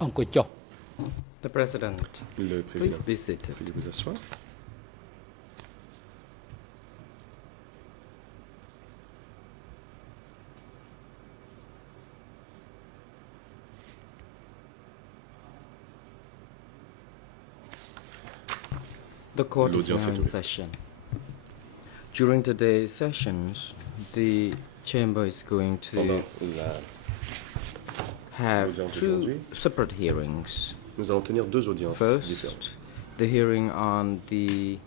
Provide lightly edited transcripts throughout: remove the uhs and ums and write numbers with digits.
The President, Le please président, be seated. veuillez vous asseoir. The court is L'audience now est in ouverte. session. During today's sessions, the chamber is going Pendant to la... have l'audience two d'aujourd'hui, separate hearings. nous allons tenir deux audiences différentes. First, the hearing on the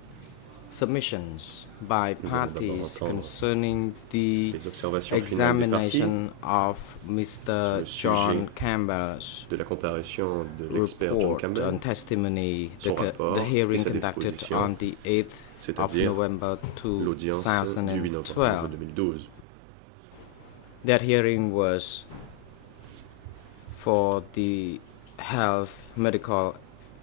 submissions by Nous allons d'abord parties entendre concerning the Les observations finales des parties examination of Mr. sur le John sujet Campbell's de la comparution de l'expert John report Campbell, on testimony, son rapport the et hearing sa conducted disposition, on the 8th of c'est-à-dire November l'audience du 8 novembre 2012. 2012. That hearing was for the health medical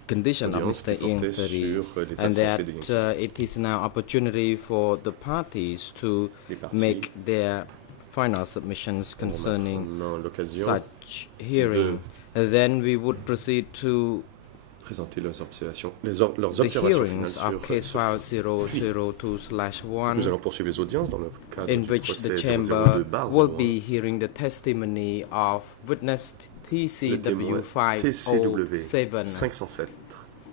condition of Audience Mr. qui portait Ieng Sary, sur l'état and de santé de that Ieng Sary. it is now opportunity for the parties to Les parties make their final submissions auront concerning maintenant l'occasion such hearing. And then we would proceed to de présenter leurs observations, leurs the observations finales hearings sur of case file 002/1, Nous allons poursuivre les audiences dans le cadre in du which procès the chamber 002/01. will be hearing the testimony of witness Le témoin TCW 507. 507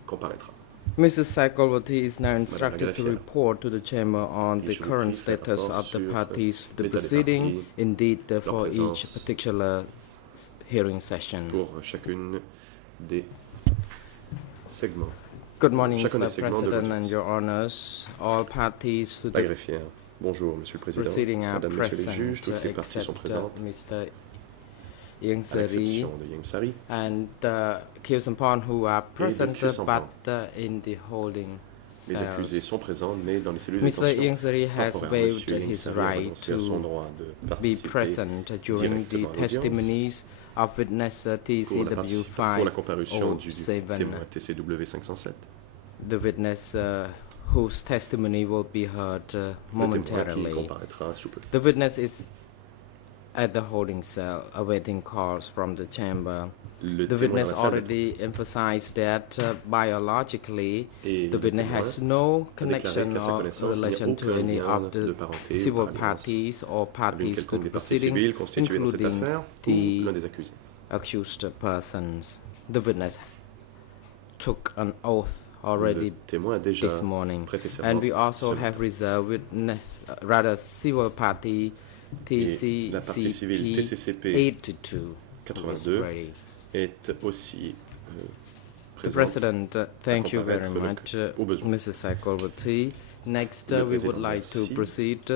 comparaîtra. Mrs. Saikolwati is now instructed to Greffière. report to the chamber on the je vous current prie de faire status rapport of the sur parties to the l'état des proceeding, parties, indeed leur for each présence particular hearing session. Pour chacune des segments. Good morning, chacun des Mr. segments de President and l'audience. your honors. All parties to La the greffière. Bonjour, Monsieur le Président, proceeding are Madame, Monsieur les present, juges, toutes les parties sont except présentes, Mr. Ieng à Sary l'exception de Ieng Sary. and Kyosampon, who are present Kyosampon. but in the holding Les accusés cells. sont présents, mais dans les cellules de Mr. détention Ieng Sary has temporaire. waived Monsieur Ieng his Sary a right renoncé à son to droit de be participer present during the directement à l'audience testimonies of witness pour la, TCW pour la comparution du 507, témoin TCW 507. the witness whose testimony will be heard Le témoin qui momentarily. comparaîtra sous peu. The witness is at the holding cell awaiting calls from the chamber. Le The témoin witness dans la salle already emphasized that biologically Et the le witness témoin has no a déclaré connection qu'à sa or connaissance, il n'y a relation to aucun any lien of de the parenté ou civil d'alliance parties or à l'une parties to quelconque the des parties proceeding, civiles constituées dans cette including affaire the ou l'un des accusés. accused persons. The witness took an oath already Le témoin a déjà this morning, prêté serment and we also ce have matin. reserved witness, rather civil party Et la partie civile TCCP TCCP 82 is 82 ready. est aussi The présente. President, thank you very comparaître much, au besoin. Mrs. Saikolwati. Next, Le we would Président, like to merci. proceed to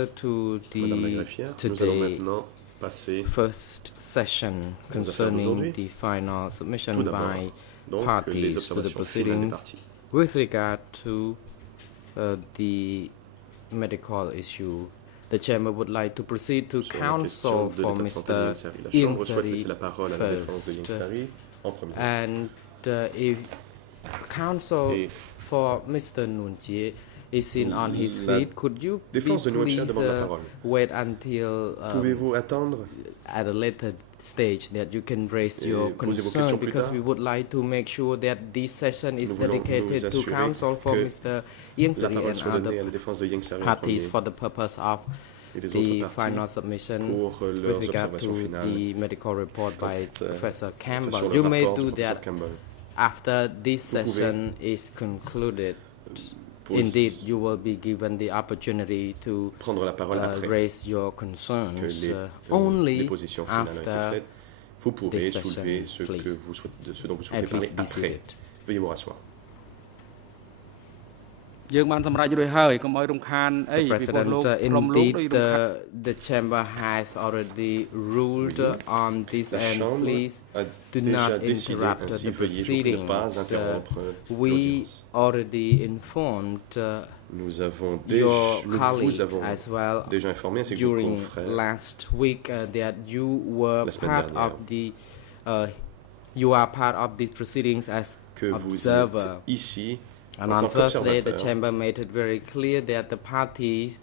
Madame la the greffière, nous allons today maintenant passer first session Nous affaires concerning d'aujourd'hui. the final tout submission d'abord by donc les parties to the observations finales des proceedings parties. with regard to the medical issue. The chamber would like to proceed to Sur la question counsel de for l'état de santé de Mr. Ieng Sary. La Ieng Chambre souhaite laisser Sary la parole à la défense de Ieng first. Sary en premier. And if counsel Et for Mr. Nunjie is seen on his la feet, could you défense de Nunjie please demande la parole. wait until Pouvez-vous attendre at a later stage that you can raise your poser vos concern, questions plus because tard? we would like to make sure that this session is Nous voulons nous dedicated to assurer counsel for que Mr. Ieng la Sary parole and soit donnée à other la défense de Ieng Sary en parties premier for the purpose of et les the autres final parties submission pour with leurs regard observations to finales the medical report by Professor sur Campbell. le You may rapport du do professeur that Campbell. after this Vous pouvez- session is concluded. Pour Indeed, you will be given the opportunity to prendre la parole après raise your que concerns les only dépositions finales ont été after faites. Vous pourrez this session, soulever ce, please. que vous souhaitez, de ce dont vous souhaitez and please parler be après. seated. Veuillez vous rasseoir. យើងបានសម្រេចរួចហើយកុំឲ្យរំខានអី The ពីព្រោះលោក President, ក្រុមលោក indeed, ដូចរំខាន the chamber has already ruled on this, La and Chambre please a do déjà not décidé interrupt ainsi. the Veuillez, je vous prie de ne pas proceedings. interrompre We l'audience. already informed Nous avons your déjà, vous colleagues avons as well déjà informé ainsi que vos during confrères last week that you were La semaine part dernière. of the you are part of the proceedings as que vous observer. êtes ici And en on tant Thursday, the qu'observateur. chamber made it very clear that the parties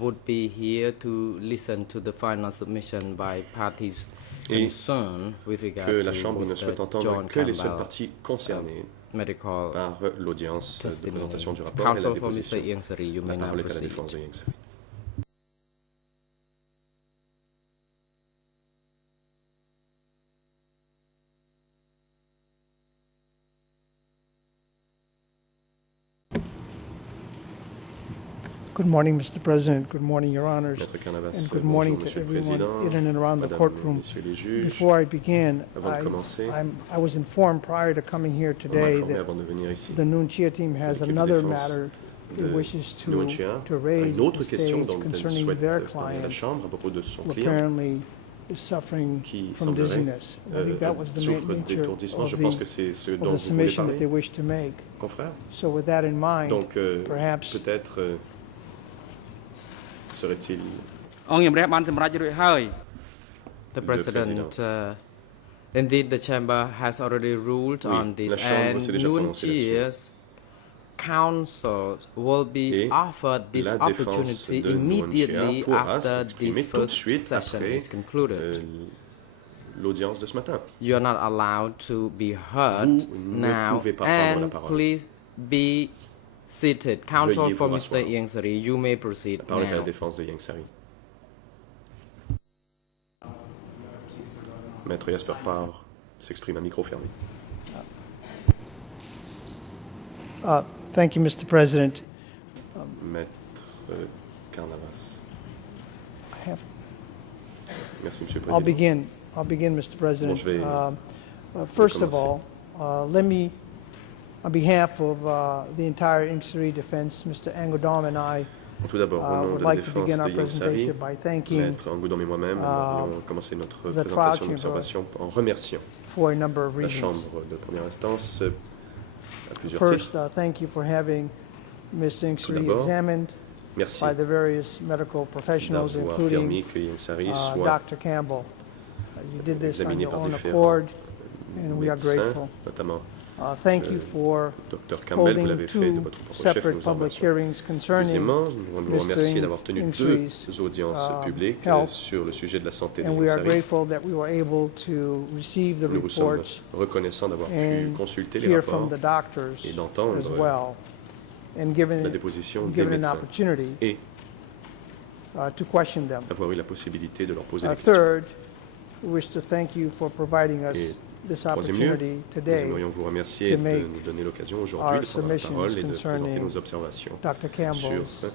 would be here to listen to the final submission by parties Et concern with regard que la to Chambre ne souhaite Mr. entendre John que les seules Campbell parties concernées medical par l'audience de testimony. présentation du rapport et la Counsel for Mr. déposition. Ieng Sary, you La may now parole est à la proceed. défense de Ieng Sary. Good morning, Mr. President. Good morning, Your Honors. Maître Canavas, And good bonjour, morning Monsieur to le everyone Président, in and around the Madame, courtroom. Messieurs les juges. Before I begin, Avant de commencer, I was informed prior to coming here on m'a today informé that avant de venir ici the Nunchia team has l'équipe de another défense matter it de wishes Nuncia to a raise une autre the question stage dont elle concerning souhaite their parler à la client Chambre à propos de son who client apparently is suffering qui from semblerait dizziness. I think that was the main souffre nature d'étourdissement. of Je pense que c'est ce of dont the vous voulez submission that parler, they wish to make. confrère. So with that in mind, Donc, perhaps peut-être serait-il អង្គជំរះបានសម្រេចរួចហើយ The Le President, indeed, the Chamber has already ruled Oui, on this, la Chambre and s'est déjà prononcée Nunchia's counsel will be Et offered this la défense opportunity de immediately Nuncia pourra after s'exprimer this tout de first suite session après is concluded. l'audience de ce matin. You are not allowed to be heard Vous ne now, pouvez pas prendre la and parole. please be seated. Counsel Veuillez for vous Mr. rasseoir. Ieng Sary, you may proceed La parole est à la now. défense de Ieng Sary. Maître Jasper Parr s'exprime à micro fermé. thank you, Mr. President. Maître Carnavas. I have Merci, Monsieur le I'll Président. begin, Mr. President. je vais First of commencer. all, let me, on behalf of the entire Ieng Sary defense, Mr. Angodam and I Tout d'abord, au nom would de la like to défense begin our de Ieng Sary, presentation by thanking Maître Angoudom et moi-même allons commencer notre the trial présentation chamber d'observation en remerciant for a number of la reasons. Chambre de première instance à plusieurs First, titres. thank you for having Ms. Ieng Tout Sary d'abord, examined Merci by the various medical professionals, d'avoir including permis que Ieng Sary soit Dr. Campbell. You did this on examiné your par own différents accord, and we are médecins, grateful. notamment Thank you for Dr Campbell, vous holding l'avez fait de two votre propre chef, nous separate vous en public remercions. hearings concerning, Deuxièmement, nous vous Mr. remercier d'avoir tenu Ieng deux Sary's, audiences publiques health, sur le sujet de la santé de and Ieng we are Sary. grateful that we were able to receive the Nous vous sommes reports reconnaissants d'avoir pu and consulter les hear from rapports the doctors et d'entendre as well, and la given déposition des given an médecins opportunity et to question them. avoir eu la possibilité de leur poser des questions. Third, we wish to thank you for providing us Et this troisième lieu, opportunity nous today. aimerions vous remercier to de make nous donner l'occasion aujourd'hui de prendre la submissions parole et de présenter concerning nos observations Dr. sur Campbell's le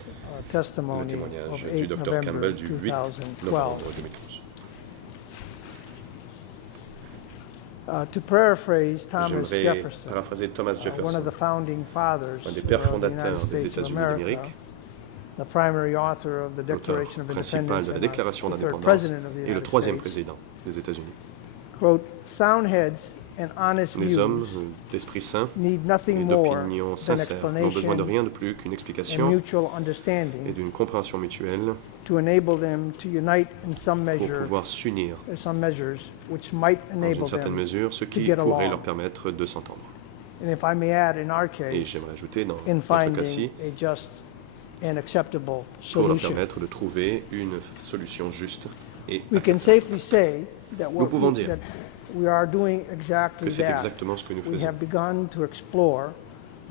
testimony témoignage of du 8 Dr November Campbell du 8 2012. novembre 2012. To paraphrase Thomas J'aimerais Jefferson, paraphraser Thomas one of Jefferson, the founding fathers un des of pères the fondateurs United des States of États-Unis America, d'Amérique, the primary author of the l'auteur Declaration of principal Independence, de la and Déclaration the third d'indépendance president of the et le United troisième States, président des États-Unis. wrote, "Sound heads and honest Les hommes views d'esprit sain need et nothing more d'opinion than sincère n'ont besoin de explanation rien de plus qu'une and explication mutual et understanding d'une compréhension mutuelle to enable them to unite in some pour measure, pouvoir s'unir some measures which might dans enable une certaine them mesure, ce qui get pourrait along. leur permettre de s'entendre. And if I may add, in our Et case, j'aimerais ajouter dans in notre cas-ci, finding a just and acceptable pour leur solution. permettre de trouver une solution juste et We can safely say that Nous pouvons dire that we are doing exactly que c'est that. exactement ce que nous We faisons. have begun to explore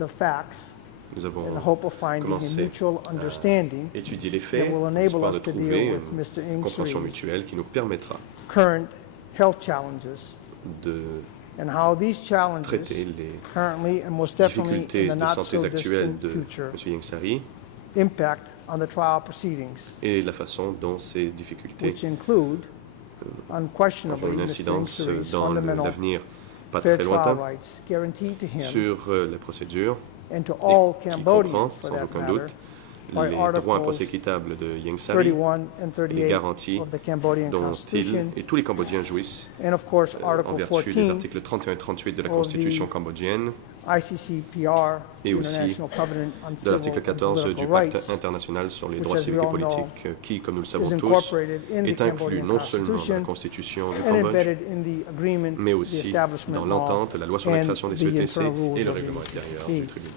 the facts Nous avons in the hope of finding a commencé mutual understanding étudier les that faits, will en enable espoir de us to trouver deal with une Mr. Ieng compréhension Sary's mutuelle qui nous permettra current health challenges de and how these challenges traiter les currently and most definitely difficultés in the de not santé so actuelles distant de future M. Ieng Sary impact on the trial proceedings, et la façon dont ces difficultés which include auront unquestionably une Mr. Ieng incidence Sary's dans fundamental l'avenir pas fair très trial lointain rights guaranteed to him sur la procédure and to all et qui Cambodians comprend, for sans that aucun matter, doute, by les droits à un Articles procès équitable de Ieng Sary 31 and les 38 garanties of the Cambodian dont Constitution, il et tous les Cambodgiens jouissent and of course en Article vertu des 14 articles 31 et 38 de la of the Constitution cambodgienne ICCPR, et the aussi International Covenant on de Civil l'article and 14 du Political Pacte Rights, international sur les which, droits as we civiques et all know, politiques, qui, comme nous le is savons tous, incorporated in the est inclus Cambodian non seulement dans la Constitution Constitution du and Cambodge, embedded in the agreement, mais the aussi establishment dans law, l'entente, la loi sur la and création des the CETC internal rules et le of the règlement intérieur CETC. du tribunal.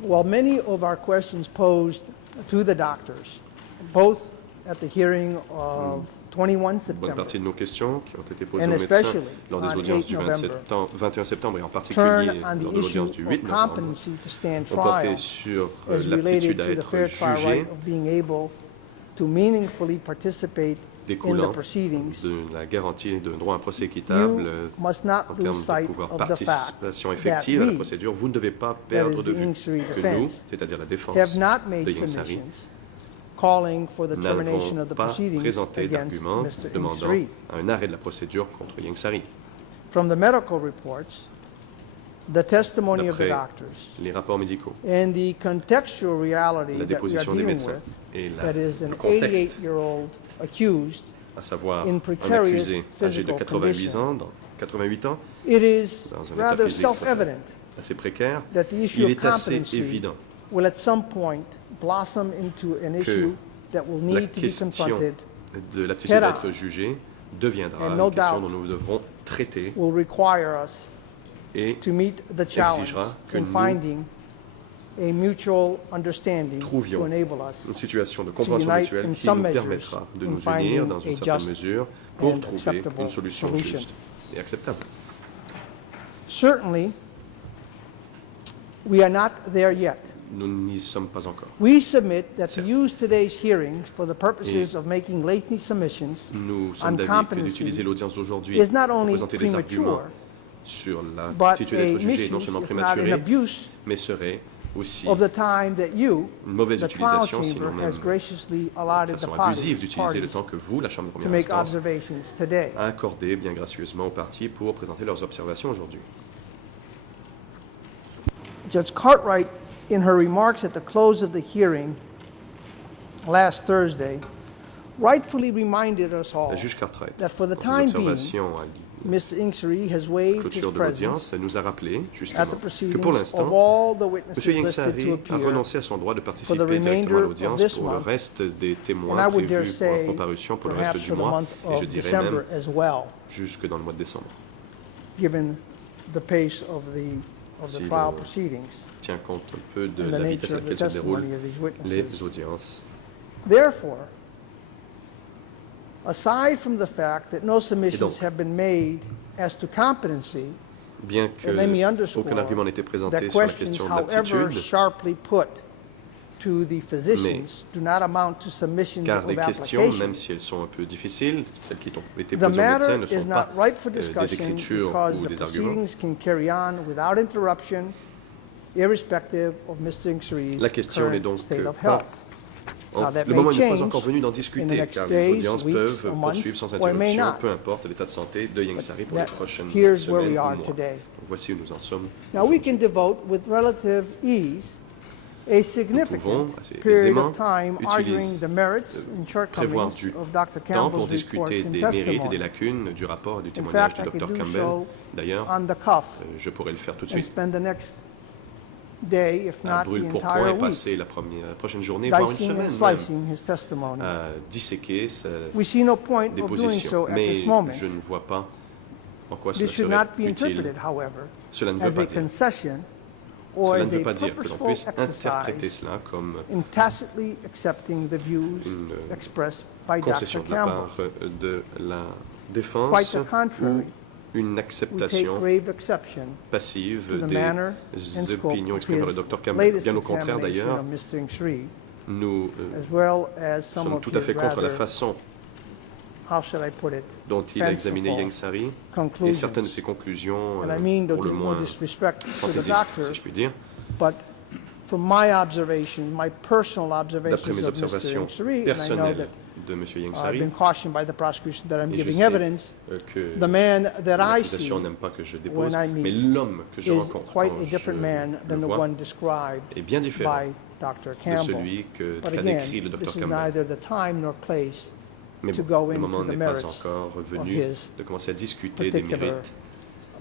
Well, many of our questions posed to the doctors, both at the hearing of 21 Une bonne September, partie de nos questions qui ont été posées and aux médecins especially lors des on audiences 8 du November, 21 septembre et en turn particulier on lors the de l'audience issue du of 8 novembre competency to stand ont porté trial sur as l'aptitude related à to the être fair trial jugé right of being able to meaningfully participate in the découlant proceedings. de la garantie d'un droit à un procès équitable You must not en lose termes de sight pouvoir of the fact participation that effective à la we, procédure. Vous ne devez pas that perdre is de the vue Insury que nous, defense, c'est-à-dire la défense have not de made Yang Sari, submissions calling for the termination n'avons of the pas proceedings présenté against d'arguments Mr. demandant Insuri. un arrêt de la procédure contre Yang Sari. From the medical reports, the testimony of the D'après doctors, les rapports médicaux, and the contextual reality la that we are déposition des dealing médecins with, et that is an le contexte, 88-year-old accused, à savoir in un precarious accusé âgé de physical 88 ans, 88 ans, it is dans un état rather physique self-evident assez précaire, that the issue il of est assez competency évident will at some point blossom into an issue that will la need to be question confronted, de l'aptitude head à on. être jugé deviendra And no une question doubt dont nous devrons traiter will require us et to meet the challenge exigera que in nous finding a mutual understanding to trouvions enable us une situation de to compréhension unite mutuelle in qui some nous measures permettra de in nous finding unir dans a une certaine just mesure pour and trouver acceptable une solution solution. juste et acceptable. Certainly, we are not there yet. Nous n'y sommes pas encore. We submit that to Certes. use today's hearing for the purposes of making lengthy submissions Nous on sommes d'avis que competency d'utiliser l'audience d'aujourd'hui is not pour only présenter des arguments premature, sur but l'aptitude a d'être jugé et non misuse, seulement if not an prématuré, abuse, mais serait aussi of the time that you, une mauvaise the trial utilisation, sinon chamber, même has graciously de allotted the façon abusive parties d'utiliser le temps que vous, la Chambre de to première make instance, observations today. a accordé bien gracieusement aux parties pour présenter leurs observations aujourd'hui. Judge Cartwright, in her remarks at the close of the hearing last Thursday, rightfully reminded us all La juge Cartwright, that for the dans time ses being, observations à Mr. Insuri has waived his clôture de presence l'audience, elle nous a rappelé at justement the que pour proceedings of l'instant, all the M. witnesses Yang listed Sari to a appear, renoncé à son droit de participer remainder directement à of l'audience this pour le month, reste des and I témoins would dare prévus pour la say, comparution pour le reste perhaps du for the mois, month et je of dirais December même as well, jusque dans le mois de décembre. given the pace of the Si trial l'on proceedings tient compte un peu de and the la vitesse nature à of the laquelle se déroulent testimony of these les witnesses. audiences. Therefore, aside from the fact that no submissions donc, have been made as to competency, Bien que and let me underscore aucun argument n'était présenté that sur la questions, question de however l'aptitude, sharply put to the physicians, do not amount to submissions car of les questions, application. même si elles sont un peu difficiles, celles qui ont été The posées aux médecins matter ne is sont not pas ripe for des discussion écritures because ou the des arguments. proceedings can carry on without interruption, irrespective of Mr. Insuri's La question n'est current donc state of pas- health. Now, that Le may moment n'est pas change encore venu d'en in the discuter, next car days, les audiences weeks, peuvent or months, poursuivre sans or it may interruption, not. peu importe l'état de santé de Yang Sari pour les That- prochaines here's where we semaines ou are mois. today. Donc voici où nous en sommes. Now, we can devote with relative ease a pouvons significant assez period aisément of time arguing the merits and prévoir shortcomings du of Dr. temps pour Campbell's report discuter and des mérites et des testimony. lacunes du rapport et du In témoignage fact, du I Dr could do Campbell. so D'ailleurs, on the cuff je pourrais le faire tout de and suite. spend the next day, if À not the brûle pour entire point, week, passer la prochaine journée, voire une dicing and semaine même, slicing his testimony. à disséquer sa We see no point of doing déposition. so at Mais this moment. je ne vois pas en quoi cela This should serait not be utile. interpreted, however, Cela ne veut as pas a dire. concession or Cela as ne veut a pas dire que l'on purposeful puisse interpréter exercise cela comme in tacitly accepting the views une expressed by Dr. concession de la Campbell. part de la Quite défense the contrary. ou une We take acceptation grave exception passive to the manner des and scope opinions of exprimées par his le Dr Campbell. latest Bien au contraire examination d'ailleurs, of Mr. Insuri, nous as well as some sommes of tout à fait his contre la rather, façon how should I put it, dont il a examiné fanciful Yang Sari et conclusions. certaines de ses conclusions, And I mean pour le no moins disrespect to the fantaisistes, doctor, si je puis dire. but from my observation, my personal D'après observations mes of Mr. observations Insuri, and I know personnelles that de M. Yang I've Sari, been cautioned by the prosecution that I'm et je giving sais evidence, que the man that I see l'accusation n'aime pas que je dépose, when I mais meet l'homme que je is rencontre quite quand a different je man than le the vois one described est bien différent by Dr. de Campbell. celui But qu'a again, décrit le Dr this is Campbell. neither the time nor place Mais to bon, go le moment into the n'est pas merits encore of venu his de commencer à discuter des particular mérites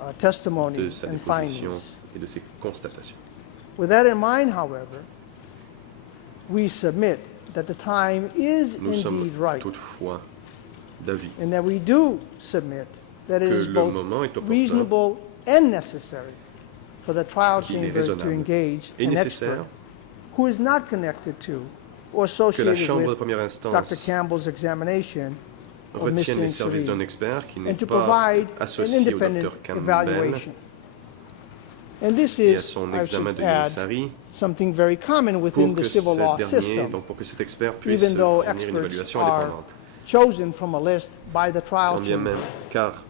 de testimony sa and déposition findings. et de ses constatations. With that in mind, however, we submit that the time is Nous sommes indeed right, toutefois d'avis and that we do submit that it que is le both moment est opportun reasonable and necessary for the trial qu'il est chamber to raisonnable engage et an nécessaire expert who is not connected to or que la associated Chambre de with première Dr. instance Campbell's examination of Ms. retienne les services d'un Ingsuri expert qui n'est and to pas provide an associé au independent Dr Campbell evaluation. And this et à is, son I examen should de add, Ingsari something very common within pour the que civil cet law dernier, system, donc pour que cet expert puisse even though fournir une experts évaluation are indépendante. chosen from a list by the trial Quand bien chamber, même, car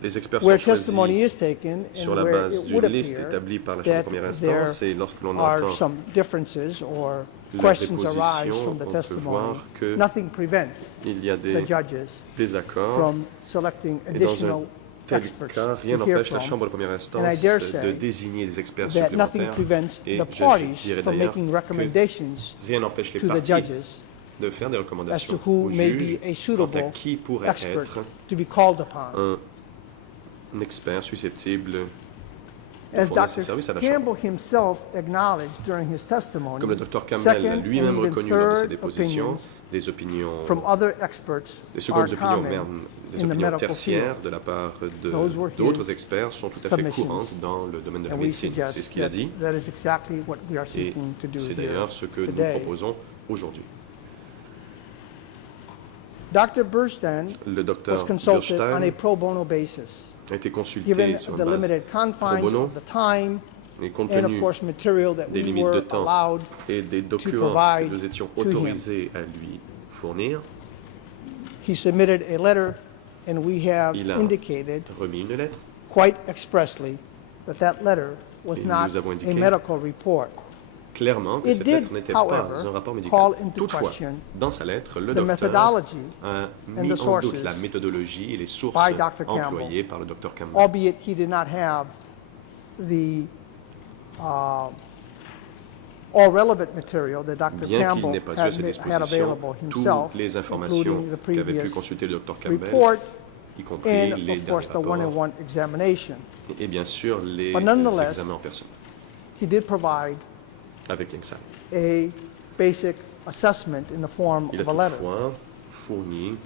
les experts where sont choisis testimony is taken sur and la where base it would d'une liste appear établie par la Chambre de that première there instance et lorsque l'on are entend some differences or leurs questions arise dépositions, from the on peut testimony. voir que Nothing prevents il y a the des judges désaccords from selecting et dans un additional tel experts cas, rien to hear n'empêche la from, Chambre de première and I instance dare de say désigner des experts that nothing supplémentaires prevents et the je parties dirais from d'ailleurs making que recommendations rien n'empêche les to the parties judges de faire des as recommandations to who au may juge be a quant à suitable qui pourrait expert être to be called upon. un expert susceptible de As fournir ses Dr. services à la Chambre. Campbell himself acknowledged during his testimony, Comme le Dr Campbell second l'a and lui-même even reconnu lors de ses third dépositions, opinions des opinions, from other experts des are secondes opinions, common même des in the opinions medical tertiaires field. de la part Those were d'autres his experts sont tout à fait submissions. courantes dans le domaine de la And we médecine. C'est ce suggest qu'il a that dit that is exactly what we are et seeking to do c'est here d'ailleurs ce que nous today. proposons aujourd'hui. Dr. Burstein Le was docteur consulted on a Burstein pro bono basis, a été consulté given sur the une base limited confines bono. of the time et compte and of tenu course material that des we limites were de temps allowed. et des documents provide que nous étions to him. autorisés à lui fournir, He submitted a letter, and we have Il a indicated remis une lettre quite expressly that that letter was Et not nous avons a indiqué medical report. clairement que It cette did, lettre n'était pas however, un rapport médical. call into Toutefois, question dans sa lettre, le the docteur methodology a and mis the en sources doute la méthodologie et les sources by Dr. Campbell. employées par le Dr Campbell. Albeit he did not have the all relevant material that Dr. Bien qu'il Campbell n'ait pas eu à ses had dispositions available himself, toutes les informations including the qu'avait pu previous consulter le Dr Campbell, report y compris and, les of course, derniers the rapports one-on-one examination. et bien sûr les But nonetheless, examens en personne He did provide avec l'INSAI. a basic assessment in the form Il a of a letter. toutefois fourni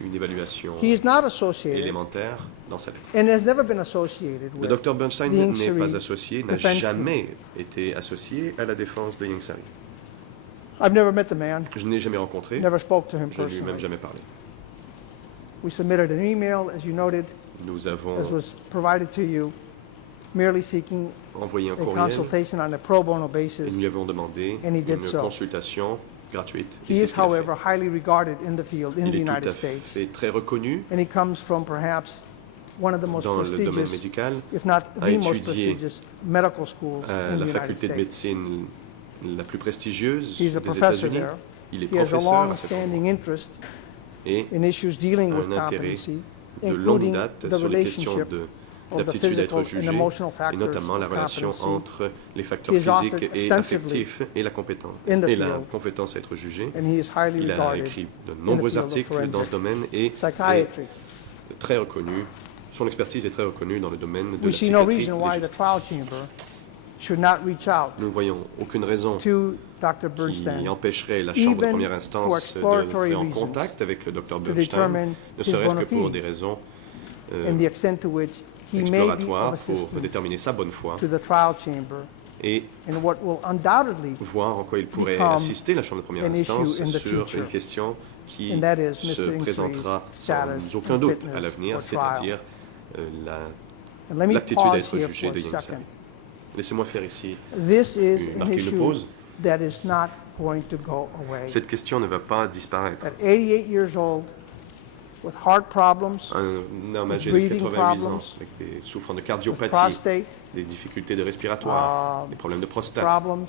une évaluation He is not associated élémentaire dans sa lettre. and has never been associated Le with Dr Bernstein the n'est Ingsari pas associé, n'a defense jamais été associé à la défense de Ingsari. I've never met the man, Je ne l'ai jamais rencontré, never spoke to him je ne lui ai même personally. jamais parlé. We submitted an email, as you noted, Nous as avons was provided to you, merely seeking envoyé un a courriel consultation on a pro bono et basis. nous lui avons demandé And he did une so. consultation gratuite. He Et c'est is, ce qu'il a fait. however, highly regarded in the field in the Il est United tout à States, fait très reconnu and he comes from perhaps one of the most dans le domaine prestigious, médical, if not a the most étudié prestigious, medical schools à in the la United faculté de States. médecine la plus prestigieuse He's a des professor États-Unis. there. Il est He has a professeur à cet endroit long-standing interest et in issues dealing with un intérêt competency, de longue including date the sur les questions relationship of the d'aptitude à être physical and jugé emotional et factors notamment la of relation competency entre les facteurs He has physiques authored et extensively affectifs et la compétence in the et la field. compétence à être jugé. and he is highly Il a regarded écrit de in the nombreux field of articles dans ce forensic domaine et psychiatry. est très reconnu. Son expertise est très reconnue dans le domaine de We la see no psychiatrie reason why the légiste. trial chamber should not reach out Nous ne voyons aucune raison to Dr. qui Bernstein empêcherait la Chambre de even première for instance de exploratory entrer en reasons, contact avec le Dr to Bernstein, determine ne his serait-ce bona que pour des fides raisons and the extent to which he may be of exploratoires pour assistance déterminer sa bonne foi to the trial chamber et in what will undoubtedly, voir en quoi il pourrait become assister la Chambre de première an issue instance in the sur future. une question qui And that is se Mr. présentera Ingsari's status sans aucun and doute fitness à l'avenir, for trial. c'est-à-dire and let me l'aptitude à pause être here jugé for de a Ingsari. second. Laissez-moi faire ici. This is an marquer une issue pause. that is not going to go away. Cette question ne va pas disparaître. At 88 years old, with heart problems, Un homme âgé de breathing 88 ans, problems, avec des souffrant de with cardiopathie, prostate des difficultés de respiratoire, des problèmes de prostate, problems,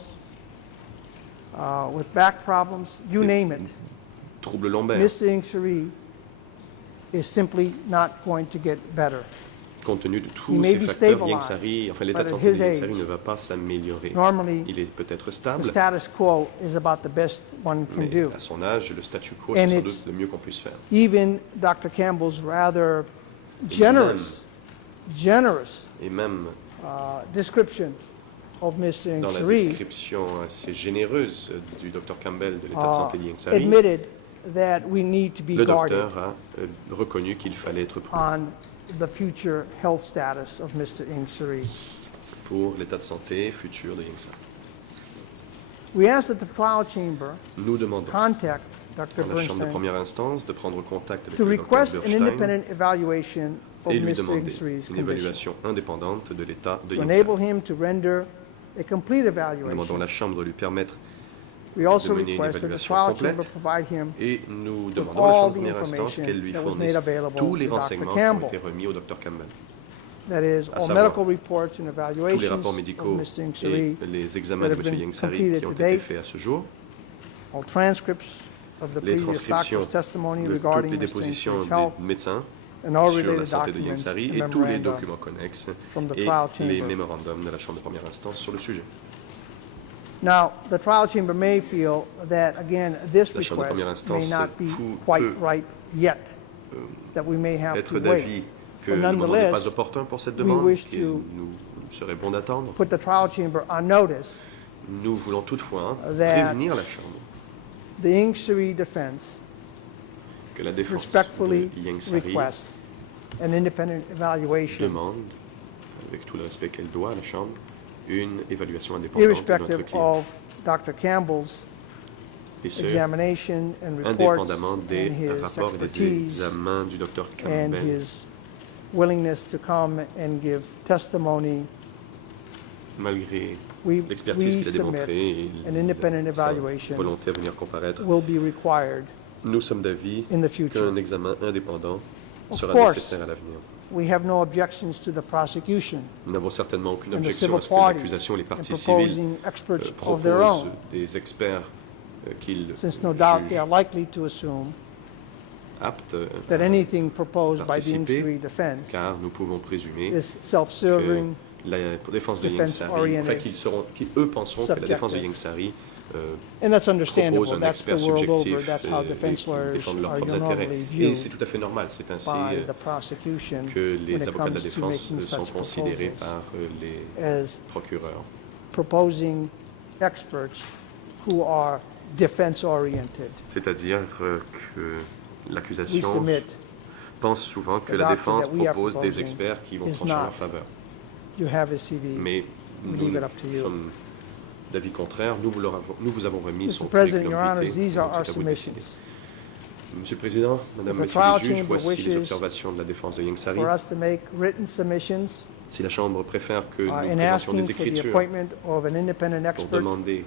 with back problems, you name it, troubles lombaires. Mr. Ingsari is simply not going to get better. Compte tenu de He tous may ces be facteurs, stabilized, Ingsari, enfin l'état de but at santé his de Ingsari age, ne va pas s'améliorer. Normally, Il est peut-être the stable, status quo is about the best one can mais do. à son âge, le statu quo, And c'est sans it's- doute le mieux qu'on puisse faire. Even Dr. Campbell's rather generous Et même description of Mr. dans la Ingsari description assez généreuse du Dr Campbell de l'état de santé d'Ingsari, admitted that we need to be le guarded docteur a reconnu qu'il fallait être prudent on the future health status of Mr. Ingsari. pour l'état de santé futur de Yang Sari. We ask that the trial chamber Nous demandons contact Dr. à la Chambre de Bernstein première instance de prendre contact avec to le Dr request an Bernstein independent evaluation of et lui Mr. demander Ingsari's une condition. évaluation indépendante de l'état de To Yang enable Sari. him to render a complete Nous demandons à evaluation. la Chambre de lui permettre We also de mener une request that the évaluation trial complète. chamber provide him Et nous with demandons à la all Chambre de the première instance information qu'elle lui that was fournisse made available tous les to Dr. renseignements qui Campbell. ont été remis au Dr Campbell. That is, à all savoir, medical reports and Tous les evaluations rapports of médicaux Mr. et Ingsari, les examens that de have M. been Yang Sari completed qui ont to été date, faits à ce jour, all transcripts of the les previous transcriptions doctor's testimony de toutes regarding les Mr. dépositions Ingsari's health, des médecins and all sur la related santé de Yang documents Sari and et tous les memoranda documents connexes from the et trial les chamber. mémorandums de la Chambre de première instance sur le sujet. Now, the trial chamber may feel that, again, this La Chambre de première request may instance not be peut quite right yet, that we may have Être to d'avis wait. que But le moment n'est pas nonetheless, opportun pour cette we demande, wish qu'il to nous serait bon d'attendre. put the trial chamber on notice. Nous voulons toutefois That- prévenir la Chambre The Ingsari defense que la défense respectfully de Yang Sari requests an independent evaluation, demande, avec tout le respect qu'elle doit à la Chambre, une évaluation indépendante de notre irrespective client. of Dr. Campbell's Et ce, examination and reports indépendamment des and his rapports et des expertise examens du Dr and Campbell his willingness to come and give testimony. malgré We l'expertise qu'il a submit démontrée et an independent sa evaluation volonté à venir comparaître. will be required Nous sommes d'avis in the future. qu'un examen indépendant Of sera course. nécessaire à l'avenir. We have no objections to the prosecution Nous n'avons certainement aucune and the objection civil à ce que parties l'accusation et les in parties civiles proposing experts of their proposent own, des experts qu'ils since no doubt they are jugent likely to assume aptes that anything proposed by the participer, Ingsari defense car nous pouvons présumer is que self-serving, la défense de Yang defense Sari, oriented, eux penseront que la défense de subjective. Yang Sari and that's propose understandable. un That's the expert world over. subjectif That's how et defense qui lawyers défendent leurs are propres intérêts. normally Et viewed c'est tout à fait normal. C'est ainsi by the prosecution que when les it avocats de la comes to défense making sont such considérés proposals par les as procureurs. proposing experts who are defense-oriented. C'est-à-dire que We l'accusation submit pense souvent que the la doctor défense that we are propose des proposing experts qui vont is trancher en not. leur faveur. You have his CV. Mais We nous leave it up to you. sommes d'avis contraire. Nous vous avons remis son Mr. President, curriculum Your Honors, vitae, these are donc our c'est à vous de décider. submissions. Monsieur le Président, Madame, If the Messieurs trial les juges, chamber voici les wishes observations de la défense de Yang Sari. For us to make written submissions Si la Chambre préfère que nous in présentions asking des for the écritures appointment of an independent pour expert, demander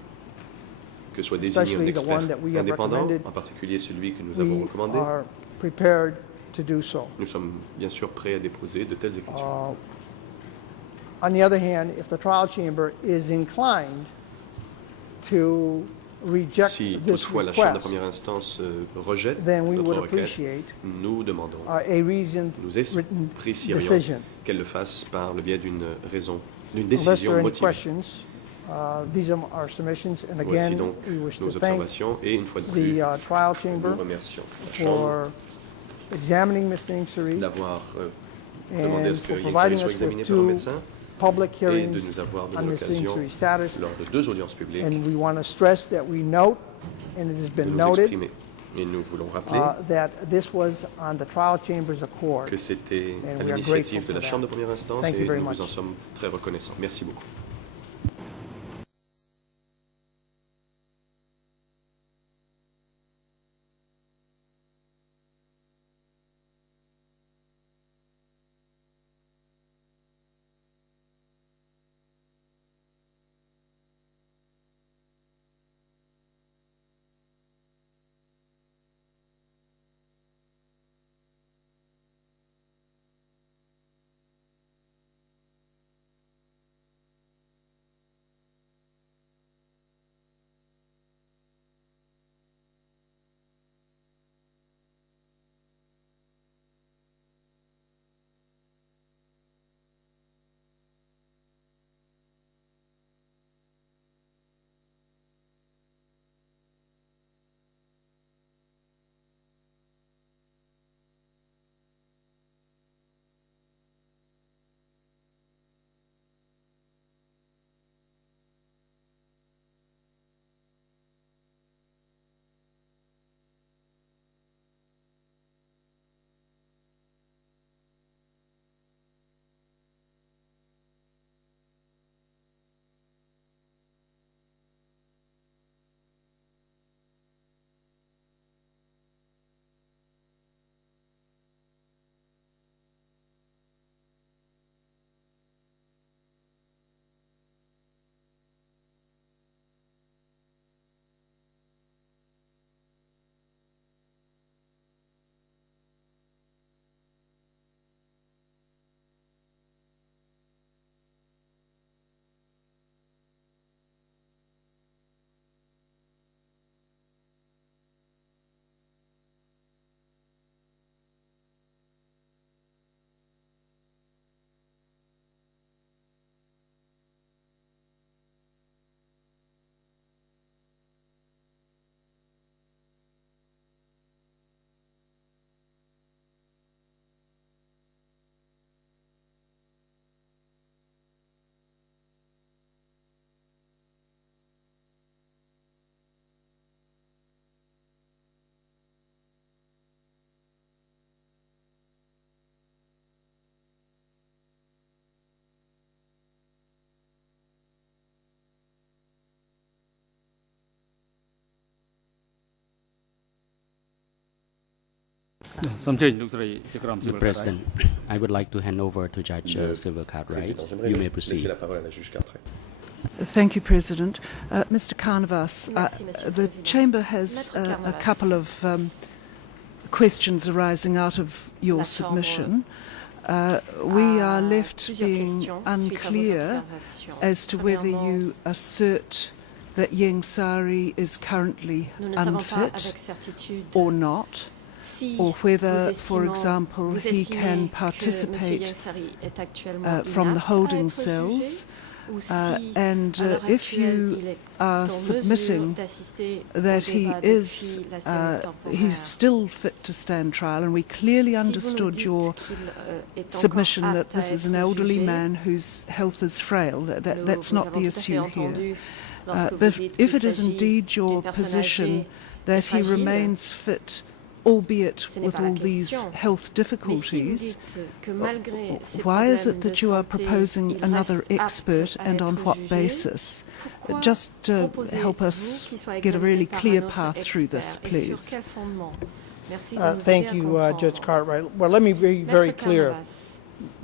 que soit désigné un especially the expert one that we have indépendant, recommended, en particulier celui que nous avons we recommandé, are prepared to do so. nous sommes bien sûr prêts à déposer de telles écritures. On the other hand, if the trial chamber is inclined to reject Si this toutefois la Chambre de request, première instance rejette then we notre would requête, appreciate nous demandons, a reasoned nous written apprécierions decision. qu'elle le fasse par le biais d'une raison, d'une Unless there décision are any motivée. questions, these are our submissions, and Voici again, donc we wish to nos thank observations et une fois de plus, the trial nous chamber remercions la Chambre for examining Mr. Ingsari d'avoir demandé à and ce que for Yang Sari providing soit us examiné with par un 2 médecin public et de hearings nous avoir on donné Mr. l'occasion, Ingsari's status. lors de 2 audiences publiques, And we want to stress that we note, and it has de been nous noted, exprimer. Et nous voulons rappeler that this was on the trial chamber's accord. que c'était And à we are l'initiative grateful de la for Chambre de that. première instance Thank you et very nous much. vous en sommes très reconnaissants. Merci beaucoup. សូមអញ្ជើញលោកស្រីជាក្រុម Mr. President, I would like to hand over to Judge Silver Cartwright. Président, j'aimerais You may laisser proceed. la parole à la juge Cartwright. Thank you, President. Mr. Carnavas, Merci, Monsieur le the Président. Chamber has Maître a Carnavas. couple of questions arising out of your La Chambre submission. We are left plusieurs being questions suite à vos unclear observations. as to whether Premièrement, you assert that Yang Sari is currently nous ne savons pas unfit avec certitude or not, si or whether, vous for estimez- example, vous he estimez can que Monsieur participate Yansari est actuellement from the inapte à holding être cells, jugé, ou si, and à l'heure if actuelle, you il est are en mesure submitting d'assister au that he débat is depuis la cellule temporaire. he's still fit to stand trial, and we clearly Si vous nous understood dites your qu'il, est encore submission that apte à this is être an elderly jugé, man whose health is frail. nous That's vous not avons the tout à fait issue entendu here. lorsque vous But dites if qu'il it is s'agit indeed your d'une personne position âgée that et he fragile, remains fit, albeit ce n'est with pas la all these question. health mais si vous difficulties, dites que malgré ces why is problèmes it that de you are santé, proposing il another reste apte expert, à and on être what jugé, basis? pourquoi Just proposez-vous help us qu'il soit get a really examiné par clear un autre path through this, expert, et sur please. quel fondement? Merci de nous aider Thank à you, comprendre. Judge Cartwright. Well, let me be very Maître clear. Carnavas,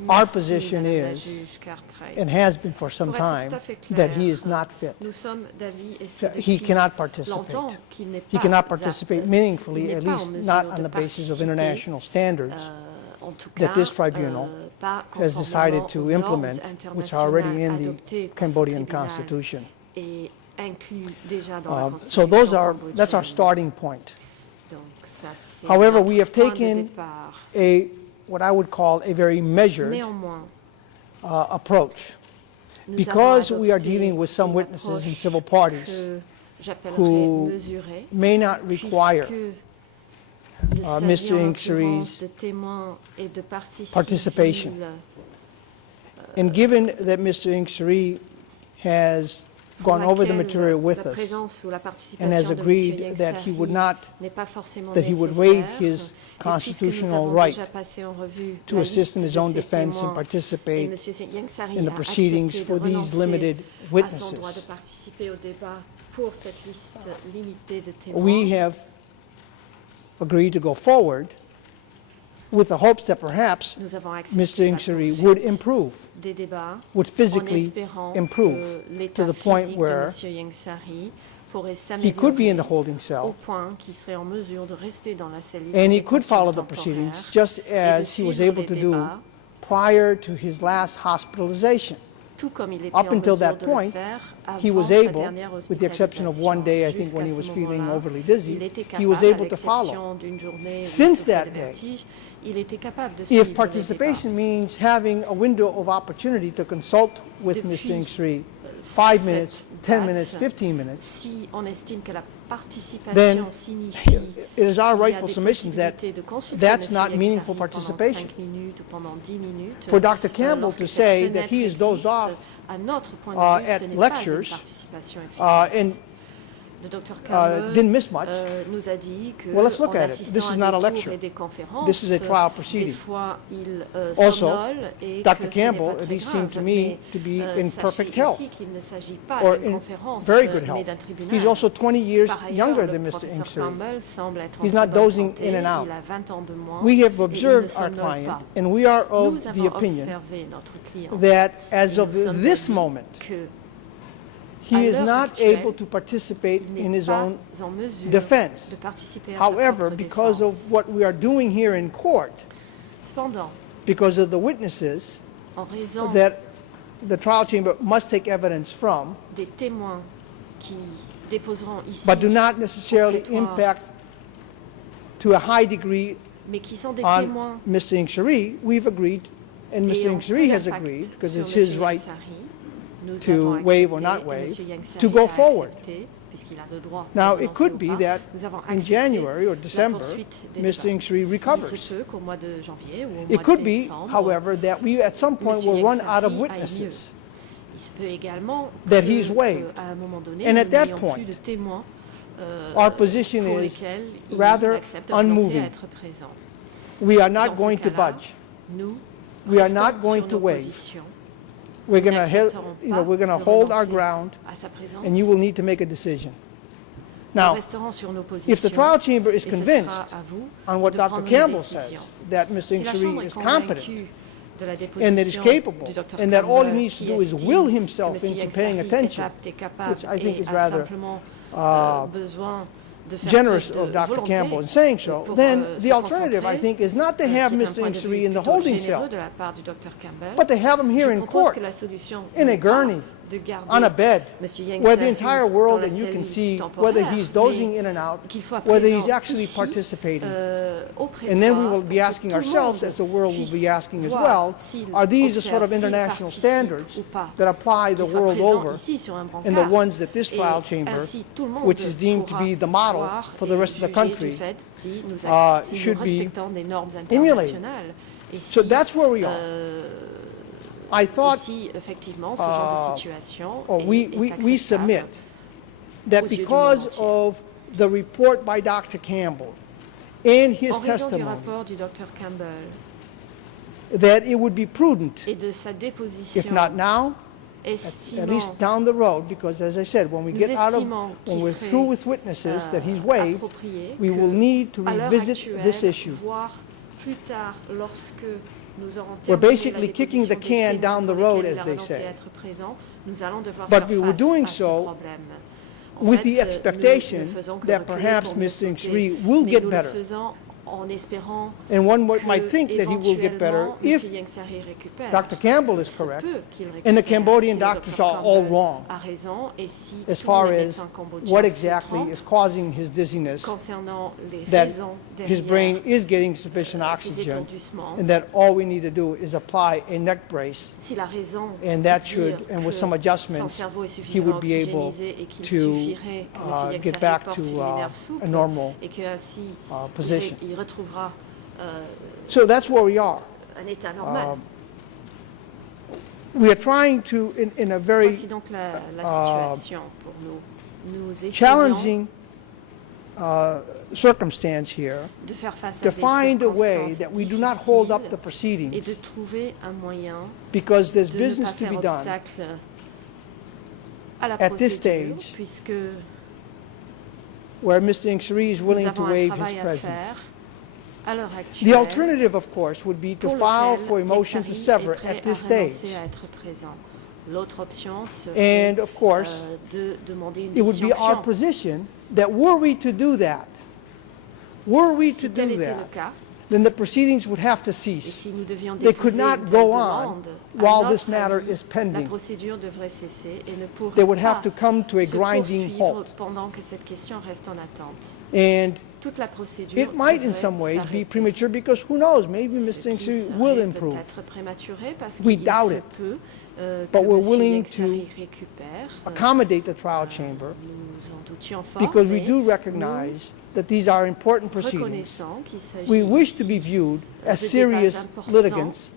Our merci, position Madame la is, juge Cartwright. and has been for some Pour être time, tout à fait that clair, he is not fit. Nous sommes d'avis et ce That he depuis cannot participate. longtemps qu'il n'est He pas cannot apte. participate Il meaningfully, n'est at pas en least mesure not de on the basis of participer, international standards en tout that cas, this tribunal pas has decided conformément to aux normes implement, which are already in adoptées the par ce Cambodian tribunal Constitution. et inclus déjà dans la So Constitution that's our cambodgienne. starting point. Donc, ça, c'est However, notre we have point de taken départ. what I would call a very measured Néanmoins, approach. nous Because avons we are adopté dealing with some une witnesses and approche civil parties que j'appellerais who mesurée, may not require puisque il Mr. s'agit en Inksery's l'occurrence de témoins et de parties participation. civiles. And given that Mr. Inksery has pour gone over the laquelle material with la us présence ou la and has participation de agreed M. that he would not, n'est pas forcément that he would waive nécessaire, his et puisque constitutional nous avons right déjà passé en revue to la assist in liste his de own ces defense and témoins, et participate M. Yansari in the a proceedings accepté for de these renoncer limited à son droit de witnesses. participer au débat pour cette liste limitée de témoins. We have agreed to go forward with the hopes that perhaps Nous avons Mr. accepté la Inksery poursuite would improve, des débats would en physically espérant improve que l'état to the point physique where de M. Yansari pourrait he could be in the s'améliorer holding au cell point qu'il serait en mesure de rester dans la cellule and he de could follow the détention proceedings temporaire just et de as he was suivre able les to do débats, prior to his last hospitalization. tout comme il était Up en until mesure that de le point, faire he avant was sa able, dernière with the exception of one day, I think, when he was hospitalisation. feeling Jusqu'à ce overly moment-là, dizzy, il était he was capable, able à to follow. l'exception d'une journée où il Since souffrait that de day, vertige, il était capable de suivre If les participation débats. means having a window of opportunity to consult with Depuis, Mr. Inksery, 5 cette minutes, 10 date, minutes, 15 minutes, Si on estime que la participation then signifie it is our qu'il y a rightful des submission that possibilités de consulter that's M. not Yansari meaningful pendant participation. 5 minutes ou pendant 10 minutes, For Dr. Campbell lorsque to cette say that fenêtre he has dozed existe, off à notre point de vue, at ce n'est pas une lectures, participation efficace. and Le Dr. Campbell didn't miss much. nous a dit que Well, let's look en at it. assistant This is à not a des cours lecture. et des conférences, This is a trial des proceeding. fois il Also, somnole et Dr. que ce n'est Campbell, pas at très least seemed to grave, me mais, to be in sachez perfect ici health, qu'il ne s'agit pas or d'une in conférence, very good mais health. d'un tribunal. He's also 20 years Par ailleurs, younger le than Mr. professeur Inksery. Campbell semble être en He's très not bonne dozing santé, in and out. il a 20 ans de moins, We have et il ne observed our somnole client, pas. and we are Nous of the avons opinion observé notre client. that as Et of nous sommes this d'avis moment, que he à is l'heure not actuelle, able to participate il in n'est his pas own en mesure defense. de participer à sa However, propre because défense. of what we are doing here in court, Cependant, because of the witnesses en raison that the trial chamber must take evidence from, des témoins qui déposeront ici, but do not necessarily prétoire, impact to a high degree mais qui sont des on témoins Mr. Inksery, we've agreed, and Mr. ayant peu Inksery has d'impact agreed, because sur it's M. his right Yansari, nous to avons waive or accepté, not et waive, M. Yansari to go a forward. accepté, puisqu'il a le droit de Now, renoncer it could ou be pas, that nous avons in accepté January or la December, poursuite des Mr. débats. Inksery Il se recovers. peut qu'au mois de janvier ou au mois It could de be, décembre, however, that we at some point Monsieur will run out of Yansari aille witnesses. il se peut également that que, he's waived. à un moment donné, And nous at that n'ayons point, plus de témoins our position pour is lesquels il rather accepte de renoncer unmoving. à être présent. We are Dans not ce going to cas-là, budge. Nous We are restons not going sur to nos waive. positions. We're Nous going n'accepterons to, we're going to pas de hold our renoncer ground, à sa présence. and you will need to make a decision. Now, nous resterons sur nos positions. if the trial chamber is et ce convinced sera à vous on what de Dr. prendre une Campbell décision. says, that Mr. Si la Chambre Nshiri est is competent convaincue de la and that he's déposition capable, du Dr. and that all he Campbell, needs to qui do is estime will que himself M. into paying Yangsari attention, est apte et capable which I think et is a rather simplement besoin de faire generous preuve of de Dr. volonté Campbell in saying so, pour, then se the alternative, I concentrer, think, is not to qui have est un Mr. point de Nshiri vue in the plutôt holding généreux cell, de la part du Dr. Campbell. but to have him here Je in propose court que la solution in a n'est pas gurney de garder on a bed M. where the Yangsari entire dans world, la and you can cellule see temporaire, whether he's dozing mais in and out, qu'il soit whether he's présent actually ici, participating. au And then we prétoire, will be pour que asking tout le ourselves, monde as the world will be puisse asking as voir well, s'il are these the sort of observe, s'il international participe standards ou pas, that apply the qu'il soit world présent over ici sur un and the brancard. ones that this Et trial chamber, ainsi, tout le monde which is deemed to pourra be the model voir for the et rest of the juger country, du fait si nous, si should nous be respectons des normes emulated. internationales. Et So si, that's where we are. I et thought, si effectivement ce genre de situation or est, we est submit acceptable that aux yeux du because monde entier. of the report by Dr. Campbell and his En raison du testimony, rapport du Dr Campbell that it would be prudent, et de sa déposition, if not now, at estimant least down the road, because as I said, when we Nous get out of, estimons when qu'il we're serait, through with witnesses that he's waived, approprié we will que, need to à l'heure revisit actuelle, this issue. voire plus tard, lorsque nous aurons We're terminé basically la kicking the déposition des can témoins down the pour road, lesquels as il a they renoncé say. à être présent, nous allons devoir But faire we were face doing à ce so problème. En with fait, the expectation nous ne faisons que that reculer perhaps pour mieux Mr. sauter, Nshiri will mais get nous better. le faisons en espérant And one que might think that he will get better éventuellement, if M. Yangsari récupère. Dr. Campbell is Il se correct, peut qu'il and the récupère Cambodian si le Dr. doctors are all Campbell wrong a raison, et si as tous far les as médecins cambodgiens what se exactly trompent is causing his dizziness, concernant les that raisons his brain derrière is getting sufficient ces oxygen, étourdissements. and that all we need to do is apply a neck brace, Si la raison and that est de should, dire and with que some son adjustments, cerveau est he suffisamment would be able oxygénisé et qu'il to suffirait que M. get Yangsari back porte to les nerfs souples a normal et qu'ainsi position. il retrouvera So that's where we are. un état normal. We are trying to, in a very Voici donc la situation pour nous. Nous essayons challenging circumstance here de faire face à to des find a way circonstances that we do not hold up the difficiles et de proceedings, trouver un moyen because there's de ne pas business to faire be done obstacle à la at this procédure, stage puisque where Mr. Nshiri is nous willing to avons un waive his travail à presence. faire à l'heure The actuelle. alternative, of course, would be to pour file lequel for a motion to Yangsari sever est prêt at this à renoncer stage. à être présent. L'autre option serait And of course, de demander une it would be our disjonction. position that were we to do that, Si tel était le cas, then the proceedings would have to et cease. si nous devions They could déposer not une go telle on demande, à while notre this matter avis, is pending. la procédure devrait cesser et ne pourrait They would have pas to come to a se grinding poursuivre halt. pendant que cette question reste en attente. And Toute la procédure it might in devrait some ways be s'arrêter. premature because who knows, maybe Ce Mr. qui Nshiri serait will improve. peut-être prématuré parce We qu'il doubt se it. peut But que we're M. willing Yangsari récupère. Accommodate the trial chamber Nous en doutions fort, because we mais do recognize that these are important proceedings. reconnaissons qu'il s'agit We wish to be ici viewed as de serious débats importants litigants.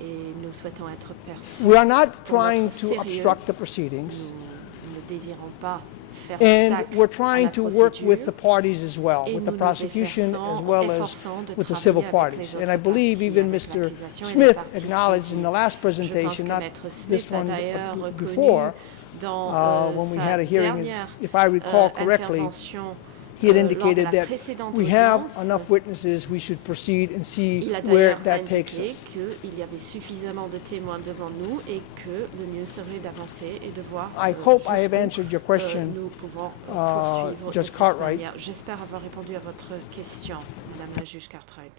et nous souhaitons être perçus. We are not pour trying notre to sérieux. obstruct the proceedings, Nous ne désirons pas faire and obstacle we're à trying la to work procédure, with the parties as well, et with the nous nous prosecution as well as efforçons de with the travailler civil avec parties. les And autres I believe parties, even avec Mr. l'accusation et les Smith parties acknowledged in civiles. the last Je pense presentation, que not Maître this Smith a one, d'ailleurs but reconnu before, dans when we sa had a hearing, dernière if I recall correctly, intervention he had lors de indicated la that précédente we have audience, enough witnesses, we should proceed and see il a where d'ailleurs that takes indiqué us. qu'il y avait suffisamment de témoins devant nous et que le mieux serait d'avancer et de voir I hope I have jusqu'où, answered your question, nous pouvons poursuivre de Judge cette Cartwright. manière. J'espère avoir répondu à votre question, Madame la juge Cartwright.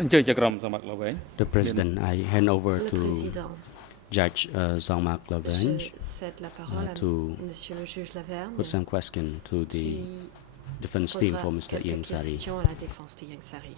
អញ្ជើញចក្រមសមត្ថលោកវិញ The President, I hand over Le to Président, Judge Jean-Marc Laverne je cède la parole à to Monsieur le juge Laverne, put some question to the qui defense team posera for Mr. quelques Ieng Sari. questions à la défense de Ieng Sari.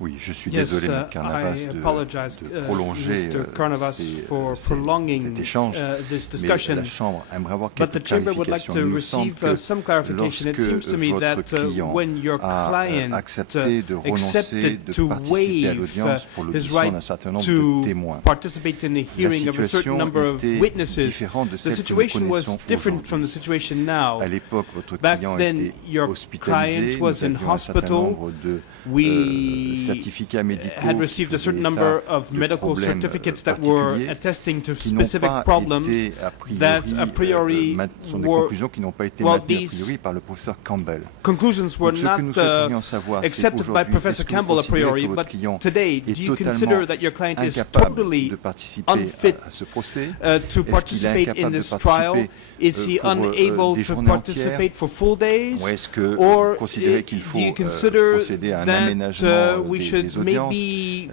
Oui, je suis Yes, désolé, M. Carnavas, I de apologize, prolonger Mr. Carnavas, for prolonging cet échange. this Mais discussion. la Chambre aimerait avoir But the quelques chamber would like clarifications. to Il me semble receive que some clarification. It seems to me lorsque that votre client when your a client accepté de renoncer, accepted de to participer à waive l'audience pour his l'audition right d'un certain nombre to de témoins, participate in the la hearing of a certain situation number of était witnesses, différente de the celle que nous situation was connaissons different from the aujourd'hui. situation now. À l'époque, votre Back client then, était your hospitalisé. client was Nous in avions un certain hospital. nombre de We certificats médicaux had qui received a faisaient certain état number of de medical problèmes certificates that were particuliers attesting to qui n'ont specific pas problems été a that a priori, priori sont des were, conclusions qui n'ont pas été well, maintenues a these priori par le professeur Campbell. conclusions were Donc, ce que nous not souhaiterions savoir, c'est accepted by aujourd'hui, Professor est-ce que vous Campbell a considérez priori, que votre but client today, do est you totalement consider that your client is incapable totally de participer unfit à ce procès? to Est-ce qu'il est participate in incapable de this trial? participer Is he pour unable des to journées participate entières? for full days? Ou est-ce que Or vous considérez qu'il do faut you consider procéder à un that aménagement we des should audiences? maybe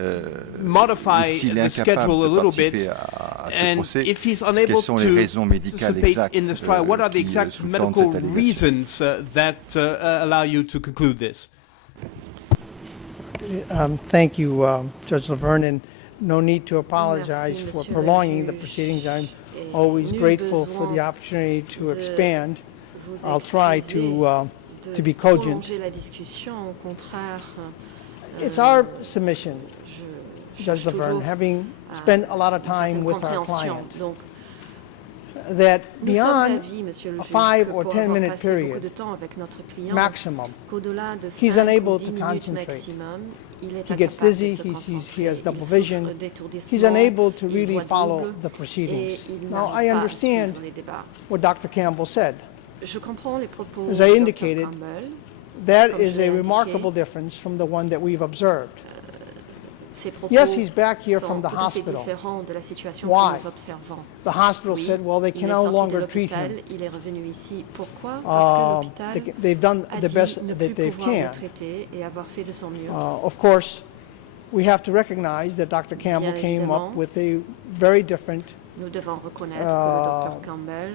modify S'il est the incapable schedule a de little participer bit? à ce And procès, if he's quelles unable sont les to raisons médicales participate exactes in this trial, what are the qui exact sous-tendent medical cette allégation? reasons that allow you to conclude this? Thank you, Judge Laverne, and no need to apologize Merci, for Monsieur le prolonging the juge. proceedings. I'm Et always nul grateful for besoin the opportunity to de expand. Vous I'll try excuser to be cogent. prolonger la discussion, au contraire. It's our submission, Je Judge cherche Laverne, toujours having à spent a lot of une certaine time with our compréhension. client, Donc, that nous sommes beyond d'avis, Monsieur le a juge, 5 que or pour 10 avoir minute passé beaucoup period de temps avec notre client, maximum, qu'au-delà de he's 5 unable ou to 10 minutes concentrate. maximum, il est He gets incapable dizzy, de se he concentrer, has double il vision, souffre d'étourdissement, he's unable to il really voit follow double, the et proceedings. il Now, n'arrive I pas à understand suivre les débats. what Dr. Campbell said. Je comprends les propos As de I Dr. indicated, Campbell. That Comme is je l'ai a indiqué, remarkable difference from the one that we've observed. Ces propos Yes, he's back here sont from the tout à fait hospital. différents de la situation Why? que nous observons. The hospital Oui, said, well, they il can est no sorti de longer treat l'hôpital, him. il est revenu ici. Pourquoi? Parce que l'hôpital They've done a the dit best ne that plus they pouvoir le can. traiter et avoir fait de son mieux. Of course, we have to recognize that Dr. Campbell Bien came up évidemment. with a very different Nous devons reconnaître que le Dr Campbell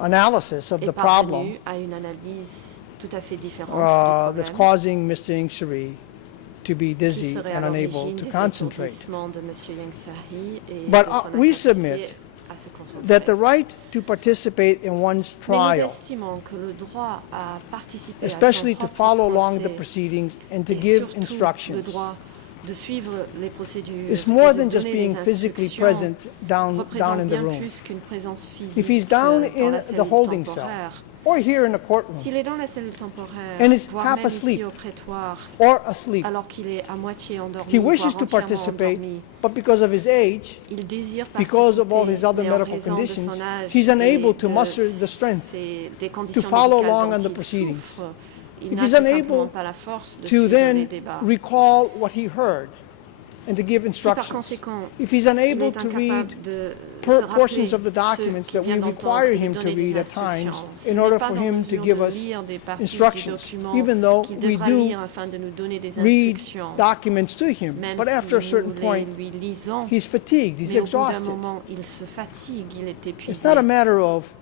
analysis of est the problem parvenu à une analyse tout à fait différente that's du problème causing Mr. Ingsari to be qui dizzy serait and à unable l'origine to des concentrate. étourdissements de M. Yangsari et But, de son we incapacité submit à se concentrer. That the right to participate in one's Mais nous trial, estimons que le droit à participer especially à to son follow propre along the procès proceedings and to et give surtout le instructions, droit de suivre les procédures is et more de than just donner being les physically instructions present down représente in the bien room. plus qu'une présence physique If he's down dans in la the cellule holding cell, temporaire. or here in the courtroom, S'il est dans la cellule temporaire, And is voire half même asleep, ici au prétoire, or asleep, alors qu'il est à moitié endormi, he voire wishes to entièrement participate, endormi, but because of his age, il désire because of all his participer, other mais en medical raison de conditions, son âge he's unable et to de muster the strength des conditions to follow médicales along dont on the il proceedings. souffre, il If n'a he's tout simplement unable pas la force de to suivre les then débats. recall what he heard and to give Si par instructions, conséquent, if he's il unable est to read incapable de se portions rappeler of the documents ce that qu'il we vient require d'entendre et him de to donner des read at times instructions, in s'il order n'est pas for en him to mesure give de us lire des parties instructions, du document even though qu'il we devra do lire afin de nous donner des read instructions, documents to him. même But si after a nous certain les point, lui lisons, he's fatigued, he's mais au bout d'un exhausted. moment, il se fatigue, il est épuisé. It's not a matter of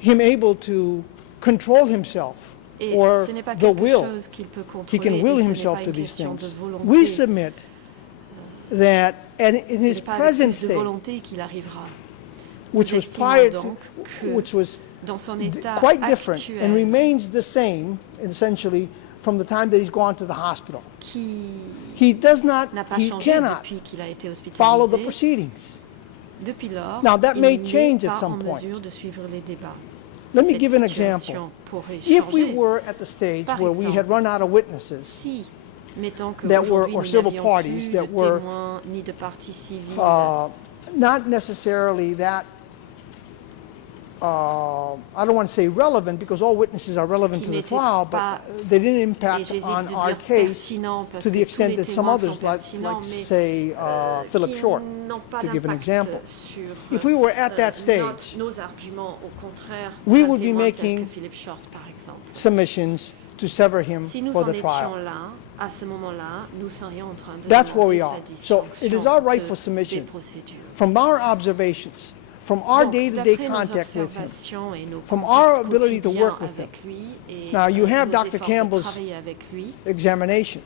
him able to control himself Et or ce n'est pas the quelque will. chose qu'il peut He contrôler, can et will ce n'est himself pas to une these question de things. volonté. We submit that and in Ce n'est his pas avec present plus de state, volonté qu'il arrivera. which Nous was estimons prior donc to, que which was dans son état quite different and actuel, remains the same essentially from the time that he's gone to the hospital. qui He does not, n'a pas he changé cannot depuis qu'il a été follow the hospitalisé. proceedings. Depuis lors, Now, that il may n'est change at pas some en point. mesure de suivre les débats. Let me Cette give an situation example. pourrait If we changer were at the stage Par where we had exemple, run out of witnesses, si, mettons que that were- aujourd'hui or nous civil n'avions parties plus that de were, témoins ni de parties civiles, not necessarily that, I don't want to say relevant because all witnesses are relevant Qui to the n'étaient trial, pas- but they didn't et impact j'hésite on de our dire case pertinents parce to the que tous extent les that some témoins others, sont like pertinents, mais say Philip qui Short, n'ont pas to give an d'impact example. sur If we were at that stage, nos arguments, au contraire, we d'un would be témoin tel making que Philip Short, par exemple. submissions to sever him Si nous for en the étions trial. là, à ce moment-là, nous serions en train de That's where we demander are. sa So it is our right disjonction for des submission. procédures. From our observations, from our Donc, day-to-day d'après nos contact with him, observations et nos from contacts our ability to quotidiens work with avec lui et Now, you have nos Dr. efforts de Campbell's travailler avec lui, examination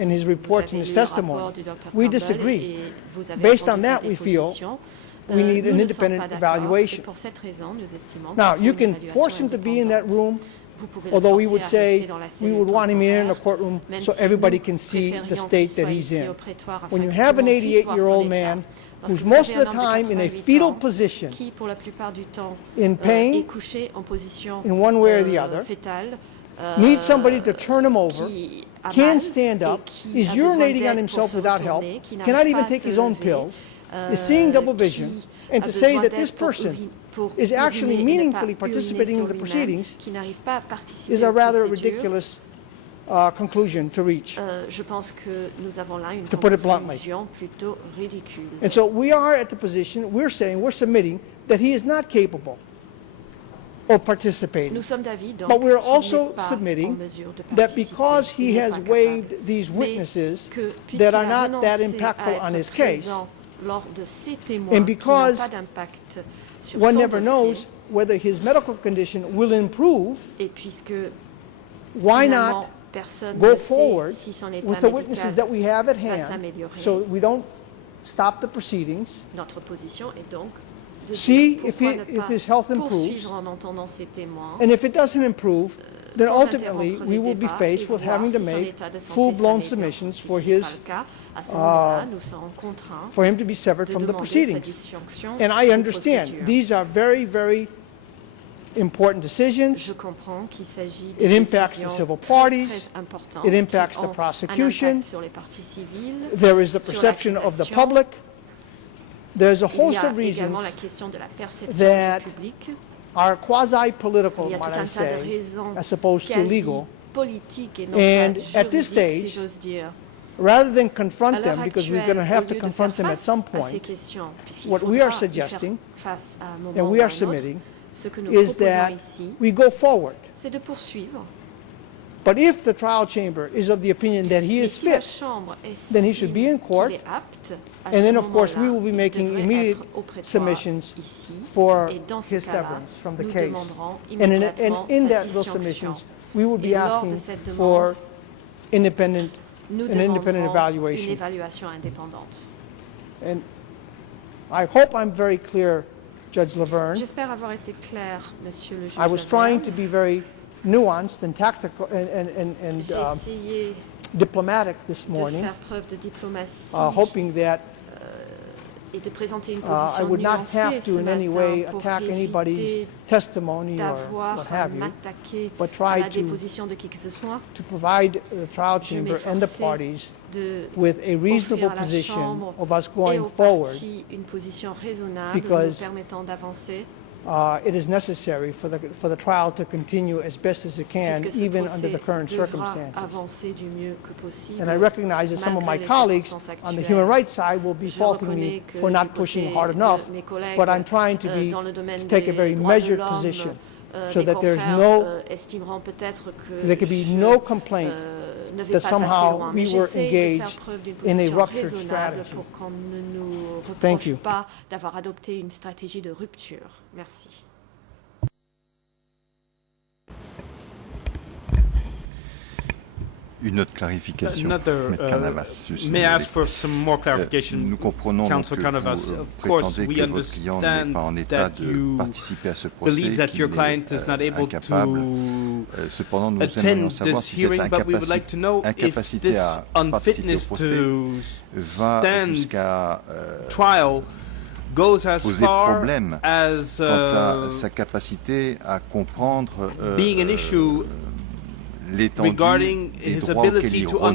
and his vous reports avez and his lu le rapport testimony, du Dr. we Campbell disagree. et vous avez Based entendu on that, sa we feel déposition. we need Nous an ne sommes independent pas d'accord, evaluation. et pour cette raison, nous estimons Now, qu'il you faut une can évaluation force him to be in that indépendante. room, Vous pouvez le although we forcer would à say rester dans la we cellule would want him here in the temporaire, courtroom même so si everybody nous can see the préférions state qu'il that soit he's ici in. au prétoire afin When you que have tout an le monde puisse voir 88-year-old son man état. Lorsque who's vous most avez of the un homme de time in a 88 fetal ans position, qui, pour la plupart du temps, in pain, est couché en position in one way or the other, fétale, needs somebody to turn him over, qui a can't mal stand et up, qui is a besoin urinating on d'aide himself pour se without help, retourner, qui cannot n'arrive even pas à take se his own lever, pills, is seeing double qui vision, a and to say besoin that d'aide this pour person pour is actually uriner et ne meaningfully pas uriner participating sur in the lui-même, proceedings qui n'arrive pas à participer is a aux rather procédures. ridiculous conclusion to reach. Je pense que nous avons là une To put it bluntly. conclusion plutôt ridicule. And so we are at the position, we're saying, we're submitting that he is not capable of participating. Nous sommes d'avis donc But we're qu'il also n'est pas en submitting mesure de that participer, because he il n'est has pas capable. waived these Mais witnesses que, that puisqu'il are a not that renoncé impactful à on être his case, présent lors de ces témoins and qui n'ont because pas d'impact sur one son never dossier, knows whether his medical condition will improve, et puisque why finalement, not personne go ne forward sait si son état with the witnesses médical that we have at va hand s'améliorer. so we don't stop the proceedings, Notre position est donc de see dire if pourquoi he- ne if pas his health improves, poursuivre en entendant ces témoins, and if it doesn't improve, then sans ultimately interrompre we les will be débats faced et with voir having to si son make état de santé full-blown s'améliore. submissions Si for ce n'est his pas le cas, à ce moment-là, nous serons contraints for him to be severed de from the demander sa proceedings. disjonction And I des understand procédures. these are very, very important decisions. Je comprends qu'il s'agit It de impacts the décisions civil très, parties. très importantes It impacts qui the ont prosecution. un impact sur les parties civiles. There is the sur perception of the l'accusation. public. There's a Il y host a of reasons également la question de la perception that du public. are quasi-political, Il y a tout might I un tas de say, raisons as opposed to quasi legal. politiques et non And pas at this juridiques, si stage, j'ose dire. Rather than À confront l'heure them, because we're actuelle, going to have au to lieu de confront faire them at face some à ces point, questions, puisqu'il what we faudra are y faire suggesting, face à un moment and ou we à are un autre, submitting, ce que nous is proposons that ici, we go forward. c'est de poursuivre. But if the trial chamber is of the opinion that he Et is si la fit, Chambre then he should be in court, qu'il est apte, à and ce then of course we moment-là, will be il making devrait immediate être au prétoire submissions ici, for et dans ce his cas-là, severance from the nous case. demanderons And immédiatement in sa that, those disjonction. submissions, we will be Et lors de asking cette demande, for independent, Nous an independent demanderons une evaluation. évaluation indépendante. And I hope I'm very clear, Judge Laverne. J'espère avoir été clair, Monsieur le juge. I was trying to be very nuanced and tactical and J'ai essayé diplomatic this de morning, faire preuve de diplomatie hoping that et de présenter une I position would not nuancée have ce to in any matin way pour attack anybody's éviter testimony or d'avoir what à have you, m'attaquer but à try la to déposition de qui que ce soit, to provide the trial Je chamber and the m'efforçais parties de with a reasonable offrir à la position Chambre of us et going aux forward. parties une position raisonnable because, nous permettant d'avancer, It is necessary for the trial to continue as best as it can, puisque ce even under procès the current devra circumstances. avancer du mieux que possible. And I recognize that some of my malgré les colleagues circonstances on the actuelles. human rights side will be Je faulting me reconnais que for du not côté pushing hard de enough, mes collègues, but I'm trying to dans le domaine take a des very droits de measured l'homme, position so mes that there's confrères, no, estimeront peut-être que there can be je, no complaint ne vais that pas somehow assez loin. Mais we were j'essaie de faire engaged preuve d'une in a position ruptured raisonnable strategy. pour qu'on ne nous Thank reproche you. pas d'avoir adopté une stratégie de rupture. Merci. Une autre clarification, Another, Maître Canamas, je suis may I désolé. ask for some more clarification? Nous comprenons donc Counsel que Canavas, vous of course, prétendez we que votre client n'est understand pas en état that de you participer à ce procès, believe that your qu'il client is not est able incapable. to Cependant, nous aimerions attend savoir this si cette hearing, but we would like to know if incapacité this à participer au unfitness procès to va stand jusqu'à trial goes as poser far problème as quant à sa capacité à comprendre being an issue l'étendue regarding des his droits auxquels ability il to renonce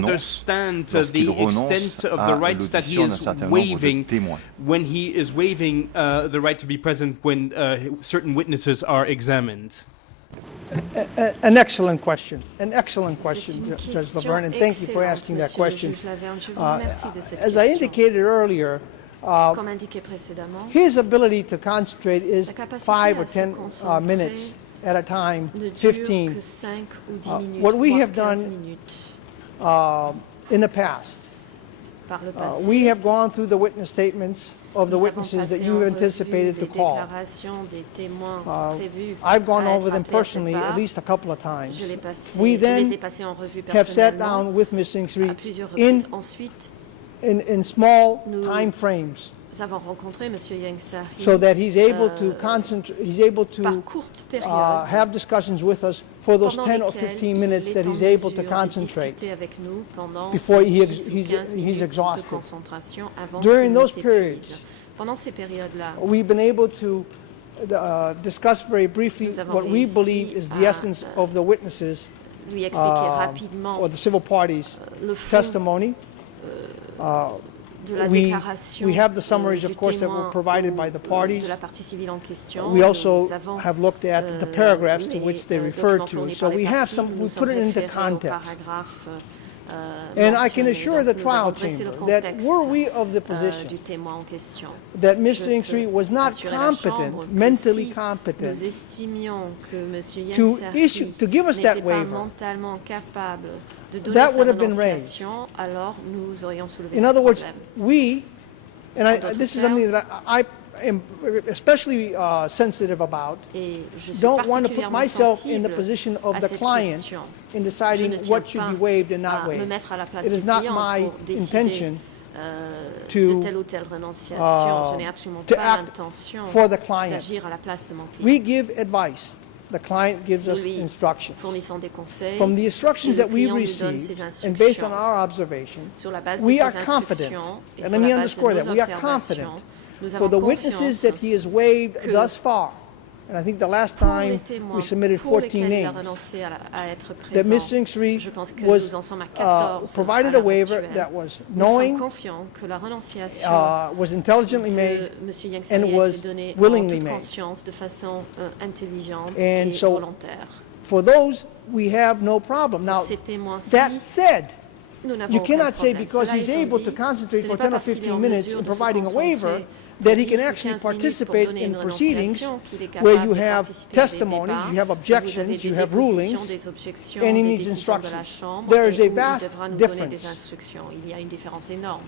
understand lorsqu'il the renonce extent of à the rights that he l'audition d'un is certain nombre de waiving témoins. when he is waiving the right to be present when certain witnesses are examined. An excellent question, an excellent C'est question, une Judge question Laverne, and thank you for excellente, asking that Monsieur le question. juge Laverne. Je vous remercie de cette As I question. indicated earlier, Comme indiqué précédemment, his ability to concentrate is Sa capacité 5 à or se 10 concentrer minutes at a time, ne dure 15, que 5 ou 10 minutes, what we voire have 15 done minutes in the past. par le passé. We have gone through the witness statements of the Nous avons witnesses that passé you en have revue anticipated to les call. déclarations des témoins prévus I've gone à over être them appelés à ce personally débat. at least a couple of times. Je les We les then ai passés en revue have sat personnellement down with Ms. à Ingsri plusieurs in, reprises. Ensuite, in small Nous- time frames nous avons rencontré M. Yangsari so that he's able to euh, concentrate, he's able par to courte période. have discussions with us for those pendant 10 or lesquelles 15 minutes il that est en he's able to mesure de concentrate. discuter avec nous pendant before ces he 10 ou he's- 15 he's minutes exhausted. de concentration avant During qu'il those ne periods, s'épuise. Pendant ces périodes-là, We've been able to discuss very briefly Nous avons what we réussi believe is the à, essence of the witnesses lui expliquer rapidement or the civil parties' le fond testimony. de la we déclaration have the summaries, du of course, that were témoin provided ou, by the parties. de la partie civile en question. We also Nous avons, have looked at the paragraphs to les, which they documents refer to. fournis So par les we have parties, some, nous we sommes put it into référés au context. paragraphe, And I can mentionné. assure the Donc, nous trial avons dressé le chamber that contexte, were we of the du position témoin en question. that Je Mr. peux Ingsri was not assurer la Chambre competent, que mentally si competent, nous estimions que M. to Yangsari to give us that n'était pas waiver, mentalement capable de donner that sa would have been raised. renonciation, alors nous aurions soulevé In ce other words, problème. we, and En d'autres this is something that I am especially sensitive about, Et je suis don't want to put particulièrement myself in the sensible position of à the cette client question. in Je deciding ne tiens what should pas be waived and à not me waived. mettre à la place It is du not client my pour décider intention de telle ou telle renonciation. Je n'ai absolument to pas act l'intention for the client. d'agir à la place de mon client. We give advice. The client gives Nous us lui instructions. fournissons des conseils. From the instructions et le that we client nous donne received, ses and based on instructions. our observations, Sur la base we de are ces confident, instructions et and sur let me la base de underscore nos that, we are observations, confident nous for avons the witnesses confiance that he has waived que thus far. And I think the last pour les time témoins we submitted pour 14 lesquels il a names, renoncé à être that présent. Mr. Ingsri Je pense que was nous en sommes à 14 provided à a l'heure waiver actuelle. that was Nous sommes knowing, confiants que la renonciation was intelligently made, de M. Yangsari and a was été donnée en willingly toute made. conscience, de façon intelligente And et so- volontaire. For those, we have no problem. Now, Ces témoins-ci, that said, nous n'avons you aucun cannot say problème. because Cela he's étant able dit, to concentrate ce for n'est pas 10 or parce qu'il est 15 en minutes mesure in de se providing a waiver concentrer that he pour can 10 ou actually 15 minutes pour participate donner in une proceedings renonciation, qu'il est where capable you de have participer à des testimonies, débats, you have où vous avez objections, des you have dépositions, rulings, des objections, and he des needs décisions de la instructions. Chambre, There is a et où il vast devra nous donner des difference. instructions. Il y a une différence énorme.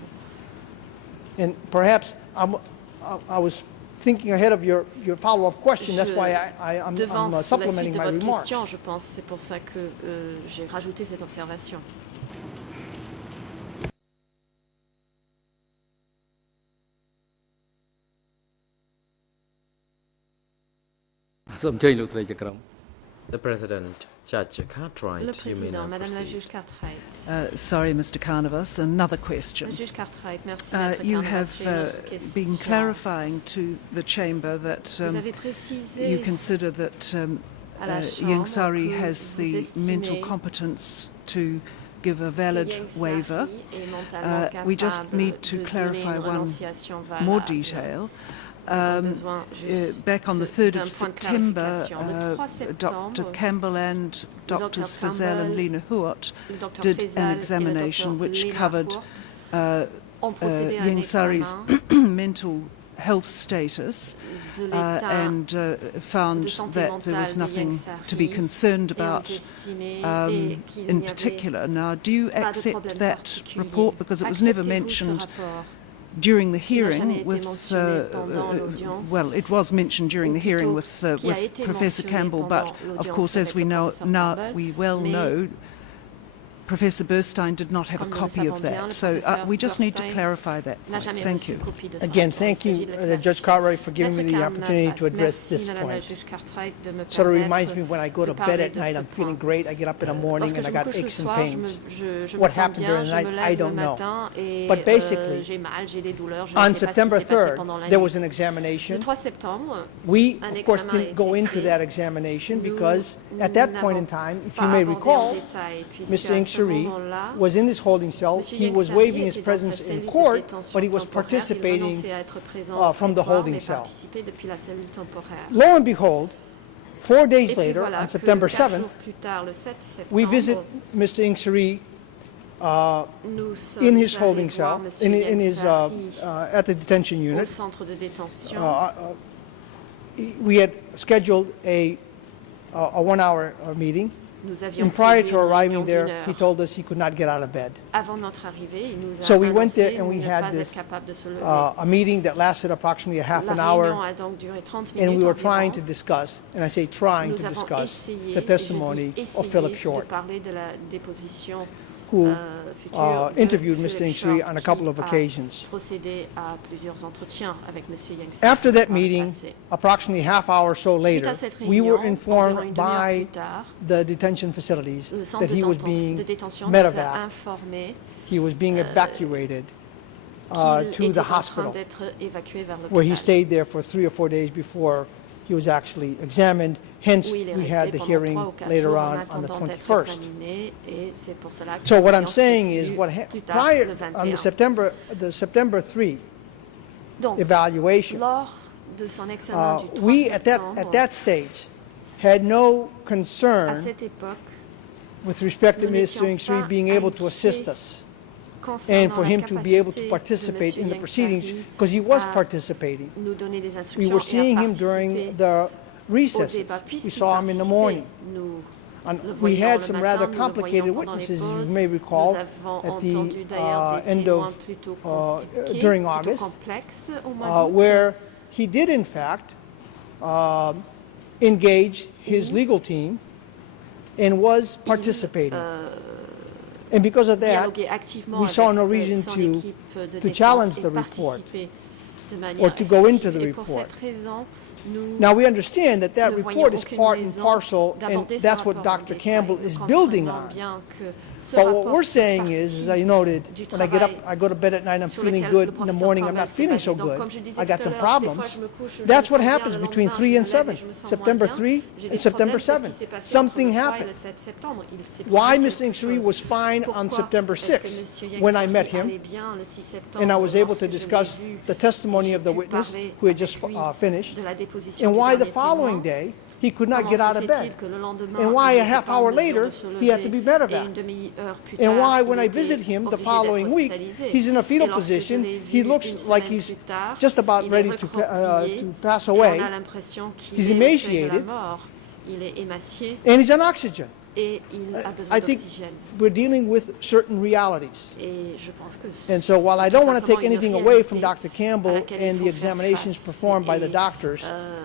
And perhaps I was thinking ahead of your follow-up question. That's Je why I'm devance la suite supplementing de my votre remarks. question, je pense. C'est pour ça que j'ai rajouté cette observation.សូមអញ្ជើញលោកស្រីជាក្រុម The President, Judge Cartwright, Le you may Président, now Madame la proceed. juge Cartwright. Sorry, Mr. Carnavas, another La question. juge Cartwright, merci, Maître You Carnavas. have J'ai une autre question. been clarifying to the chamber that Vous avez précisé you consider that à la Chambre Yangsari que has vous the mental estimez competence to give a que valid Yangsari waiver. est mentalement We just capable need to de clarify donner une one renonciation more valable. detail. Nous avons besoin juste Back on the d'un 3rd point of de September, clarification. Le 3 septembre, Dr. Campbell and Drs. Fazal and Lena Huot le Dr. did Faisal an et le examination Dr. which Lena covered Huot ont procédé à un Yangsari's examen mental health status de l'état and found de santé that there was mentale de nothing to be Yangsari concerned et ont about estimé et qu'il in n'y avait particular. Now, do you pas de accept problème that particulier. report? Because it was never Acceptez-vous ce mentioned rapport? during the n'a jamais hearing été with, mentionné pendant l'audience, well, it was mentioned during ou the hearing plutôt with, qui a with été Professor mentionné Campbell, but pendant of l'audience course, as avec we le know professeur now, Campbell, we well mais know, Professor Burstein did not have a comme nous le copy of savons bien, that. le So professeur we just need to Burstein clarify that n'a point. jamais Thank reçu you. copie de ce Again, rapport. thank Il you, s'agit de le Judge clarifier. Cartwright, for giving me Maître the opportunity to Carnavas, address this merci, Madame la point. juge Cartwright, de me Sort of permettre reminds me when I go de to bed parler at de night, ce I'm feeling point. great. I get up in the morning Lorsque and I je me got couche le aches and soir, pains. je me What sens happened bien, during the je me night, I lève le don't know. matin et But basically, j'ai mal, j'ai des douleurs, je On ne sais pas September ce qui s'est passé 3rd, pendant la there nuit. was an Le examination. 3 septembre, We, un of course, examen a didn't go été into fait. that examination Nous because at that point in n'avons time, if pas you may abordé en recall, détail, puisque Mr. à ce Ingsari moment-là, was in his holding cell. Monsieur He was Yangsari waiving his était dans sa presence cellule in de court, détention but he was temporaire. Il participating renonçait à être présent from the au prétoire, holding mais cell. participait depuis la cellule temporaire. Lo and behold, 4 days Et puis later, voilà on que September 4 7th, jours plus tard, le 7 septembre, we visit Mr. Ingsari nous sommes in his allés holding voir cell, Monsieur in his Yangsari at the detention au unit. centre de détention. We had scheduled a a 1-hour meeting. Nous avions And prior prévu to une arriving réunion there, d'une he heure. told us he could not get out of bed. Avant notre arrivée, il nous a So we went there annoncé and we ne had pas this, être capable de se lever. A meeting that lasted approximately a half La an réunion hour, a donc duré 30 and we minutes were trying environ. to discuss, and I say trying Nous to avons discuss, essayé, the et je testimony dis of Philip essayé Short, de parler de la déposition who future de interviewed Philip Mr. Ingsiri Short, on a couple qui of a occasions. procédé à plusieurs entretiens avec M. Yang After that par le meeting, passé. approximately half hour or so Suite later, à cette we were réunion, environ informed une demi-heure by plus tard, the detention facilities le centre that he was de being détention nous a medevac. informé He was being evacuated qu'il to était the en train hospital, d'être évacué vers where he l'hôpital. stayed there for 3 or 4 days before he was actually examined. Hence, Où il est we resté had the pendant hearing 3 ou 4 later jours en on the attendant d'être 21st. examiné, et c'est pour cela que So what I'm l'audience saying s'est is, tenue what plus tard, prior le on 21. the September 3 Donc, evaluation, lors de son examen du 3 we septembre, at that stage had no à concern cette époque, with respect to nous Mr. n'étions Ingsiri pas being able to assist inquiets us concernant and for la him to be able to capacité de participate in the M. proceedings, Yangsari because he was à participating. nous donner des We instructions were et seeing à him during participer the au recesses. débat. We Puisqu'il saw him in the participait, morning. nous And le we voyions had le some matin, rather nous le complicated voyions pendant les witnesses, pauses. you may recall, Nous avons at the entendu d'ailleurs des end témoins of plutôt compliqués, during plutôt August, complexes au mois d'août, where he did in fact engage his legal team and was participating. And because of that, dialoguer activement we avec saw no reason son to équipe de défense challenge et the report participer de manière or to go into effective. the Et pour report. cette raison, nous now we understand that that ne voyons report is aucune part and raison parcel, and d'aborder ce that's what rapport en Dr. détail. Campbell Nous is building comprenons on. bien que ce But what rapport we're fait saying is, as I noted, du when I get up, travail I go to bed at night, I'm sur feeling lequel good. le In the professeur morning, I'm Campbell not s'est feeling basé. so Donc, good. comme je disais I got tout à some l'heure, des fois, problems. je me couche, je That's me what sens bien, happens le between lendemain, 3 je and me lève 7, et je me sens September moins 3 bien. J'ai and des September problèmes, qu'est-ce 7. qui s'est passé Something entre le 3 et happened. le 7 septembre. Il s'est Why produit Mr. quelque Ingsiri chose. was fine on Pourquoi September est-ce que 6th M. when I met Yangsari him, allait bien le 6 septembre, and I was able lorsque to je l'ai discuss vu the testimony et of the j'ai pu witness parler who had just avec lui finished, de la déposition and du why the dernier following témoin. day he could not Comment get se out of fait-il bed, que le lendemain, and il why a n'était half pas en hour mesure later de se he had to lever, be et medevac, une demi-heure plus and tard, why il when I était visit him the obligé d'être following week, hospitalisé. he's in a Et fetal lorsque je position, l'ai he vu looks une like semaine he's plus tard, just about il est ready recroquevillé, to pass et away, on a l'impression qu'il He's est au seuil de la emaciated. mort. Il est émacié and he's on oxygen. et il a besoin I think d'oxygène. we're dealing with certain realities. Et je pense que And so while I c'est don't want to simplement take une anything away from réalité Dr. Campbell à laquelle il and faut the faire examinations face. performed by the Et, doctors,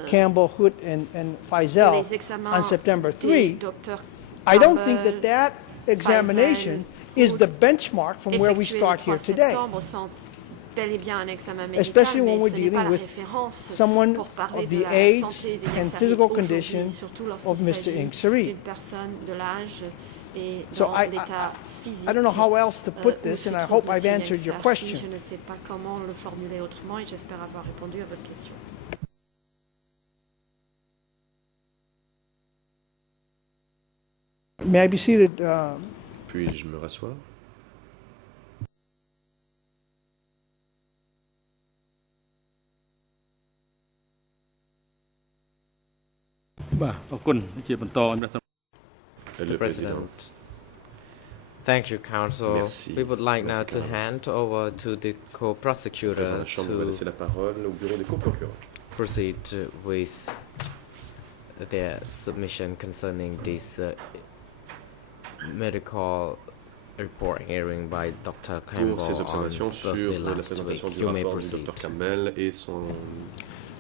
Campbell, Hood, and Faisal les examens on September des 3, docteurs I don't think Campbell, that examination is the benchmark from where we effectués start le 3 here today. septembre sont bel et bien un examen médical, Especially when mais we're ce n'est pas dealing la with référence someone pour parler of de the la age santé de and Yangsari physical aujourd'hui, condition surtout of lorsqu'il Mr. s'agit Ingsiri. d'une personne de l'âge et So dans l'état physique. I don't know how else to put où this, se and I trouve hope I've Monsieur answered your Yangsari. question. Je ne sais pas comment le formuler autrement et j'espère avoir répondu à votre question. May I be seated? Puis-je me rasseoir? Bah, អរគុណជាបន្តអន្តរ Le président. Thank you, counsel. Merci, We would like now Monsieur to Campbell. hand over to the Le président co-prosecutor de la Chambre va to laisser la parole au bureau des coprocureurs. proceed with their submission concerning this medical report hearing by Dr. Campbell Pour ses observations on sur Thursday la last présentation week. du You may rapport du proceed. Dr Campbell et son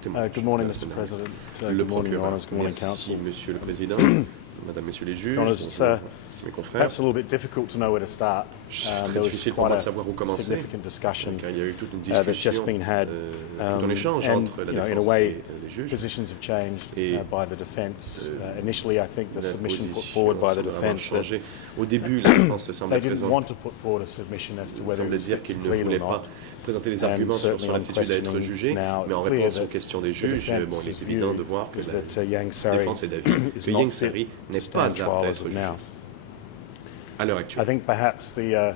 témoignage. Good morning, Mr. personnel. President. Le Good morning, Your procureur. Honours. Good morning, Merci, Council. Monsieur le Président, Madame, Messieurs les juges, Your Honours, it's, bonjour, estimés confrères. Perhaps a little bit difficult to know where to start. Très There was difficile pour moi quite de savoir où a commencer, significant discussion car il y a eu toute une that's just discussion, been had. un échange And, entre la you know, in a défense way, et les juges. positions have changed Et, by the defence. Initially, I think the La submission put position forward by the semble avoir defence that changé. Au début, la défense they semblait didn't présenter. want to put forward a submission as to Il whether it semblait was dire fit qu'il to ne plead voulait or pas not. présenter des And arguments sur certainly son on aptitude à être questioning jugé, now, mais en it's clear réponse aux that questions des the juges, bon, il est defence's évident view de voir que is la that Yangsari défense est d'avis is que not Yangsari fit n'est to pas stand apte à trial as être of jugé now. à l'heure I actuelle. think perhaps the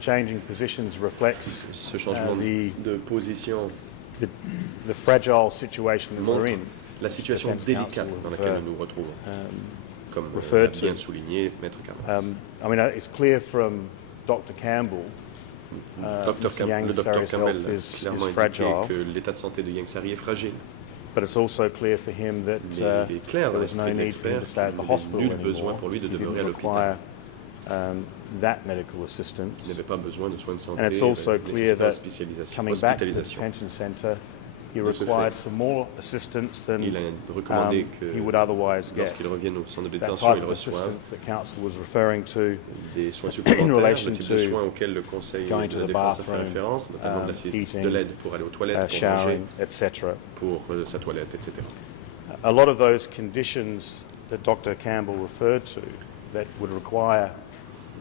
changing positions reflects Ce changement de position the fragile situation that we're montre in. la situation Defense délicate Counsel dans have, laquelle nous nous retrouvons, comme l'a referred bien to. souligné Maître Carlos. I mean, it's clear from Dr. Campbell, Le docteur Mr. Campbell Yangsari's a health is clairement indiqué fragile. que l'état de santé de Yangsari est fragile. but it's also clear for him that Mais il est clair there dans was no l'esprit de need for him l'expert to stay at qu'il the n'y avait hospital nul besoin anymore. pour lui de He demeurer à didn't l'hôpital. require that medical Il assistance. n'avait pas besoin de soins de santé, And it's also clear nécessitant that coming back to the hospitalisation. detention centre, he De ce required fait, some more assistance than Il a recommandé que he would otherwise get. lorsqu'il revienne au centre de That détention, type il of reçoive assistance that council was referring to, des soins supplémentaires, relation le type de to soins auxquels le Conseil going de to la the défense a fait bathroom, référence, notamment eating, de l'aide pour aller aux toilettes, pour manger, showering, etc. pour sa toilette, etc. A lot of those conditions that Dr. Campbell referred to that would require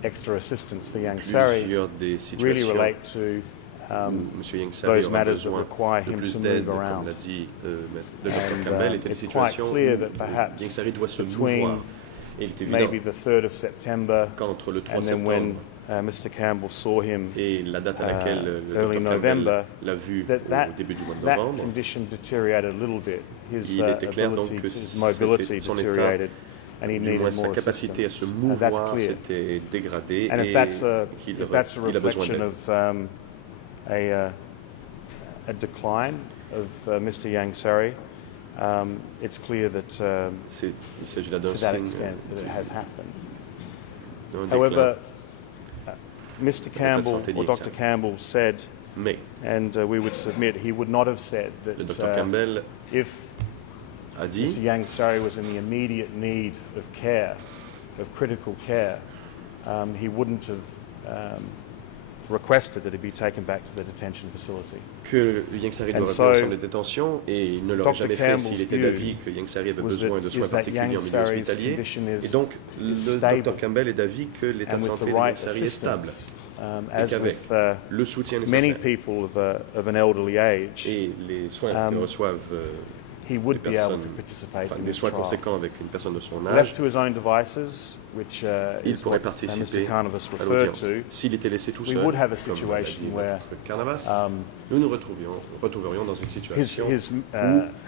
extra assistance for young Sari Plusieurs des really situations relate to où M. Yang Sari those aura matters that besoin require de him plus to d'aide, move comme around. l'a dit le Dr And Campbell, étaient des it's quite situations clear où that perhaps Yang Sari doit se between mouvoir. Et il est évident maybe the 3rd of September qu'entre le 3 and then septembre when Mr. Campbell saw him et la date à laquelle le early Dr November, Campbell l'a vu au début du mois de that novembre, condition deteriorated a little bit. His il était clair donc ability, que his mobility son état, deteriorated, and he du moins needed sa more capacité à se assistance. mouvoir That's clear. s'était dégradée And if et that's a qu'il if that's a il a besoin reflection d'aide. of a decline of Mr. Yang Sari, it's clear that Il s'agit là d'un to that signe extent that it has happened. d'un However, déclin. Mr. Campbell santé or d'Yang Dr. Sari. Campbell said, Mais and we would submit, he would not have said le that Dr Campbell if a dit Mr. Yang Sari was in the immediate need of care, of critical care, he wouldn't have requested that he be taken back to the detention facility. que Yang Sari doit And revenir so, au centre de détention et il ne l'aurait Dr. jamais fait Campbell's s'il était view d'avis que Yang Sari avait was besoin that- de soins is that particuliers en Yang milieu Sari's hospitalier. condition is Et donc, le stable. Dr Campbell est d'avis que l'état And de with santé the de right Yang Sari est stable assistance, et as qu'avec with le soutien many nécessaire people of an elderly age, et les soins que reçoivent he would les be able personnes, to participate enfin, in des this soins trial. conséquents avec une personne de son âge, Left to his own devices, which il is pourrait what participer Mr. Carnivus à referred l'audience. to. S'il était laissé tout We seul, would have a comme l'a dit situation where, Maître Carnavas, nous nous retrouverions dans une situation his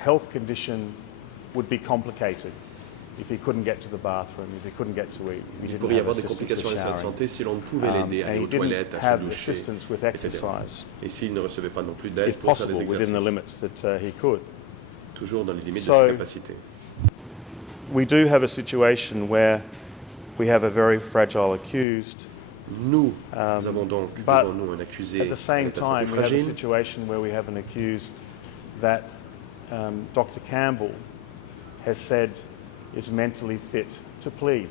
health condition would be complicated if he couldn't get to the bathroom, if he couldn't get to eat, if he il didn't pourrait y have avoir des assistance complications à with l'état de showering. santé si l'on ne pouvait l'aider à And aller he aux toilettes, didn't à have se doucher, assistance with etc. exercise, Et s'il ne recevait pas non plus d'aide if pour faire des possible, within the exercices, limits that he could. toujours dans les limites de So- ses capacités. We do have a situation where we have a very fragile accused. Nous avons donc but devant nous un accusé At the à same l'état de santé time, we have a fragile. situation where we have an accused that Dr. Campbell has said is mentally fit to plead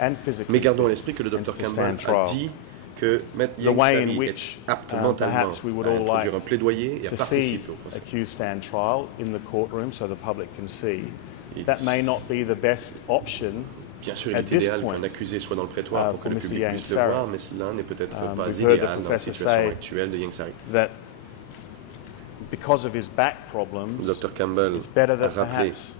and physically Mais gardons à fit l'esprit que le and Dr to Campbell stand a trial. dit que Maître The Yang way in Sari which est apte mentalement perhaps we would à all introduire like un plaidoyer et à to see participer au procès. accused stand trial in the courtroom so the public can see. It's- That may not be the best option. Bien sûr, il At est this idéal point, qu'un accusé soit dans le prétoire pour que for le Mr. public Yang puisse le Sari, voir, mais cela n'est peut-être pas we've heard the idéal dans la professor situation say actuelle de Yang Sari. That because of his back Le problems, Dr Campbell it's better a that rappelé perhaps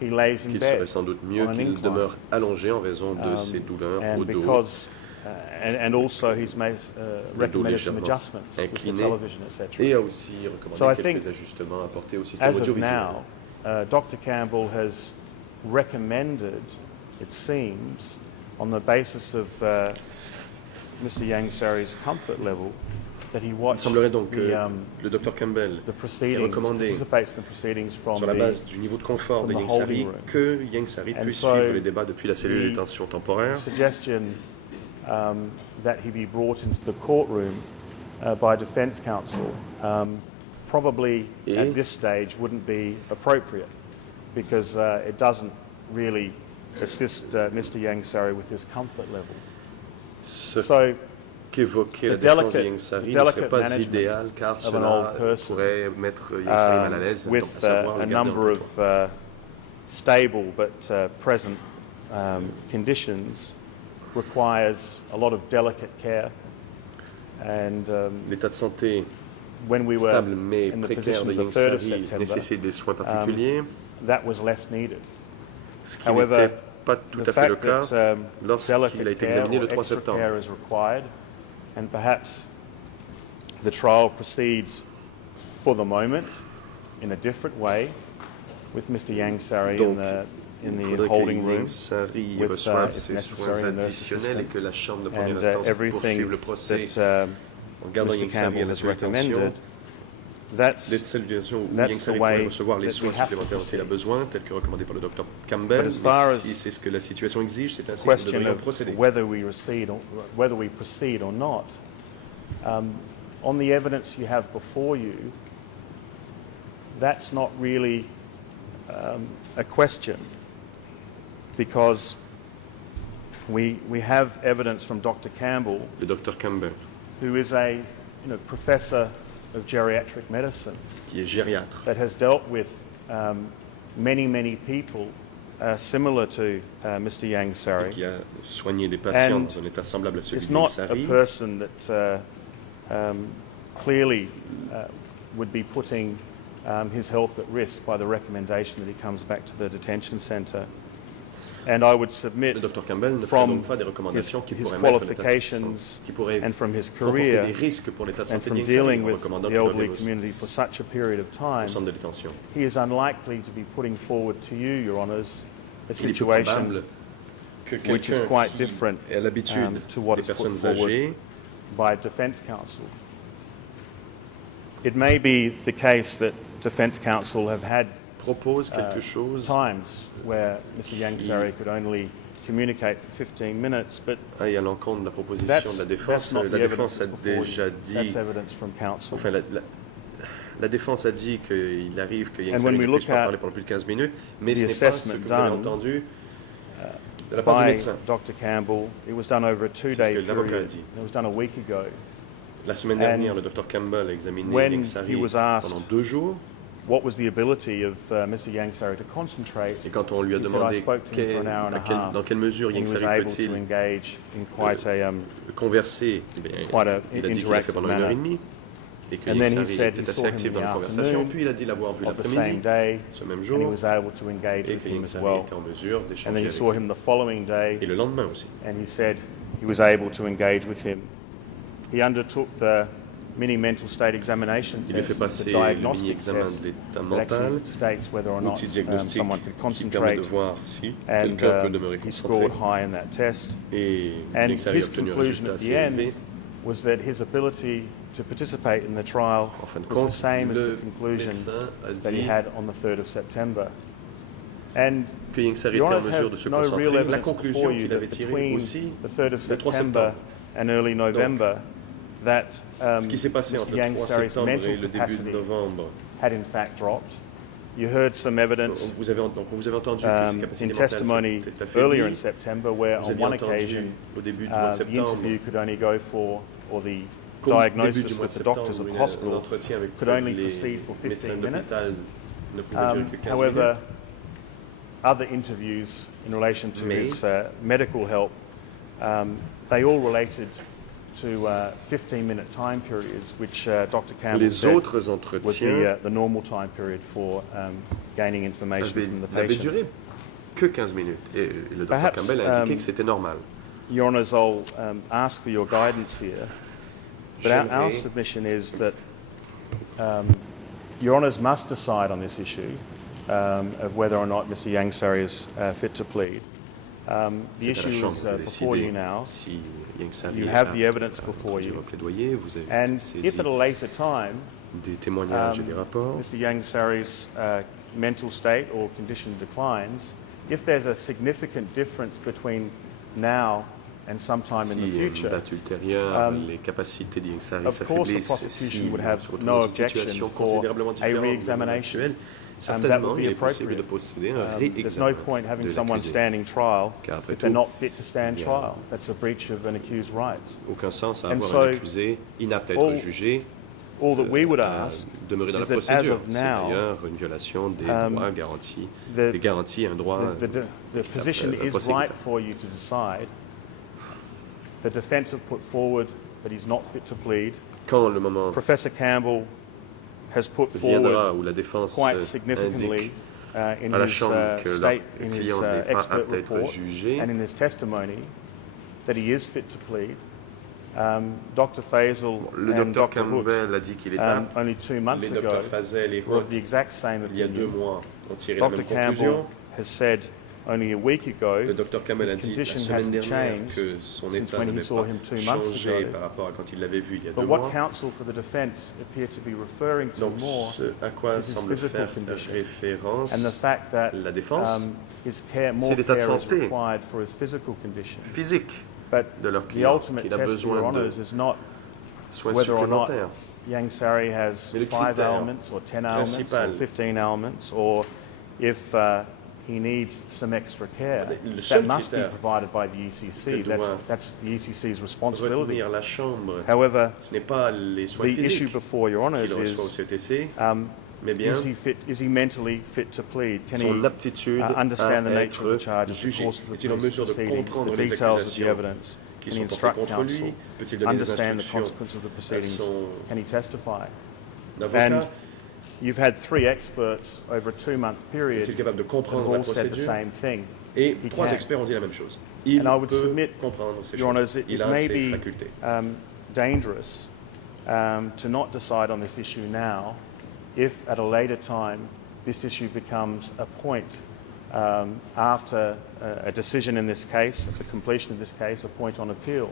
he lays in qu'il bed serait sans doute mieux on an qu'il incline. demeure allongé en raison de ses douleurs au And dos, because, and also he's made, recommended some légèrement adjustments with the incliné, television, etc. et a aussi recommandé So I quelques think, ajustements apportés au système As of audiovisuel. now, Dr. Campbell has recommended, it seems, on the basis of Mr. Yang Sari's comfort level, that he Il watch semblerait donc que the, le Dr Campbell the ait proceedings, recommandé, participates in the proceedings from sur la the base du niveau de confort from de the Yang holding Sari, room. que Yang Sari And puisse so suivre les débats depuis la cellule de the- détention temporaire. suggestion that he be brought into the courtroom by defence counsel probably Et- at this stage wouldn't be appropriate because it doesn't really assist Mr. Yang Sari with his comfort level. Ce So qu'évoquait la the défense de delicate- Yang Sari the ne serait delicate pas management idéal car of an cela old person, pourrait mettre Yang Sari mal à l'aise, donc à with savoir a le garder number en prétoire. of stable but present conditions requires a lot of delicate care. And L'état de santé when we were stable mais in the précaire position de of the Yang 3rd of Sari September, nécessite des soins particuliers, that was less needed. ce qui However, n'était pas tout the à fait le fact cas that lorsqu'il a delicate été care examiné le or 3 extra septembre. care is required, and perhaps the trial proceeds for the moment in a different way with Mr. Yang Sari Donc, in il the faudrait que holding Yang room Sari with, reçoive if ses necessary, soins a nurse additionnels et assistant. que la chambre de première And instance everything poursuive le procès that en gardant Mr. Yang Sari à Campbell la has sous-détention. recommended, That's, D'être celle situation où that's Yang the Sari way pourrait recevoir les that soins we have to supplémentaires dont il a proceed. besoin, tel que recommandé par le Dr Campbell. But as far Mais as si c'est ce que la situation exige, c'est ainsi que nous question devrions of procéder. whether we proceed or not, on the evidence you have before you, that's not really a question, because we have evidence from Dr. Campbell, Le Dr Campbell, who is a professor of geriatric medicine, qui est gériatre, that has dealt with many people similar to Mr. Yang et Sari. qui a soigné des patients And dans un état semblable à celui It's de Yang not Sari. a person that clearly would be putting his health at risk by the recommendation that he comes back to the detention centre. And I would submit Le Dr Campbell ne ferait from donc pas des recommandations qui his pourraient mettre l'état de qualifications santé, qui pourraient and from his comporter career des risques pour l'état de and santé de from Yang Sari dealing en with recommandant the qu'il elderly revienne community for such a period of time, au centre de détention. he is unlikely to be putting forward to you, Your Honours, a Il est peu situation probable que which is quelqu'un quite qui different est à l'habitude to what des is put personnes forward âgées by defence counsel. It may be the case that defence counsel have had propose quelque chose. times where Mr. Yang Sari could only communicate for 15 minutes, but Aille à l'encontre de la proposition that's, de la that's défense. not La the evidence défense a that's before déjà you. dit, That's evidence from counsel. enfin la défense a dit qu'il arrive que Yang And Sari when we ne look puisse pas at parler pendant plus de 15 minutes, mais the ce n'est pas ce que assessment vous avez done, entendu de la part du by médecin. Dr. Campbell, it was done over a C'est ce two-day que l'avocat a period. dit. It was done a week ago. La semaine And dernière, le Dr Campbell a examiné when Yang Sari he was asked pendant 2 jours, what was the ability of Mr. Yang Sari to concentrate, et quand on lui a he said, I demandé spoke to him for an hour and a half, dans quelle mesure and Yang he was Sari able to peut-il engage in quite a converser, eh bien, quite a il a dit qu'il l'a fait interactive pendant 1 heure et manner. demie, et que And then Yang he Sari said he était saw assez him actif in dans the la conversation, afternoon puis il a dit l'avoir vu of the same l'après-midi, day, ce même and he jour, was able to engage et with que him Yang as Sari well. était en mesure And then d'échanger he avec saw lui. him the following day, Et le lendemain aussi. and he said he was able to engage with him. He undertook the mini mental state examination Il lui fait test, passer the le diagnostic mini-examen test de l'état that mental, actually states whether or not outil diagnostique someone could qui permet de concentrate, voir si and quelqu'un peut demeurer he concentré. scored high in that test. Et And Yang Sari a his obtenu un conclusion résultat at assez the end élevé. was that his ability to participate in the trial En fin de was the compte, same as the le conclusion médecin a that he dit had on the 3rd of September. And que Yang Sari Your était en Honours mesure de have se no real concentrer. La evidence conclusion before you qu'il that avait tirée between aussi the 3rd of le 3 September septembre. and early November that Ce qui s'est passé Mr. entre le Yang 3 Sari's septembre mental et le début de capacity novembre, had in fact dropped. You heard some evidence vous avez entendu que ses in capacités testimony mentales étaient earlier in affaiblies. September where Vous on aviez one entendu occasion au début du mois de the septembre, interview could only go for, or the qu'au début diagnosis du mois with de the doctors septembre, of un hospital entretien avec could only les proceed for 15 médecins minutes. d'hôpital ne pouvait durer que 15 However, minutes. other interviews in relation to Mais- his medical help, they all related to 15-minute time periods, which Dr. Campbell Les said autres was entretiens the normal time period for gaining information from the n'avaient patient. duré que 15 minutes. Et le Dr Perhaps, Campbell a indiqué que c'était normal. Your Honours, I'll ask for your guidance here, but our J'aimerais- submission is that Your Honours must decide on this issue of whether or not Mr. Yang Sari is fit to plead. The C'est à la issue Chambre is de before you décider now, si Yang Sari you est have the apte evidence à before conduire you. un plaidoyer, vous avez and saisi if at a later time des témoignages et des rapports. Mr. Yang Sari's mental state or condition declines, if there's a significant difference between now and sometime in the Si future, date ultérieure, les capacités d'Yang Sari of course the s'affaiblissent, prosecution si would on have se retrouve no dans une objections situation for considérablement a différente de re-examination, l'actuelle, that certainement would be il est possible de appropriate. procéder à un There's no réexamen point having de someone l'accusé. standing trial Car après if they're tout, not fit to stand il y a- trial. That's a breach of an accused's rights. Aucun sens à And avoir so, un accusé inapte à être all- jugé All that we would à ask demeurer dans is la that as procédure. of C'est now, d'ailleurs une violation des droits garantis, the- des garanties à un droit. the position un is procès right équitable. for you to decide. The defence have put forward that he's not fit to plead. Quand le moment Professor Campbell has put viendra forward où la défense quite significantly indique in à la his Chambre que state, le in his client n'est pas expert apte à être report jugé, and in his testimony that he is fit to plead. Dr. Faisal le and docteur Dr. Hook, Campbell a dit qu'il est apte. only 2 months Les ago, docteurs Fazel et were Hook, of the exact same il y a 2 opinion. mois, ont tiré la Dr. même Campbell conclusion. has said only a week ago, Le docteur Campbell his a dit la condition semaine hasn't dernière changed que son since état when he n'avait saw pas him 2 months changé ago. par rapport à quand il l'avait vu il y a 2 But what mois. counsel for the defence appear to be referring to Donc more ce à quoi is his semble physical faire condition référence and the fact that la défense, his care, more c'est l'état de care is santé required for his physical condition. physique But de leur the client, ultimate qu'il a test, Your besoin de Honours, is not soins whether or not supplémentaires. Yang Sari has Mais le 5 critère elements or 10 elements or principal. 15 elements, or if he needs some extra care. Le That seul must be critère provided by the ECC. que doit That's the ECC's responsibility. Retenir la chambre, However, ce n'est pas les soins the issue physiques before Your Honours qu'il reçoit au is, CTC, mais bien is he mentally fit to plead? Can son he aptitude à understand the nature of the être charges, the jugé. course of the Est-il en police mesure de proceedings, comprendre the les details of the accusations evidence? qui Can he sont portées instruct contre counsel? lui? Peut-il donner des Understand the instructions consequences of the à proceedings? son Can he testify? avocat? And you've had 3 experts over a 2-month period Est-il capable de who comprendre have la all said the procédure? same thing. Et He 3 can. experts ont dit la même chose. Il And I would peut submit, comprendre ces Your Honours, choses. it Il a may ces be facultés. dangerous to not decide on this issue now if at a later time this issue becomes a point after a decision in this case, at the completion of this case, a point on appeal.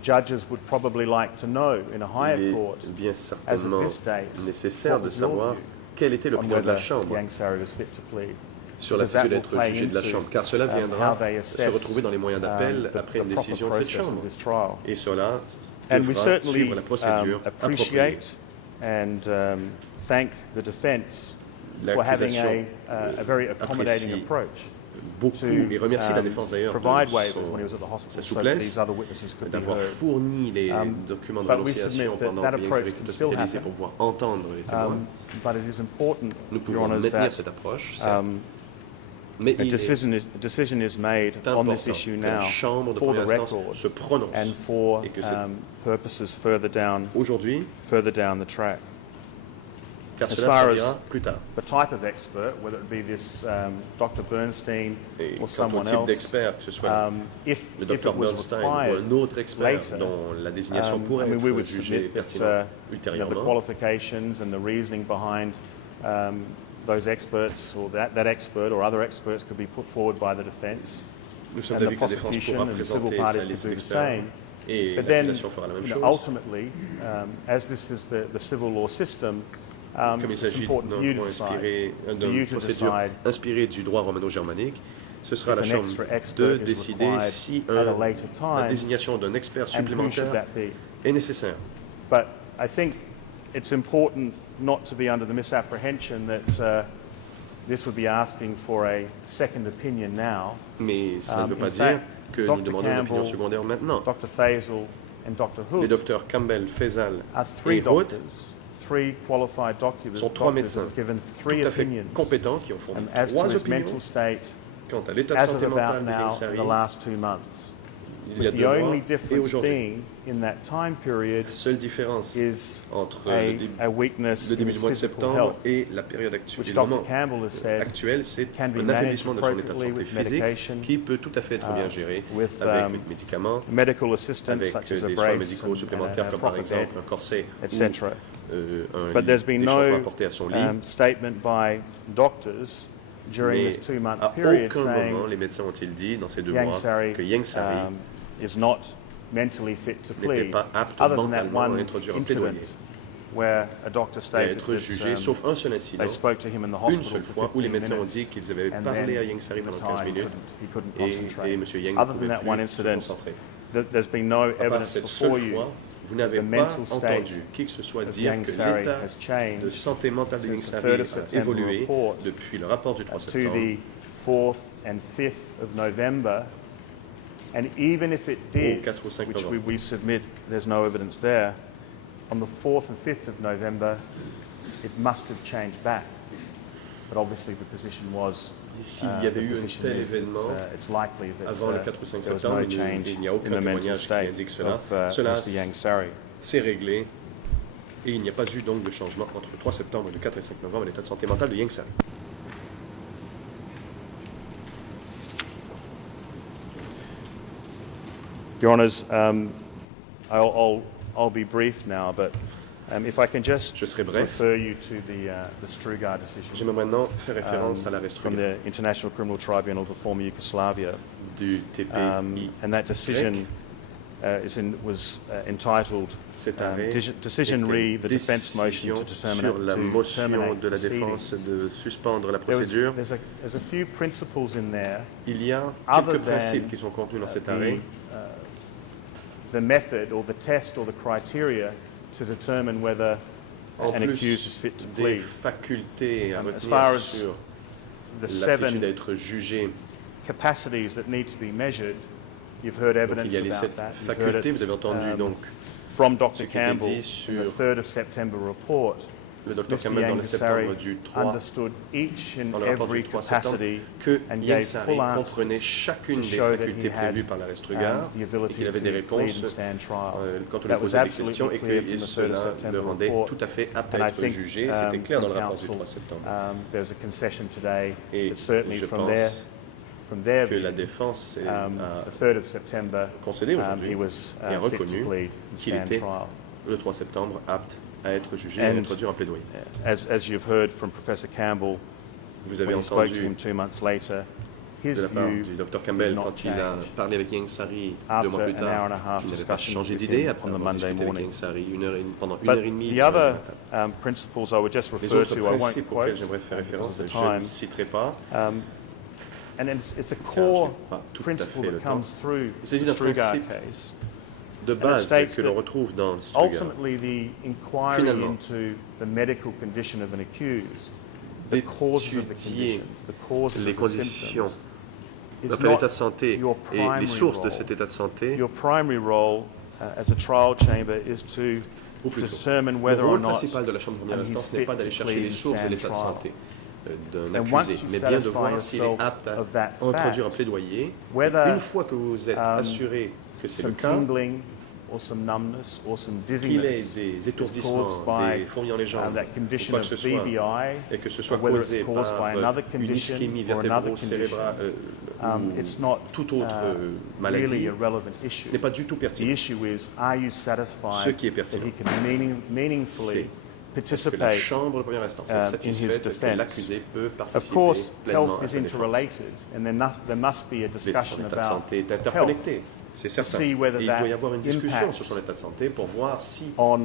Judges would probably like to know in a higher Il court, est bien as of certainement this date, nécessaire what de was your savoir view quel était on l'opinion de la whether Chambre Yang Sari was fit to plead. sur Because that l'attitude will d'être play jugé de la into, Chambre, car cela how viendra they se assess, retrouver dans les moyens d'appel the après une proper décision de cette process of Chambre. this trial. Et cela And we devra certainly suivre la procédure appropriée. appreciate and thank the defence for having L'accusation a very accommodating apprécie approach beaucoup to et remercie la défense d'ailleurs provide de waivers when he was at the sa hospital so that souplesse these other witnesses could be d'avoir heard. fourni les documents de but we renonciation submit that pendant that que Yang approach Sari can était still hospitalisé happen. pour pouvoir entendre les témoins. But it is important, Nous Your pouvons Honours, maintenir that cette approche, certes, mais a il est decision is made on this important issue que la now Chambre de for the première instance record se prononce and for et que c'est purposes further down aujourd'hui, the track. car As cela far as servira plus tard. the type of expert, whether it be this Dr. Bernstein Et or quant au someone type else, d'expert, que ce soit if le it Dr was Bernstein ou required un autre expert later, dont la désignation I pourrait mean, we être would jugée submit that pertinente the ultérieurement, qualifications and the reasoning behind those experts or that expert or other experts could be put forward by the defence, nous sommes and the d'avis que la défense prosecution pourra and the civil présenter parties sa liste could do the d'experts same. et But then, l'accusation fera la même you know, chose. ultimately, as this is the civil law system, Comme il it's s'agit important for you d'un to decide, for d'une you to procédure decide inspirée du droit romano-germanique, ce sera à la if an Chambre extra de expert is décider required si at a later la time, désignation d'un expert and who should supplémentaire that be? est nécessaire. But I think it's important not to be under the misapprehension that this would be asking for a second opinion now. Mais ça ne veut In pas fact, dire que nous Dr. demandons une opinion Campbell, secondaire maintenant. Dr. Faisal and Dr. Les Hood docteurs Campbell, Faisal are 3 et Hood doctors, 3 qualified doctors, sont 3 who médecins have given 3 tout à fait opinions compétents qui ont fourni and as to 3 his opinions mental state quant à l'état de as santé of about mentale de now Yang in Sari the last 2 months. il y a With 2 the mois only et difference aujourd'hui. being in that time period La seule différence is entre a weakness le in début his du mois de physical septembre health, et la période actuelle. which Le Dr. moment Campbell has said actuel, c'est can be un managed affaiblissement de son état de santé appropriately with physique medication, qui peut tout à fait être bien géré with, avec des médicaments, medical assistance avec such as a des soins brace médicaux and supplémentaires a comme par proper exemple bed, un corset etc. ou But there's been des changements no apportés à son lit. statement by doctors during Mais this 2-month à period aucun saying moment les médecins ont-ils dit dans ces 2 Yang mois Sari que Yang Sari is not mentally fit to n'était plead, pas apte other than that mentalement à one introduire un incident plaidoyer where a doctor et à stated être jugé, that sauf un seul incident, they spoke to him in the une hospital seule for fois où les 15 médecins ont minutes, dit qu'ils avaient and parlé then à Yang Sari he was pendant 15 tired, minutes he couldn't et concentrate. M. Yang ne Other than pouvait that one plus se incident, concentrer. there's been no À part evidence cette before seule you fois, vous n'avez the pas mental state entendu qui que ce soit of dire Yang que Sari l'état has changed de santé mentale de Yang since the Sari 3rd of a September évolué report depuis le rapport du 3 to septembre the 4th and 5th of November. And even if it did, 4 ou 5 which novembre. we submit, there's no evidence there, on the 4th and 5th of November, it must have changed back. But obviously the position was, Et s'il y avait eu un tel événement it's likely that avant le 4 ou 5 there was septembre, no change il n'y a in aucun the mental témoignage qui state indique cela. of Cela Mr. Yang Sari. c'est réglé et il n'y a pas eu donc de changement entre le 3 septembre et le 4 et 5 novembre à l'état de santé mentale de Yang Sari. Your Honours, I'll be brief now, but If I can just Je serai bref. refer you to the Strugar decision J'aimerais maintenant faire référence à l'arrêt from Strugar the International Criminal Tribunal of the former Yugoslavia. du TPI. And that decision was entitled Cet arrêt Decision Re, the defense motion décision to sur la motion terminate de la proceedings. défense de suspendre la There's procédure. a few principles in there. Il y a Other quelques than, principes qui sont contenus dans cet arrêt. The method or the test or the criteria to determine whether En an plus accused is fit to des plead. facultés à As far retenir as sur The l'aptitude 7 d'être jugé. capacities that need to be measured, you've heard Donc, evidence il y a les about 7 that. You've heard facultés, it, vous avez entendu donc from ce Dr. qui était Campbell dit in sur the 3rd of September report. le Dr Mr. Campbell dans le septembre Yang du 3, understood each and dans le rapport every du 3 septembre, capacity que and Yang gave Sari full comprenait answers chacune to des show that facultés he had prévues par l'arrêt Strugar the et ability qu'il avait des to réponses plead and stand trial. quand on lui That was posait des questions absolutely et clear que from the 3rd of cela September le rendait report. tout à fait apte And à I être think jugé. C'était clair dans le from rapport du counsel, 3 septembre. there's a concession today Et that certainly je from pense their que view, la défense a the 3rd of September, concédé he aujourd'hui was et a fit to reconnu plead and qu'il stand était trial. le 3 septembre apte à être jugé et à And- introduire un plaidoyer. As you've heard from Professor Campbell, Vous avez when he spoke to entendu him 2 months later, his de la part view du Dr did Campbell not quand il a change. parlé avec Yang Sari 2 After mois plus an tard, hour and a half il n'avait pas discussion changé with d'idée him après on the avoir Monday discuté avec morning. Yang Sari pendant une But heure et demie. the du lundi other matin. principles I would just Les refer autres to, I won't principes quote auxquels j'aimerais faire because référence, of the je ne time. citerai pas. And it's a je core n'ai pas tout à principle fait le that temps. comes through Il s'agit the d'un Strugar principe case. de it base states que l'on that retrouve dans Strugar. Ultimately, the inquiry Finalement, into the medical condition of an accused, the causes of the d'étudier conditions, the causes les of the conditions, symptoms, is notre état de not santé your et les primary sources de role. cet état de santé, Your primary role as a trial chamber is to ou plutôt, determine le whether or rôle not principal de la Chambre de première he's instance n'est fit pas d'aller to chercher plead les and sources de stand l'état de trial. santé d'un And once accusé, you mais bien de satisfy voir s'il est yourself apte à of that introduire un fact, plaidoyer. whether Une fois que vous êtes assuré que c'est le some cas, tingling or some numbness or some qu'il ait dizziness des is étourdissements, caused by des fourmis dans les jambes, that ou condition quoi of que ce soit, BBI, et que ce soit or whether it's causé caused par by another une condition ischémie or another vertébro-cérébrale it's not ou toute autre really maladie, a relevant issue. ce n'est pas du tout The pertinent. issue is, are you Ce satisfied qui est that pertinent, he can meaningfully Est-ce que la participate? Chambre de première instance est in his satisfaite que defense. l'accusé peut Of participer course, pleinement health à is sa défense? interrelated, and there must be a Mais discussion son état de about santé est health interconnecté, c'est certain. see Et whether il that doit y avoir une discussion impacts sur son état de santé pour voir si on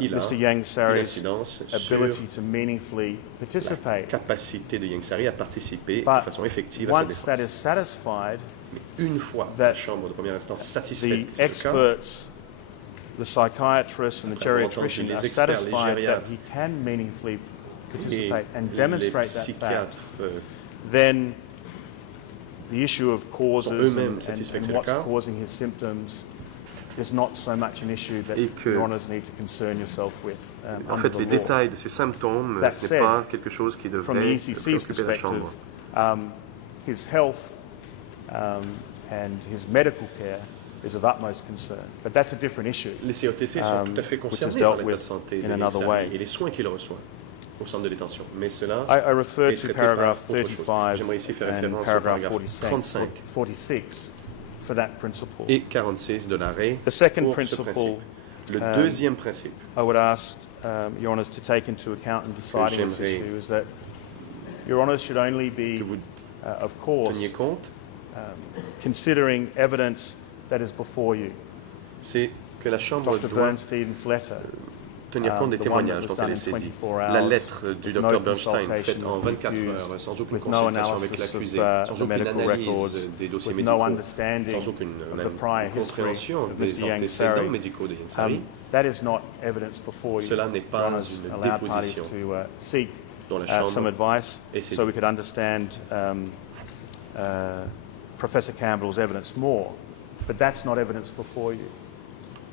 il a Mr. Yang une Sari's incidence sur ability to meaningfully la participate. capacité de Yang Sari à participer de But façon effective à sa once that défense. is satisfied, Mais une fois that la Chambre de première instance satisfaite the que c'est le cas, experts, the psychiatrists and the Après avoir entendu geriatrician les are experts, les satisfied that gériatres he can meaningfully et participate and les demonstrate that fact, psychiatres then the issue of causes eux-mêmes satisfaits que and c'est le what's cas, causing his symptoms is not so much an issue that et que, your honours need to concern yourself with en under fait, the les law. détails de ces symptômes, That ce n'est said, pas quelque chose qui From the devrait ECC's préoccuper la perspective, Chambre. his health and his medical care is of utmost concern. But that's a different issue. Les COTC sont tout à fait which is concernés dealt par l'état de with santé in de Yang another Sari way. et les soins qu'il reçoit au centre de détention. Mais cela I refer est to traité paragraph par autre chose. 35 J'aimerais ici faire and référence au paragraph paragraphe 46 35 for that principle. et 46 de l'arrêt The second pour ce principle, principe. Le deuxième principe I would ask Your Honours to take into account in deciding this j'aimerais issue is that Your Honours should only be, que vous of course, teniez compte, considering evidence that is before you. c'est que la Chambre Dr. doit Bernstein's letter, tenir compte des the one that témoignages was dont done elle in est saisie. 24 La hours, lettre du with Dr no Bernstein consultation faite en of the 24 accused, heures, sans aucune with no consultation avec analysis l'accusé, of sans the aucune medical analyse records, des dossiers with no médicaux, understanding sans aucune of the même prior history compréhension of des Mr. Yang antécédents Sari. médicaux de Yang Sari, That is not evidence before you. Cela n'est Your pas Honours une allowed parties déposition to seek dont la some Chambre advice est saisie. so we could understand Professor Campbell's evidence more. But that's not evidence before you.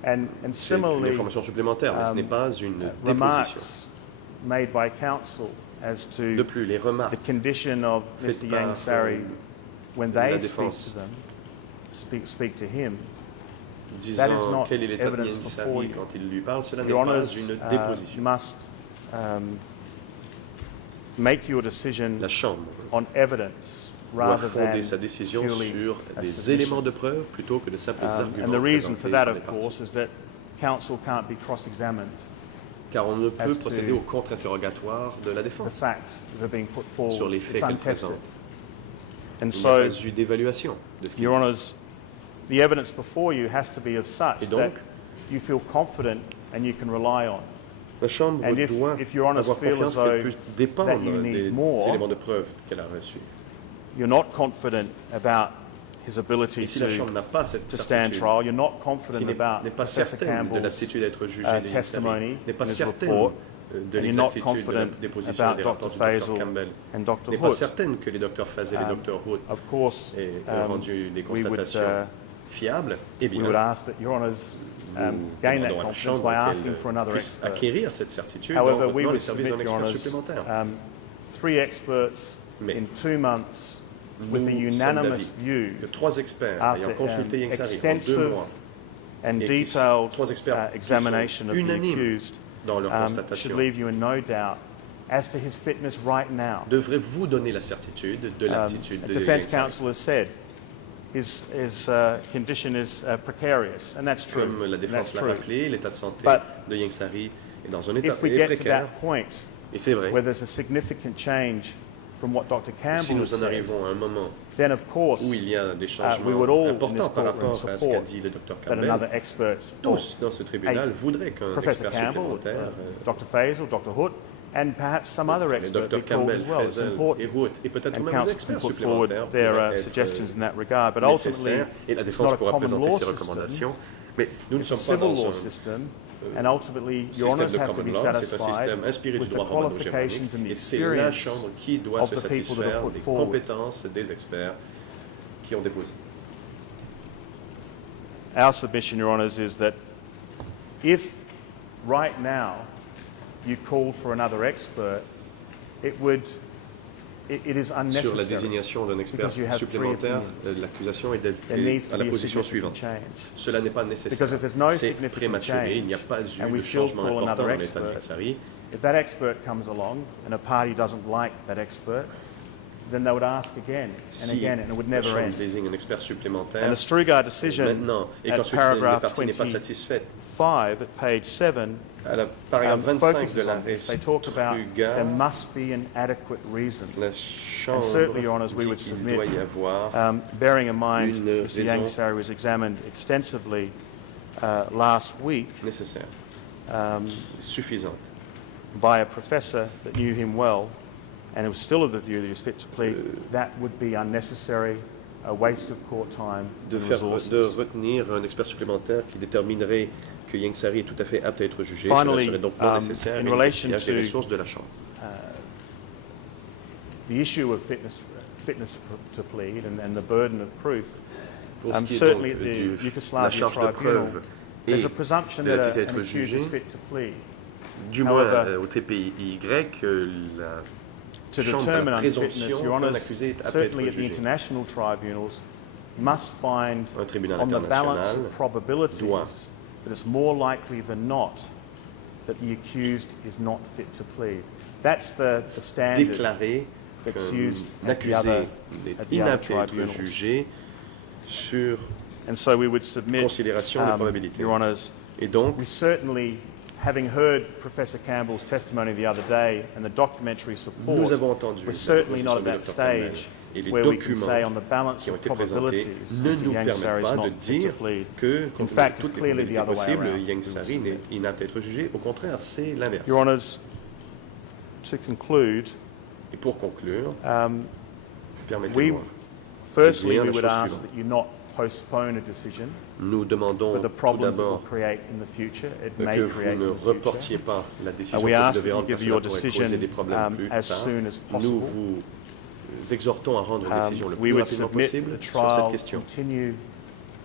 And C'est une similarly, information supplémentaire, mais ce n'est pas une déposition. remarks made by counsel as De to plus, les remarques the condition of faites Mr. par, Yang Sari when la they speak défense. to them, speak to him, That is disant not quel est l'état de evidence Yang before Sari you. quand il lui parle, cela n'est Your pas Honours une déposition. must make your decision La Chambre on evidence doit rather than fonder sa décision purely sur a des submission. éléments de preuve plutôt que de simples arguments And the reason for présentés that, par les of parties. course, is that counsel can't be cross-examined car on ne peut as procéder to au contre-interrogatoire de la the défense facts that are being put sur forward. les faits It's qu'elle untested. présente. And Il n'y a so, pas eu d'évaluation de ce qui Your Honours, the evidence before you has to be of such Et donc, that you feel confident and you can rely on. La Chambre And doit if Your Honours avoir feel confiance as qu'elle though puisse dépendre that you need des more, éléments de preuve qu'elle a reçus. You're not confident about his ability Et si la Chambre to n'a pas cette stand certitude, trial. You're not si confident n'est about n'est pas Professor certaine de Campbell's l'aptitude d'être jugé de testimony Yingsari, n'est pas in his certaine report, de and you're not l'exactitude de la confident déposition about des Dr. rapports du Faisal Dr Campbell, and Dr. n'est pas Hood. certaine que les Dr Fazel et Dr Hood Of course, aient rendu des we would, constatations fiables, eh we would bien, ask that Your Honours nous gain that demandons à la confidence Chambre by asking qu'elle for another puisse expert. acquérir cette certitude en However, we retenant would les services submit, d'un Your expert Honours, supplémentaire. 3 experts Mais in 2 months with a Nous sommes unanimous d'avis view que 3 experts after ayant consulté Yingsari en 2 extensive mois and et qui- detailed 3 experts qui examination sont of the unanimes accused dans leur should constatation leave you in no doubt as to his fitness right now. devrait vous donner la certitude de l'aptitude The de defence Yingsari. counsel has said his condition is precarious, and that's true. Comme la and that's défense l'a true. rappelé, l'état de santé But de Yingsari est dans un état If we est get to précaire. that point Et c'est vrai, where there's a significant change from what Dr. si Campbell has nous en said, arrivons à un moment then of course où il y a des we changements would all in this importants par courtroom rapport à ce qu'a support dit le Dr that another Campbell, expert, tous dans ce tribunal Hey, voudraient qu'un Professor expert Campbell, supplémentaire, Dr. Faisal, Dr. Hood, and perhaps some other les expert be Dr called Campbell, as well. It's Faisal et important. Hood, et peut-être And même un counsel can expert put forward supplémentaire their pourrait être suggestions in that regard. But ultimately, nécessaire, et la it's défense not a pourra common présenter law ses system. recommandations. Mais nous ne It's a sommes pas civil dans law un system, and ultimately, your système honours de have to common be law, c'est un satisfied système inspiré with du the droit romano-germanique, qualifications and the et c'est la experience Chambre qui doit of se the people that are satisfaire put des forward. compétences des experts qui ont déposé. Our submission, Your Honours, is that if right now you called for another expert, it is Sur la unnecessary. désignation d'un expert because you have three supplémentaire, opinions. l'accusation est There needs à to la be a position significant suivante. change. Cela n'est pas nécessaire. Because if there's no C'est significant prématuré, il n'y a change, pas eu and we de still changement call important another dans l'état de expert, Yingsari. If that expert comes along and a party doesn't like that expert, then they would ask again and Si again, and it would la never Chambre end. désigne un expert supplémentaire, And the Strugar decision maintenant, et at qu'ensuite les paragraph parties n'est pas 25 satisfaite, at page 7 à la paragraphe 25 focuses de on l'arrêt this. They talk about Strugar, there must be an adequate reason. la Chambre certainly, Your Honours, we dit would qu'il submit, doit y avoir Bearing in mind, Une Mr. raison. Yingsari was examined extensively last week nécessaire, suffisante. by a professor that knew him well, and was still of the view that he was fit to plead. That would be unnecessary, a waste of court time de and de resources. retenir un expert supplémentaire qui déterminerait que Yingsari est tout à fait apte à être jugé. Cela Finally, serait donc non nécessaire et in le relation gaspillage des to- ressources de la Chambre. The issue of fitness to plead and the burden of proof, Pour ce qui est certainly donc at the de la Yugoslavia charge de Tribunal, preuve there's et a presumption de that l'aptitude à an être accused jugé, is fit to plead. du moins However, au TPI grec, la To Chambre a determine la unfitness, présomption Your qu'un Honours, accusé est apte à certainly être at the jugé. international tribunals, must find Un tribunal on the balance international of probabilities doit that it's more likely than not that the accused is not fit to plead. That's the standard. déclarer that's qu'un used at the accusé other- est at the other inapte à être tribunals. jugé sur And so we would submit, considération des probabilités. Your Honours, Et donc, we certainly, having heard Professor Campbell's testimony the other day and the documentary support, nous avons entendu we're la certainly not at proposition that de Dr. Campbell stage et les where we can documents say on the balance qui ont of été présentés probabilities, ne Mr. nous Yingsari permettent is pas not de fit to dire plead. que, In compte tenu fact, de toutes it's les clearly the probabilités other way possibles, around. Yingsari n'est inapte à être jugé. Au contraire, c'est l'inverse. Your Honours, to conclude, Et pour conclure, we, permettez-moi, firstly, dire we la would chose ask suivante. that you not postpone a decision nous demandons for the tout problems it will d'abord create in the future. It may que create vous ne in the future. reportiez pas la décision que we vous ask devez that you rendre, car give cela your pourrait decision, causer des problèmes plus as tard. soon as Nous possible. vous exhortons à rendre une décision le We plus would rapidement submit possible the sur cette trial question. continue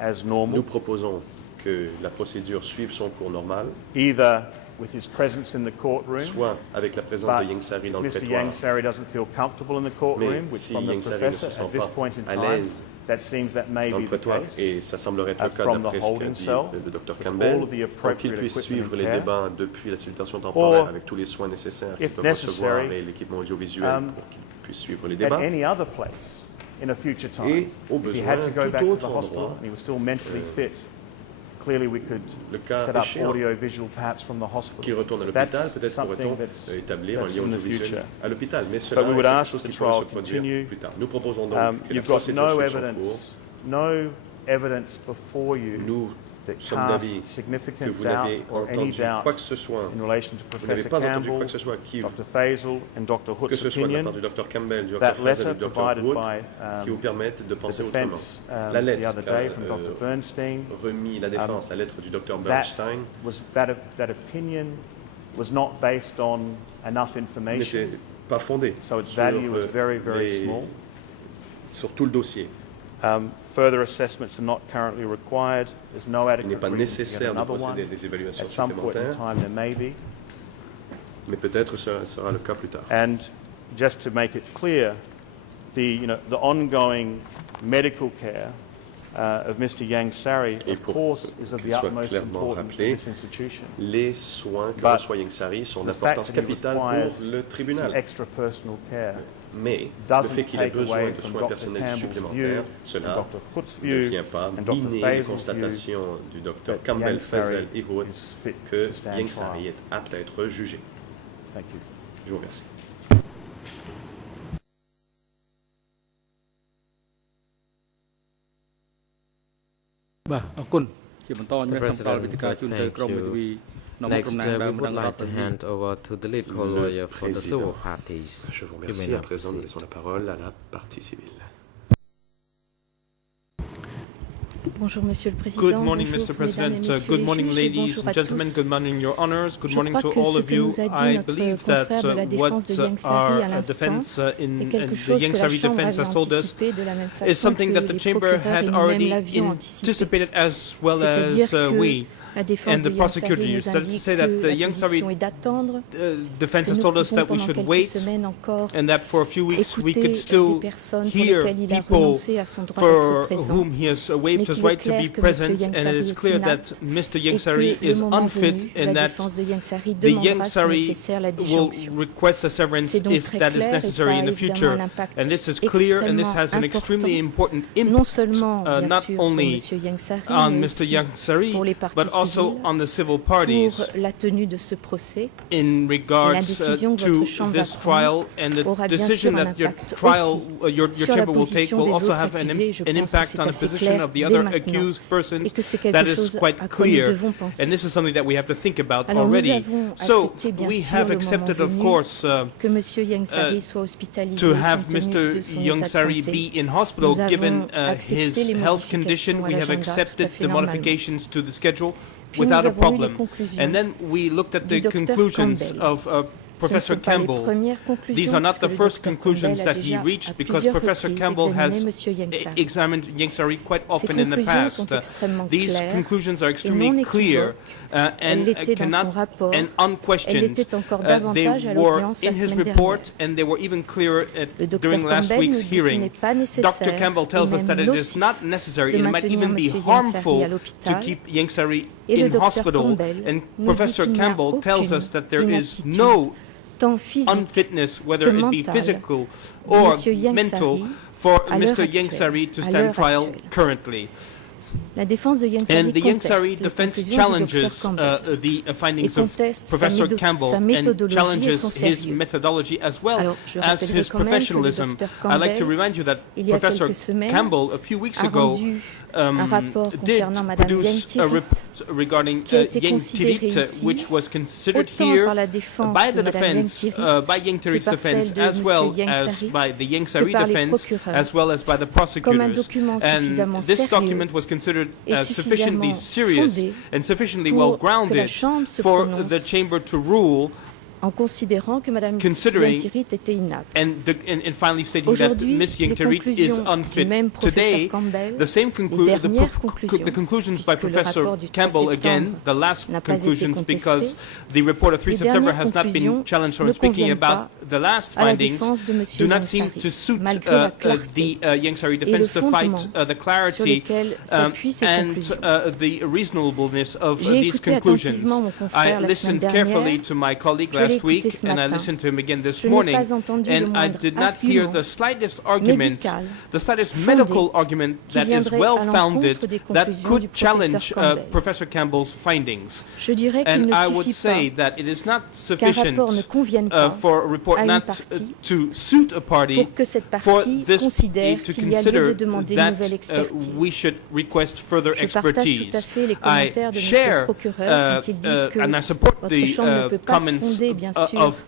as Nous normal, proposons que la procédure suive son cours normal, either with his presence in the courtroom, soit avec la présence but de Yingsari dans le Mr. prétoire. Yingsari doesn't feel comfortable in the courtroom, Mais which si from the Yingsari ne professor se sent at this pas point in à time, l'aise that seems that may dans be le the prétoire, case. et ça semblerait être le cas From the d'après ce qu'a holding dit cell, le Dr with Campbell, all of the pour qu'il appropriate puisse equipment suivre and les care, débats depuis la situation temporaire or, avec tous les soins nécessaires qu'il if peut recevoir necessary, et l'équipement audiovisuel pour qu'il puisse suivre les at débats. any other place in a future time, Et, au if he besoin, had to go tout back to autre the hospital endroit, and he was still mentally fit, clearly we could Le cas set up échéant, audio-visual perhaps from the qu'il hospital. retourne à l'hôpital, That's peut-être something pourrait-on that's établir un that's lien in the audiovisuel future. à l'hôpital. Mais cela But we est would quelque ask chose that qui the pourrait se trial produire continue. plus tard. Nous proposons donc que la You've got procédure no suive son cours. evidence before you Nous that sommes d'avis casts que significant vous doubt n'avez or any entendu doubt quoi que ce soit, in relation to vous n'avez Professor pas entendu quoi Campbell, que ce soit qui, Dr. Faisal and Dr. que Hood's ce soit de la opinion. part du Dr Campbell, du Dr That Faisal letter et du Dr provided Wood by qui vous permettent de the penser autrement. defense La the lettre other day from Dr. Bernstein, remis la défense, la lettre du Dr that Bernstein that opinion was not based on enough information, n'était pas fondée so its sur, value was very, very small. sur tout le dossier. Further assessments are not currently required. There's no Il n'est adequate pas reason to get nécessaire de another procéder à one. des évaluations At some point in supplémentaires, time, there may be. mais peut-être ce sera le cas plus tard. And just to make it clear, the ongoing medical care of Mr. Yang Sari, Et of pour course, is of qu'il the soit utmost clairement importance for rappelé, this institution. Les soins que But reçoit Yang Sari sont The fact d'importance that he capitale pour requires le some tribunal. extra personal care Mais le doesn't fait qu'il ait take besoin away de from soins Dr. personnels Campbell's supplémentaires, view, cela and Dr. Hood's ne view, vient pas and Dr. miner les Fazel's constatations du that Dr Campbell, Yang Sari Fazel et Hood is fit que to stand Yang trial. Sari est apte à être jugé. Thank you. Je vous remercie. Bah, អរគុណជាបន្តជំរាបសម្រាប់វេទិកាជូនទៅ Thank ក្រុមមេធាវី នាំមុខ Next, តំណែងដើម we បណ្ would ដឹង like to hand over to the lead Le co-lawyer for the président. civil parties. Je vous You may remercie. now À présent, nous proceed. laissons la parole à la partie civile. Bonjour Monsieur le Président. Good morning, bonjour, Mr. President. mesdames et messieurs Good les morning, juges, et ladies bonjour and à gentlemen. tous. Good morning, Your Honors. Good Je morning crois to que all ce of que you. nous a dit I notre believe that confrère de la défense de what Yang Sari à our l'instant defense est quelque the chose Yang que la Sari Chambre defense avait has told us anticipé de la même is façon que something that the les chamber procureurs et had nous-mêmes already l'avions anticipé. anticipated as well C'est-à-dire as que we. la défense and de the Yang Sari prosecutors. nous That indique say that que the la Yang Sari position est d'attendre, defense que has nous told us pouvons that we pendant should quelques wait semaines encore and that for a few weeks we écouter could still des personnes pour hear lesquelles il a people renoncé à son droit d'être for présent. whom he has waived Mais his qu'il est right to clair be que present, Monsieur Yang and it Sari is est clear inapte that Mr. et Yang Sari que le is moment unfit venu, and la that défense de Yang Sari the Yang demandera si Sari nécessaire la will disjonction. request a severance C'est donc if très that is clair et necessary ça in a the future. évidemment un impact And this is clear and this has an extremely important non impact seulement bien not sûr pour only Monsieur Yang Sari, on mais Mr. aussi Yang Sari, pour les but parties also civiles, on the civil parties pour la tenue de ce procès. in La regards décision que to votre chambre va this trial prendre and the aura bien decision sûr un that your impact trial, aussi your sur la chamber will take position will des also autres have accusés. Je an pense que impact c'est on the assez position clair of the dès other maintenant accused persons. et que c'est quelque That is chose quite à quoi nous clear, devons penser. and this is something that we have to think about Alors nous already. avons So accepté bien we sûr have le accepted, moment of venu course, que Monsieur Yang Sari soit hospitalisé to have compte tenu Mr. de son Yang état de Sari santé. be in hospital Nous given avons accepté his les health condition. modifications à We have l'agenda tout à accepted fait the normalement. modifications to the schedule Puis nous without a avons eu les problem. conclusions And then we looked at the du Dr. conclusions Campbell. of Professor Ce ne sont pas les Campbell. premières conclusions, These are not the puisque le first Dr. conclusions Campbell a that he déjà reached à because plusieurs Professor reprises Campbell has examiné Monsieur Yang Sari. examined Yang Sari quite often in the conclusions sont past. extrêmement These claires conclusions are et extremely non clear Elle and l'était dans son cannot rapport. and Elle unquestioned. l'était encore They davantage à were l'audience la in his semaine report dernière. and they were even clearer Le Dr. during last Campbell nous week's dit qu'il hearing. n'est pas nécessaire Dr. Campbell tells et us that même it is nocif not necessary de and it might maintenir even be Monsieur Yang Sari harmful à to l'hôpital. keep Yang Sari Et le in Dr. hospital. Campbell And nous Professor dit qu'il n'y a Campbell tells aucune us that there is inaptitude, no tant physique unfitness, whether que it be mentale, physical de or Monsieur Yang mental, Sari for à l'heure Mr. Yang actuelle. Sari to À stand l'heure trial actuelle. currently. La défense de Yang Sari And the Yang conteste Sari les defense conclusions du Dr. challenges Campbell the et findings of conteste sa Professor Campbell sa and méthodologie et challenges son his sérieux. methodology as well Alors, je as rappellerai his quand même que le professionalism. Dr. I'd like to Campbell, remind you that il y a Professor quelques semaines, Campbell, a few weeks a ago, rendu un rapport did concernant Madame Yang produce a Tirit, report regarding qui a été Yang considérée Tirit, ici which was considered autant here par la défense by de the Madame Yang defense, Tirit by Yang Tirit's que par defense, celle de as well Monsieur Yang as Sari, by the Yang Sari par les defense, procureurs, as well as by the comme un prosecutors. document And suffisamment this sérieux document was considered et as sufficiently suffisamment serious fondé and sufficiently pour well que la grounded Chambre se for prononce the chamber to rule en considérant que Madame Considering- Yang Tirit était inapte. and finally stating that Aujourd'hui, Miss les Yang Tirit is conclusions du unfit. même professeur Today, Campbell, the same les dernières conclusions, the conclusions by puisque le Professor rapport du 3 Campbell, again, septembre the last n'a pas été conclusions, contesté, because the report of 3 les September dernières has not been conclusions challenged. ne I'm speaking conviennent about pas the last à la findings, défense de Monsieur do not Yang seem Sari, to suit malgré la clarté the Yang Sari et le defense to fight fondement the clarity sur lesquels s'appuient ces and conclusions. the reasonableness of J'ai these écouté conclusions. attentivement mon confrère I la semaine listened dernière. carefully to my colleague Je lui l'ai last week, écouté ce and I matin. listened to him again this Je n'ai morning, pas entendu le and I moindre did not hear argument the slightest argument, médical the slightest fondé medical argument qui that is viendrait well à founded l'encontre des that conclusions could du professeur challenge Campbell. Professor Campbell's findings. Je dirais qu'il And ne I would suffit say pas that it is not qu'un sufficient rapport ne convienne pas for a report à une not partie to suit a party pour que cette for partie this considère to qu'il y a lieu de consider demander une that nouvelle expertise. we should request further Je partage tout à expertise. fait les I commentaires de M. le share procureur quand il dit que and I support votre the chambre ne peut pas se comments fonder, bien sûr, of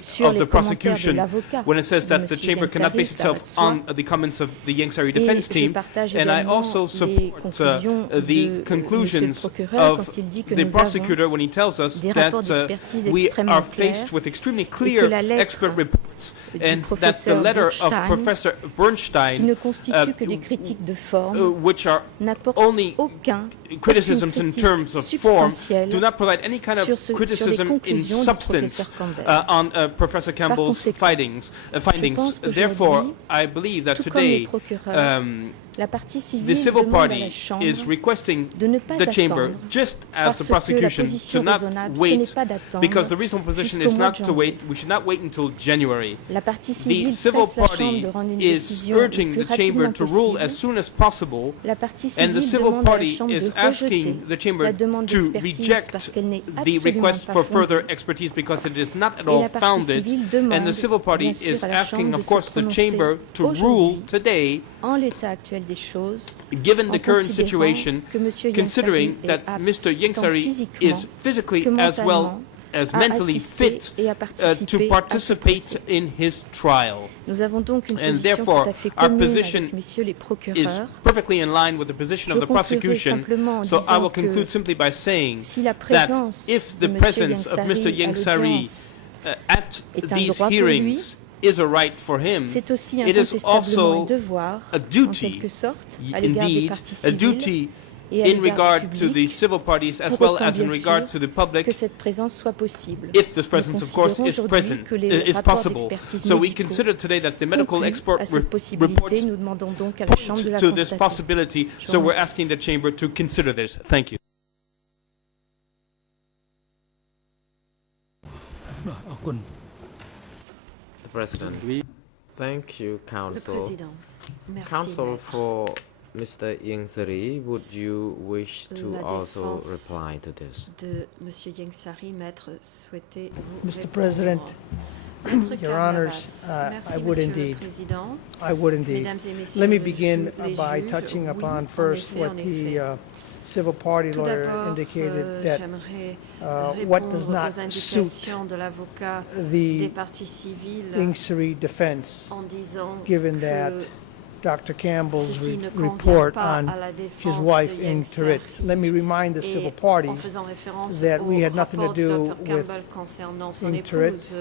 sur of les the commentaires de prosecution l'avocat when it says de that M. the chamber cannot base Yangsari, ça va itself de soi. on the comments of the Yangsari Et defense je team. partage And I également also les support conclusions the de M. le conclusions procureur of quand il dit que the nous avons prosecutor when he tells us des that rapports d'expertise we extrêmement are faced clairs with extremely et que clear la lettre expert reports, du and that the professeur letter of Bernstein, Professor qui Bernstein, ne constitue que des critiques de forme, which are n'apporte only aucun criticisms in critique terms of form, substantielle do not provide any kind of sur les criticism in conclusions du substance professeur Campbell. on Professor Campbell's conséquent, findings. pense qu'aujourd'hui, Therefore, I believe that tout comme les today procureurs, la partie the civile civil demande à la party Chambre is requesting de ne pas the chamber, attendre, just as parce the que la prosecution, to position not raisonnable, ce wait, n'est pas d'attendre because the reasonable position jusqu'au is mois not de to wait. janvier. We should not wait until January. La partie The civile civil presse la Chambre party de rendre une is décision le urging plus the chamber rapidement to rule possible. as soon as possible, La partie and civile the civil demande à la party Chambre is de rejeter asking the chamber la demande to d'expertise parce reject qu'elle n'est the absolument request pas for further fondée. expertise because it is not at Et all la partie founded, civile demande, and the civil party bien sûr, is à la asking, Chambre of de se course, the prononcer chamber to rule aujourd'hui, today, en l'état actuel des choses, given en the current considérant situation, que M. considering Yangsari that est apte, Mr. tant Yangsari physiquement is physically que as well mentalement, as à mentally assister fit et à to participer à ce participate procès. in his trial. Nous avons donc une And position therefore, tout à fait our commune position avec messieurs les is procureurs. perfectly in line with the position Je of the conclurai prosecution. simplement en So I disant will que conclude simply by saying si la that présence if de the M. presence of Mr. Yangsari à Yangsari l'audience at est un these droit pour lui, hearings is a right for him, c'est aussi it is incontestablement also un devoir, a en duty, quelque sorte, à l'égard des indeed, parties a civiles duty et à in l'égard regard du to the public, civil parties as pour well autant, as in bien regard sûr, to the public, que cette présence soit possible. if this Nous presence, of course, considérons is aujourd'hui present, que les is rapports possible. d'expertise So we médicaux consider today that the medical concluent expert à cette possibilité. reports Nous demandons donc à la Chambre de la to this constater. possibility. Je So vous we're remercie. asking the chamber to consider this. Thank you. ขอบคุณ The President. Thank you, Le Counsel. Président. Merci. Counsel Maître. for Mr. Yangsari, would you wish to La also défense reply to this? De Monsieur Yangsari, Maître, souhaitez-vous Mr. répondre? President, Maître Your Honors, Carnavas. Merci, I would Monsieur indeed. le Président. I would indeed. Mesdames et messieurs Let me les begin les by juges, touching oui, upon en first effet, what en the effet. civil party Tout lawyer d'abord, indicated that j'aimerais what répondre does not aux suit indications de l'avocat des the parties civiles Yangsari defense, en disant given que that Dr. Campbell's ceci ne convient report pas on à la his défense wife de Ingrid. Yangsari. Let me remind the Et civil en parties faisant référence that au we had nothing to rapport du do Dr. with Campbell concernant son Ingrid. épouse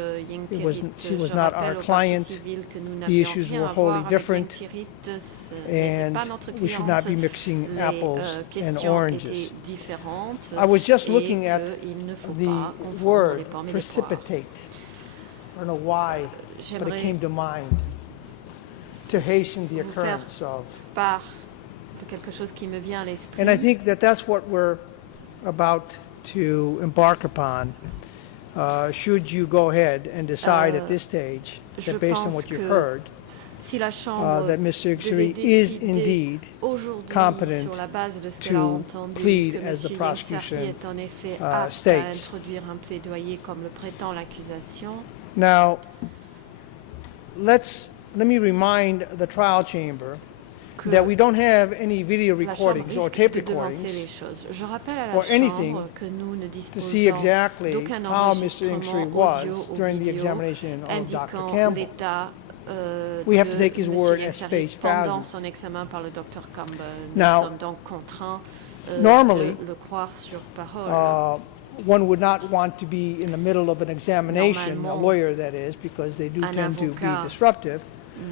It was- Yingtirit. she was Je not rappelle our aux client. parties civiles que nous The n'avions issues rien were à voir wholly avec different, Yingtirit, ce n'était and pas notre we should not cliente. be mixing Les apples and questions oranges. étaient différentes I was just et looking at qu'il ne faut the pas confondre les word pommes et les poires. precipitate. I don't know why, but it J'aimerais came to mind to hasten the vous faire occurrence of. part de quelque chose qui me vient à l'esprit. And I think that that's what we're about to embark upon. Should you go ahead and decide at this stage je that based on pense what you've que heard, Si la Chambre that Mr. devait Yangsari is décider indeed aujourd'hui competent sur la base de ce qu'elle a to entendu plead que as the M. prosecution Yangsari est en effet apte à states. introduire un plaidoyer comme le prétend l'accusation. Now, let me remind the trial chamber Que that we don't have any video la Chambre recordings or risque tape de devancer les recordings choses. Je rappelle à la or anything Chambre que nous ne to see disposons exactly d'aucun how Mr. Yangsari enregistrement was audio ou during the vidéo examination of Dr. indiquant Campbell. l'état We have to de take his M. word as Yangsari face pendant value. son examen par le Dr Campbell. Nous Now, sommes donc contraints normally, de le croire sur parole. One would not want to be in the middle of an examination, a Normalement, lawyer that is, because they do un tend to avocat be disruptive,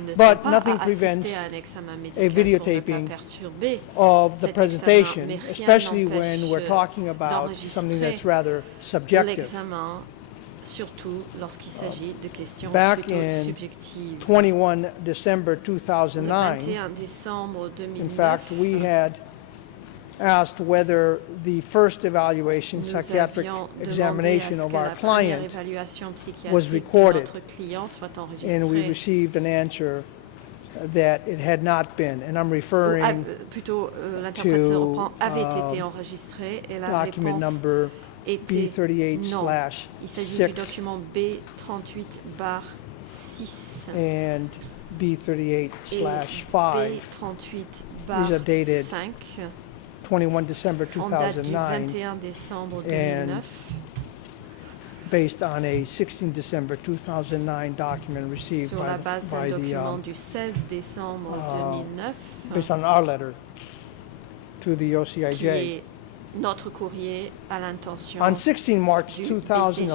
ne but tient pas nothing à prevents assister à un examen a médical pour ne videotaping pas perturber of the cet presentation, examen, mais rien especially when we're n'empêche talking about something that's d'enregistrer rather subjective. l'examen, surtout lorsqu'il s'agit de questions Back plutôt in subjectives. 21 December Le 2009, 21 décembre 2009, in fact, we had asked whether the first evaluation, Nous psychiatric avions demandé à examination ce of que our la première client évaluation was psychiatrique de recorded, notre client soit and we enregistrée. received an answer that it had not been. And I'm Ou, referring plutôt, l'interprète to, reprend avait été enregistré et la document réponse number était non. Il s'agit du B38/6 document B38/6 and et B38/5, These are dated B38/5 21 December en date du 2009, 21 décembre and 2009 based on a 16 December 2009 document received sur la base d'un by the, document du 16 décembre 2009 based on our letter to the qui OCIJ. est notre courrier à l'intention On 16 March du 2011, DCJ.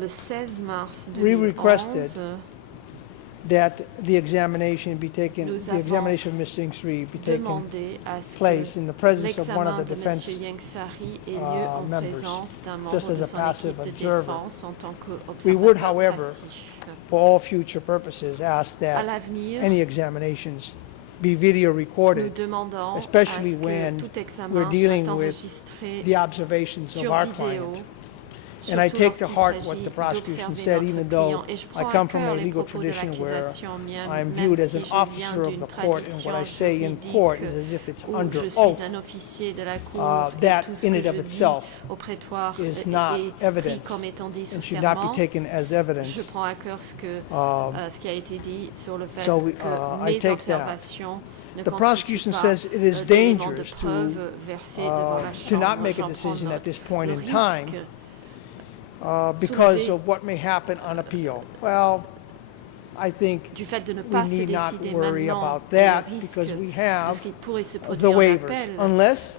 Le 16 mars we 2011, requested that the examination be taken, Nous the examination of Mr. Ingsri be taken demandé à ce place que in the presence of one of l'examen the de defense M. Yengsari ait lieu en members, présence d'un membre just de as a son passive équipe de observer. défense en tant We would, qu'observateur however, passif. for all future purposes, ask À that l'avenir, any examinations be video nous recorded, demandons especially à ce when que tout examen we're dealing soit with enregistré the observations of sur our vidéo, client. And I surtout take to lorsqu'il heart what s'agit the prosecution d'observer said, notre even though client. Et je I prends à come from cœur a les legal propos de tradition where l'accusation, I'm même viewed as si an je viens officer of d'une the court, and what I tradition say in juridique court is as if it's où under je suis oath. un officier de la cour et That tout ce in que it of je itself dis au prétoire is not est pris evidence comme étant dit sous and should not serment. be taken as Je evidence. prends à cœur ce qui a été dit sur le fait So que I mes take that. observations ne The prosecution constituent says pas it is d'éléments de dangerous to, preuve versés devant la to not Chambre. make a J'en decision prends at this note. point Le in risque time because soulevé of what may happen on appeal. Well, I think du fait de ne we pas se need not décider worry maintenant about et that le risque because we de have ce qui pourrait se the produire en waivers, appel unless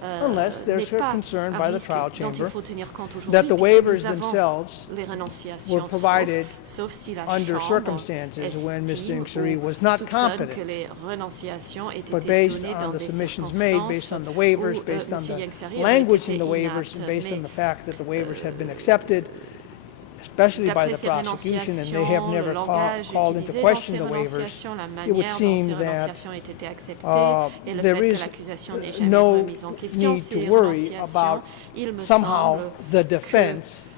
there's n'est a pas concern un by the risque trial dont il chamber faut tenir compte that aujourd'hui, the puisque waivers nous avons themselves les renonciations, were provided sauf si la under Chambre circumstances when Mr. estime Ingsari ou was not soupçonne competent. que les renonciations aient But été based données on dans the des submissions made, based on the waivers, où, based on M. the Yengsari avait language in été the waivers, inapte, and based on mais the fact that the waivers had been accepted, especially by d'après the ces prosecution, and they have renonciations, never le langage called into utilisé dans question ces the waivers, renonciations, la it would manière dont seem ces that renonciations aient été acceptées et le there fait que is l'accusation n'est jamais no remise en question, need to ces worry renonciations, about il me somehow semble the defense,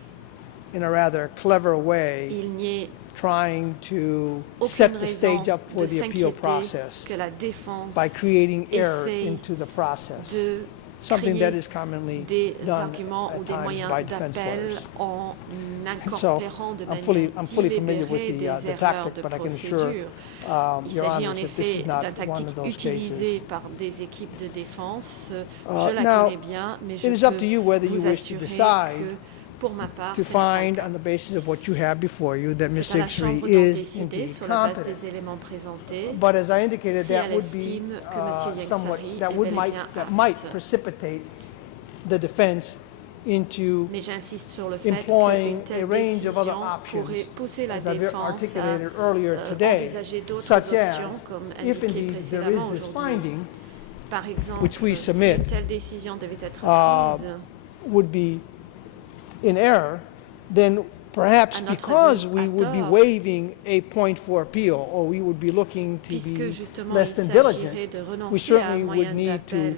in a rather clever way, qu'il n'y ait trying to aucune set the raison stage up for de the appeal s'inquiéter process que la défense by creating error essaye into the process, de something créer that is commonly des done arguments ou at des times moyens by defense d'appel lawyers. en So, incorporant de I'm manière fully familiar with délibérée the des erreurs tactic, de but I can assure procédure. Il Your s'agit Honor en that this effet is not d'un one tactique of those utilisé cases. par des équipes de défense. Je la Now, connais bien, mais je it is up to you peux whether you vous wish to assurer decide que, pour ma part, to ce n'est pas le find, cas. on the basis of what you have before you, that C'est à Mr. la Ingsri Chambre d'en is décider indeed sur la base competent. des éléments présentés. But as I indicated, Si that elle would be estime que M. somewhat, Yengsari that est would bel et might, bien that might apte. precipitate the defense into Mais j'insiste sur le fait employing qu'une telle a range of other décision options, pourrait pousser la as I've défense à articulated earlier today, envisager d'autres such options, as, comme if indiqué indeed there précédemment is this aujourd'hui. finding, Par exemple, which we si submit, une telle décision devait être prise, would be in error, then perhaps À notre because avis, we à would be tort, waiving a point for appeal, or we would be looking to puisque be justement less il than s'agirait diligent, de we renoncer à un certainly moyen would need to d'appel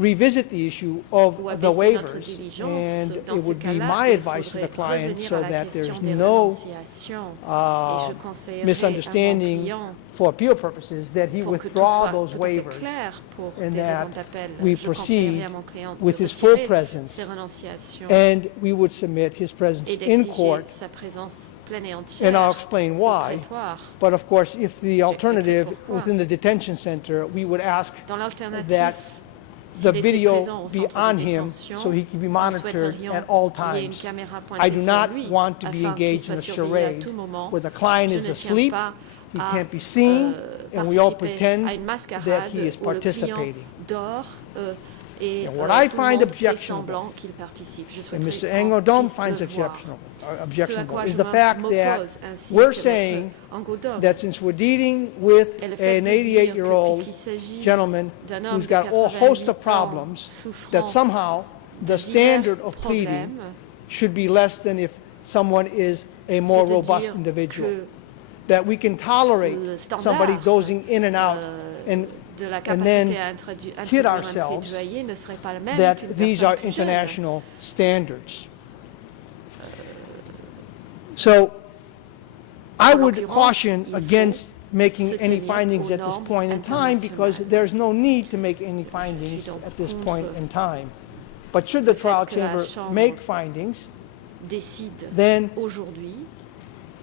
revisit the issue of ou the abaisser notre waivers, diligence, and dans it ce would be cas-là, my il advice to the faudrait client revenir so à la that question there's des no renonciations. Et je conseillerais à mon misunderstanding client, for appeal purposes that he pour que tout withdraw soit those tout à fait waivers clair pour and des raisons that d'appel, we je conseillerais proceed à mon client de with his full retirer presence ces renonciations and we would submit his presence et in d'exiger court. sa présence pleine et And entière I'll explain au why. prétoire. But of course, if the alternative pourquoi. within the detention center, we would ask Dans l'alternative, that s'il the était video présent au be centre de on him détention, so he can be nous monitored souhaiterions at all qu'il y ait une times. caméra I pointée do sur not lui, want to be afin qu'il engaged in a soit surveillé à charade tout moment. where the client Je is ne tiens asleep, pas he à, can't be seen, and we all participer pretend à une mascarade that he is où le client participating. dort et And what I tout le find monde fait objectionable, semblant qu'il participe. Je and souhaiterais Mr. qu'on Engodom puisse finds le voir. objectionable, Ce à quoi is je the fact that m'oppose, ainsi we're que saying Maître Engodom, that since we're dealing with est le fait an de dire que 88-year-old puisqu'il s'agit gentleman d'un homme who's de got all 88 host of ans problems, souffrant that somehow the de standard divers of pleading problèmes, should be less than if someone is a more c'est de robust dire individual. que That we can tolerate le standard, somebody dozing in and out and de la and then capacité à kid introduire un ourselves plaidoyer ne serait pas le même that qu'une these personne are plus jeune. international standards. So I En would l'occurrence, caution il faut against making se any tenir findings aux at this normes point in time because internationales. there's no need to make any findings donc at this contre point in time. But should the le fait trial que la chamber Chambre make findings, Décide then aujourd'hui,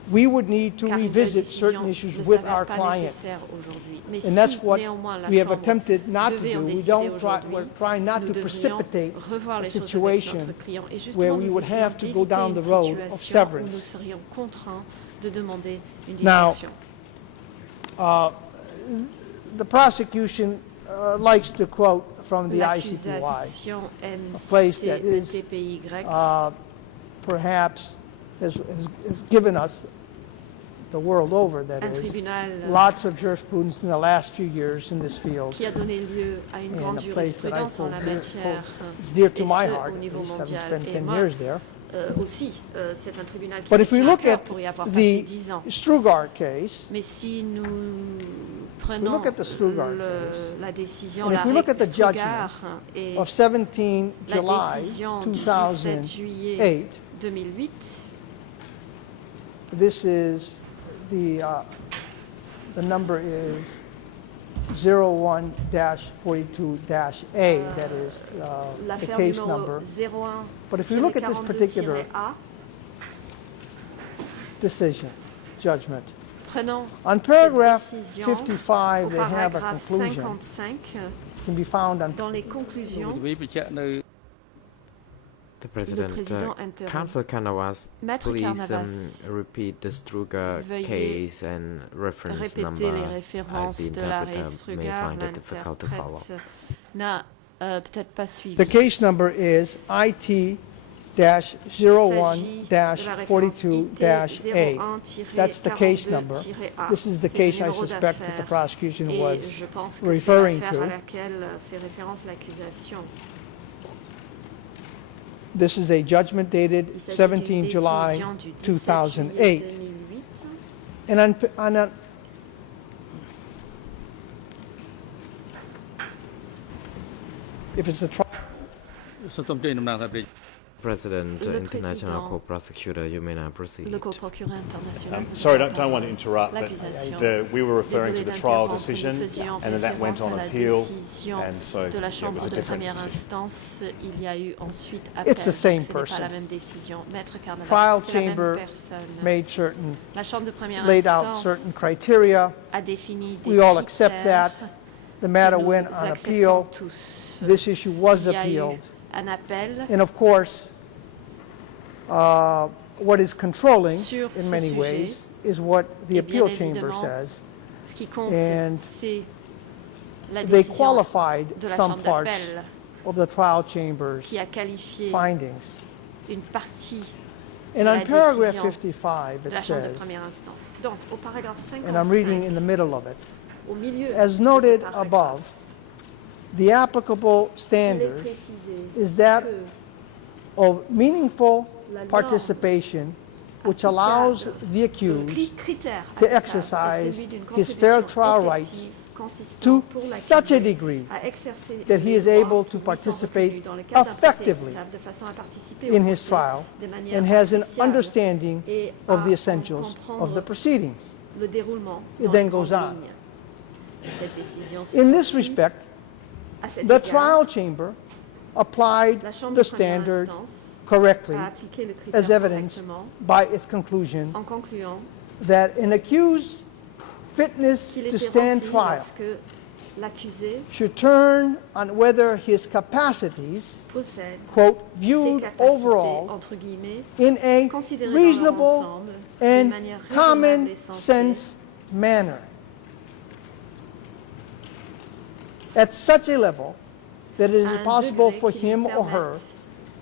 we would need to car une telle revisit certain décision issues ne with s'avère our pas client. nécessaire aujourd'hui. Mais And that's si what néanmoins la we have Chambre attempted not to devait en do. We décider don't try, aujourd'hui, we're trying not nous to devrions precipitate revoir a les choses avec situation notre client. Et justement, where we nous would essayons have to go d'éviter down une the road of situation où nous severance. serions contraints de demander une Now, distinction. The prosecution likes to quote from the ICTY. L'accusation aime place citer that le is, TPY Perhaps has given us, the world over that un is, tribunal lots of jurisprudence in the last few years in this field. qui a donné lieu à une grande And a place that I jurisprudence en la matière, It's dear to et my ce, heart, au at niveau least having mondial. spent Et 10 moi, years there. aussi, c'est un tribunal qui But me if we tient à look cœur at pour y avoir passé the 10 ans. Strugar case, Mais si nous prenons look at the Strugar case, la décision, and if we l'arrêt look at the Strugar et of 17 la July décision du 17 juillet 2008, 2008, this is the number is 01-42-A, that is the l'affaire case numéro number. 01 But if you look at this particular A, decision, judgment, prenons on paragraph cette décision 55, au they have a paragraphe conclusion, 55, can be found on dans les conclusions, វិបញ្ជាក់នៅ The President, président interrompt. Council Carnavas, Maître please Carnavas, repeat the Struga veuillez case and reference répéter number les as références the de l'arrêt interpreter may Strugar. find it difficult to follow. L'interprète n'a peut-être pas suivi. The case number is IT-01-42-A. That's the case number. This is the case I suspect that the prosecution Et was je pense que referring c'est l'affaire à to. laquelle fait référence l'accusation. This is a judgment dated Il s'agit d'une 17 July décision du 17 juillet 2008. 2008. And if it's a trial, សូមជើញតំណាងថាប្រទេស President, Le International président, Co-Prosecutor, you may now proceed. Le co-procureur international. vous Sorry, avez la don't want to parole. interrupt, but L'accusation. we were referring to Désolé the trial d'interrompre, decision, nous faisions and then that went on référence à la appeal, décision and so de la it Chambre was a de different première decision. instance. Il y a eu ensuite appel. It's the same donc ce n'est pas person. la même décision. Maître Carnavas, trial c'est la même chamber personne. made certain, La Chambre de première laid out instance certain criteria. a défini des We all accept that. critères The matter que nous went on acceptons appeal. tous. This issue was Il y a eu appealed. un appel And of course, what is controlling Sur in ce many sujet, ways is what the et appeal bien chamber évidemment, says. ce qui compte, And c'est la They décision qualified de la some Chambre parts d'appel of the trial chamber's qui a qualifié findings. une partie And de on la paragraph décision 55, de it la Chambre de says, première instance. Donc, au paragraphe and I'm reading 55, in the middle of it, au milieu as de noted ce paragraphe, above, the applicable il est standard précisé is that que of meaningful la norme participation, which allows the le accused critère to applicable est exercise celui d'une his fair contribution trial effective rights consistant to pour l'accusé such a degree à exercer that he les is droits able qui to lui sont participate reconnus dans le cadre d'un procès effectively équitable de façon à participer in au his procès trial de manière and has an appréciable understanding et of à the en essentials of comprendre the proceedings. le déroulement It dans then les goes grandes on. lignes. Cette décision se In this poursuit. respect, À cet the égard, trial chamber applied la Chambre the de première standard instance correctly a appliqué le as critère evidenced correctement by its conclusion en concluant that an accused's fitness qu'il to était stand rempli trial lorsque l'accusé should turn on whether his capacities, possède quote, ses viewed capacités, overall entre guillemets, in a considérées dans leur reasonable ensemble d'une and manière raisonnable common et sensée, sense manner. At such a level that it à is un possible degré for qui lui him or her permette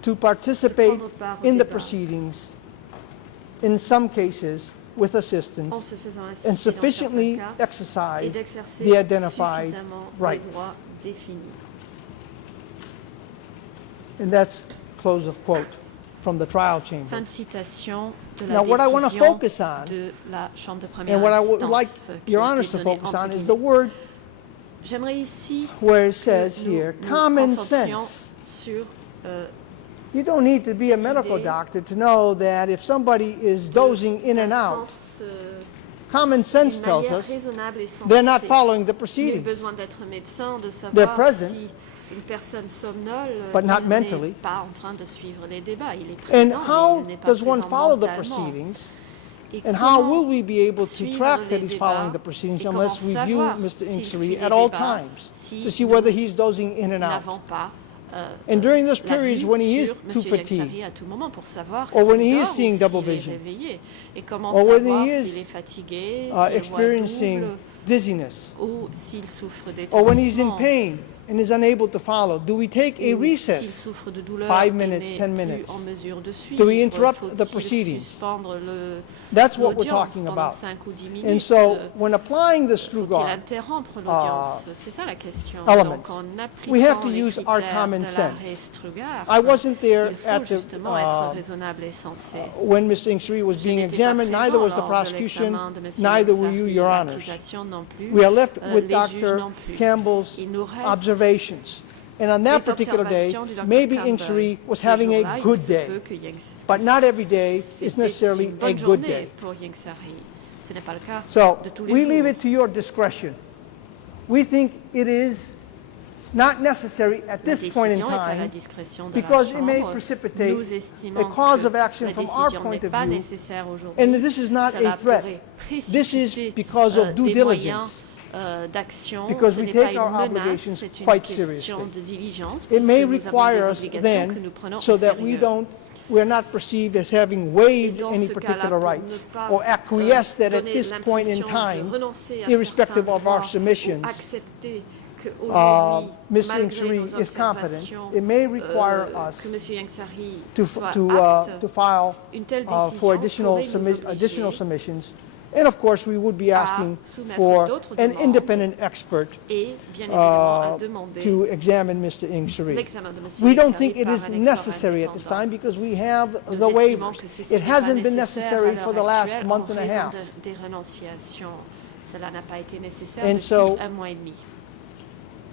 to participate prendre part au in the débat. proceedings, in some cases with en assistance, se faisant and assister dans sufficiently certains cas et exercise d'exercer the identified suffisamment les rights. droits définis. And that's close of quote from the trial chamber. Fin de citation de la Now, what I want to décision focus on, de la Chambre de première and what I instance would like qui Your a Honor été to donnée focus entre on, is guillemets. the word J'aimerais ici where it que says nous here, nous common concentrions sense. sur You don't need to be a medical idée. doctor to know that if somebody is dozing in and out, sens, common sense d'une tells manière us raisonnable et sensée. they're not following the Nul proceedings. besoin d'être médecin de They're savoir present, si une personne somnole but not il mentally. n'est pas en train de suivre les débats. Il est And présent, how mais il n'est pas does one présent follow the mentalement. proceedings? Et And how comment will we be able to suivre track les that he's débats following the proceedings et unless comment we view savoir Mr. s'il Ingsari suit les at all débats times si to see nous whether he's dozing in and out? n'avons pas And during those la periods vue when he is sur too Monsieur fatigued, Yagsari à tout moment pour savoir or when s'il he is dort seeing ou double s'il est vision, réveillé et comment or when savoir he is s'il est fatigué, s'il voit experiencing double dizziness, ou s'il souffre or when he's in d'étourdissement pain and is unable to follow. Do we take a ou s'il recess? souffre de douleur 5 et minutes, n'est 10 plus minutes? en mesure de suivre, Do we interrupt faut-il the proceedings? suspendre That's what we're l'audience talking pendant about. 5 ou 10 minutes? And so when applying the Faut-il Strugart interrompre l'audience? C'est ça la question. elements, Donc, en appliquant we have to les use our critères common de sense. l'arrêt Strugart, I wasn't there il faut at the justement être raisonnable et sensé. when Mr. Ingsari was Je being n'étais pas examined, présent neither was the lors de prosecution, l'examen de Monsieur neither were you, Yagsari, Your Honors. l'accusation non plus, We are left with les juges Dr. non plus. Campbell's Il nous reste observations. And on that les particular day, observations du Dr. maybe Campbell. Ingsari was Ce having jour-là, a il good se day, peut que Yagsari- but not every day is c'était necessarily une a bonne good journée day. pour Yagsari. Ce n'est pas le cas So de tous les we jours. leave it to your discretion. We think it is not necessary at La this point in décision est à la time discrétion de la because it may Chambre. precipitate Nous estimons a cause que of action la from our décision point n'est of pas view. nécessaire aujourd'hui. And this is not Cela a threat. pourrait This is précipiter, because of due des moyens diligence. d'action. Because Ce we n'est take pas our une menace, obligations c'est une quite question seriously. de diligence. It may puisque nous avons require des us obligations que then nous prenons so au that we sérieux. we're not perceived as having waived Et dans any ce particular cas-là, pour rights ne pas, or acquiesced that at donner this point in l'impression de time, renoncer à irrespective certains of our droits, submissions, ou accepter qu'aujourd'hui, Mr. malgré Ingsari nos is competent, observations, it may require us que M. Yagsari to soit to file une telle for décision additional pourrait nous additional obliger submissions. And of course, we would be asking soumettre for d'autres an demandes independent expert et bien évidemment à demander to examine Mr. Ingsari. l'examen de M. We don't Yagsari think it par is un expert necessary at this indépendant. time because we have Nous the estimons waivers. que ce It n'est pas hasn't been nécessaire necessary à for the l'heure last actuelle month and a en raison half. des renonciations. Cela n'a pas été nécessaire And depuis so- un mois et demi.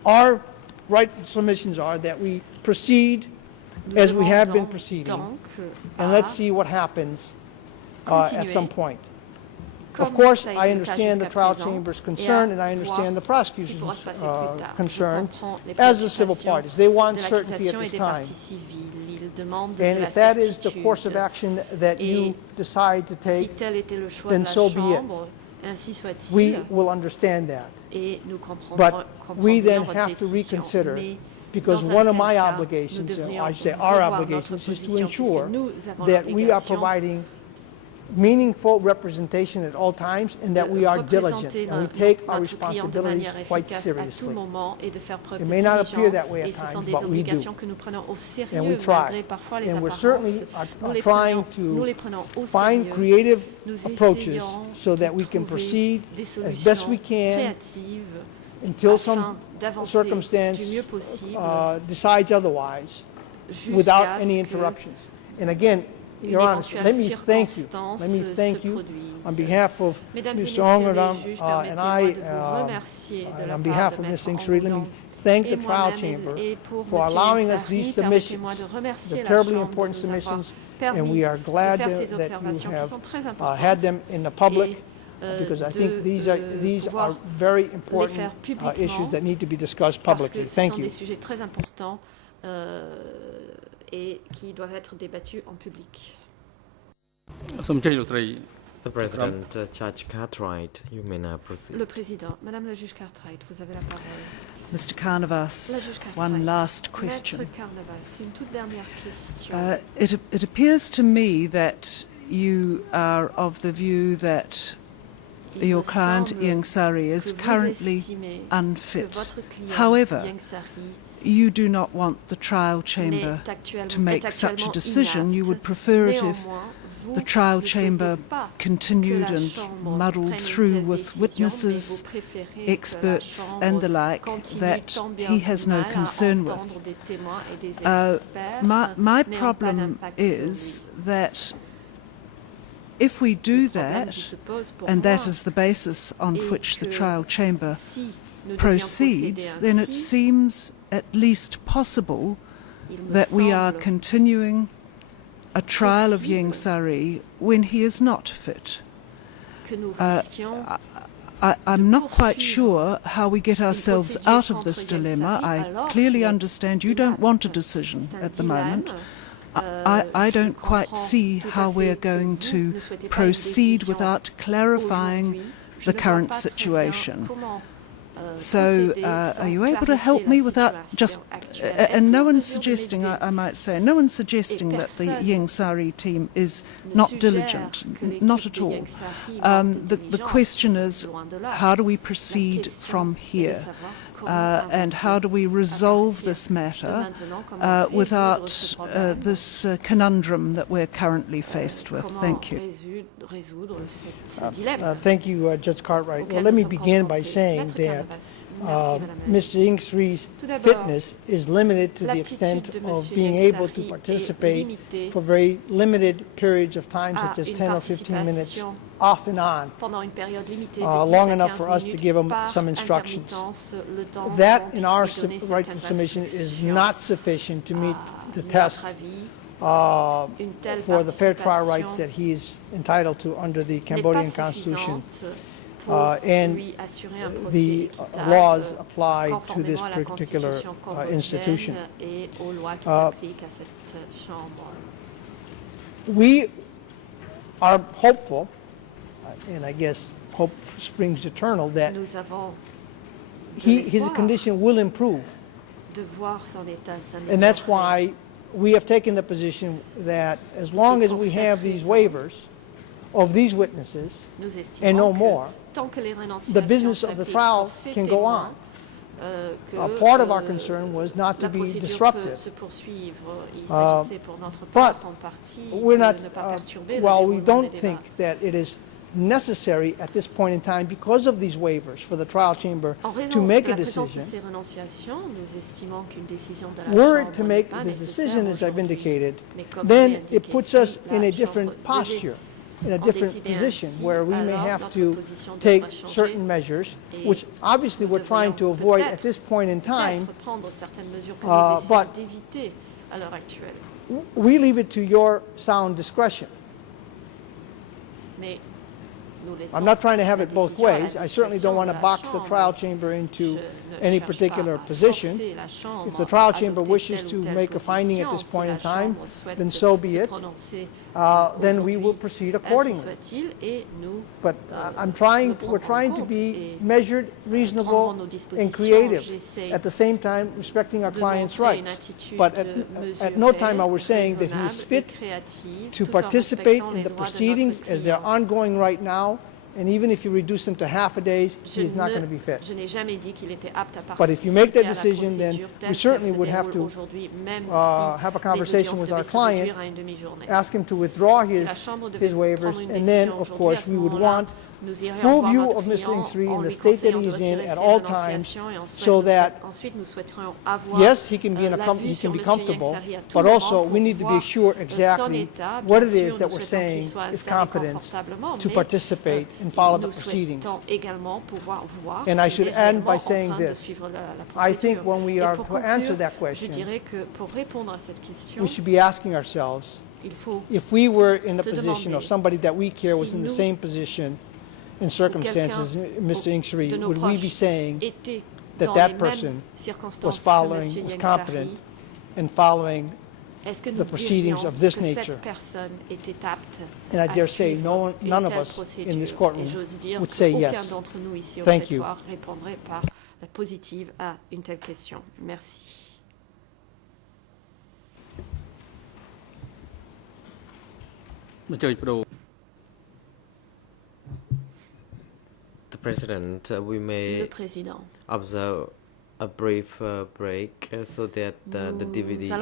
Our rightful submissions are that we proceed Nous as we have been demandons proceeding, donc and à let's see what happens at continuer some point. comme Of course, ça a été I le cas understand the jusqu'à trial présent, chamber's et à concern, and I voir understand the ce qui prosecution's pourra se passer plus tard. concern Je comprends les as the civil préoccupations parties. They want de certainty at l'accusation et this des time. parties civiles. Ils demandent de And la if that is the certitude. course of action that you Et decide to Si take, tel était le choix then de la so be it. Chambre, ainsi soit-il, we will understand that. et nous comprendrons, But we then votre have to décision. reconsider, Mais because dans un one of tel my cas, obligations, nous devrions I say revoir our notre obligations, is to position, ensure puisque nous avons that we are l'obligation providing meaningful representation at all times and that de we are diligent représenter and we notre take our client de responsibilities manière quite efficace à tout seriously. moment et de faire preuve It de may not appear that diligence. way at Et ce sont times, des but we do. obligations que nous prenons au And we sérieux try. malgré parfois les And we're apparences. certainly Nous les trying nous les to prenons au find sérieux. creative Nous approaches essayons so that de we can trouver proceed des as best solutions we can créatives until afin some d'avancer circumstance du mieux possible decides otherwise jusqu'à without ce any que interruptions. And again, une Your Honor, éventuelle let me thank you. circonstance Let me thank se you produise. on behalf of Mesdames et Mr. messieurs Ongeram les juges, and permettez-moi I, de vous remercier de and la on part behalf de of Maître Mr. Ingsari, let me Angoudon thank et the trial moi-même chamber et pour for Monsieur allowing us Yagsari, these permettez-moi submissions, de remercier the la terribly Chambre important de nous avoir submissions, permis and we are glad de faire ces that you observations qui have sont très had importantes them in the public, et, because I de, think these are pouvoir very les important faire publiquement, issues that need to be discussed parce publicly. que ce Thank sont you. des sujets très importants et qui doivent être débattus en public. សូមអញ្ជើញលោកស្រី The President, Judge Cartwright, you may now proceed. Le Président, Madame la juge Cartwright, vous avez la parole. Mr. La Carnavas, juge Cartwright. one last question. Maître Carnavas, une toute dernière question. It appears to me that you are of the view that Il your me client semble Yagsari is que vous currently estimez unfit. que votre client, However, Yagsari, you do not want the trial chamber to make such a decision. You would prefer it if the trial chamber continued and muddled through with witnesses, experts and the like that he has no concern with. My problem is that if we do that, and that is the basis on which the trial chamber proceeds, then it seems at least possible that we are continuing a trial of Ieng Sary when he is not fit. I'm not quite sure how we get ourselves out of this dilemma. I clearly understand you don't want a decision at the moment. I don't quite see how we're going to proceed without clarifying the current situation. So, are you able to help me without just... and no one's suggesting, I might say, no one's suggesting that the Ieng Sary team is not diligent, not at all. The question is, how do we proceed from here? And how do we resolve this matter without this conundrum that we're currally faced with? Thank you. Thank you, Judge Cartwright. Well, let me begin by saying that Mr. Ieng Sary's fitness is limited to the extent of being able to participate for very limited periods of time, such as 10 or 15 minutes off and on, long enough for us to give him some instructions. That, in our rightful submission, is not sufficient to meet the test for the fair trial rights that he is entitled to under the Cambodian Constitution and the laws applied to this particular institution. We are hopeful, and I guess hope springs eternal, that his condition will improve. And that's why we have taken the position that as long as we have these waivers of these witnesses and no more, the business of the trial can go on. Part of our concern was not to be disruptive. But we're not, while we don't think that it is necessary at this point in time, because of these waivers, for the trial chamber to make a decision, were it to make the decision, as I've indicated, then it puts us in a different posture, in a different position, where we may have to take certain measures, which obviously we're trying to avoid at this point in time, but we leave it to your sound discretion. I'm not trying to have it both ways. I certainly don't want to box the trial chamber into any particular position. If the trial chamber wishes to make a finding at this point in time, then so be it. Then we will proceed accordingly. But we're trying to be measured, reasonable, and creative, at the same time respecting our client's rights. But at no time are we saying that he is fit to participate in the proceedings as they're ongoing right now. And even if you reduce them to half a day, he is not going to be fit. But if you make that decision, then we certainly would have to have a conversation with our client, ask him to withdraw his waivers, and then, of course, we would want full view of Mr. Ieng Sary in the state that he is in at all times, so that, yes, he can be comfortable, but also we need to be sure exactly what it is that we're saying is competence to participate and follow the proceedings. And I should end by saying this. I think when we are to answer that question, we should be asking ourselves, if we were in the position of somebody that we care was in the same position in circumstances, Mr. Ieng Sary, would we be saying that that person was competent and following the proceedings of this nature? And I dare say none of us in this courtroom would say yes. Thank you. The President, we may observe a brief break so that the DVD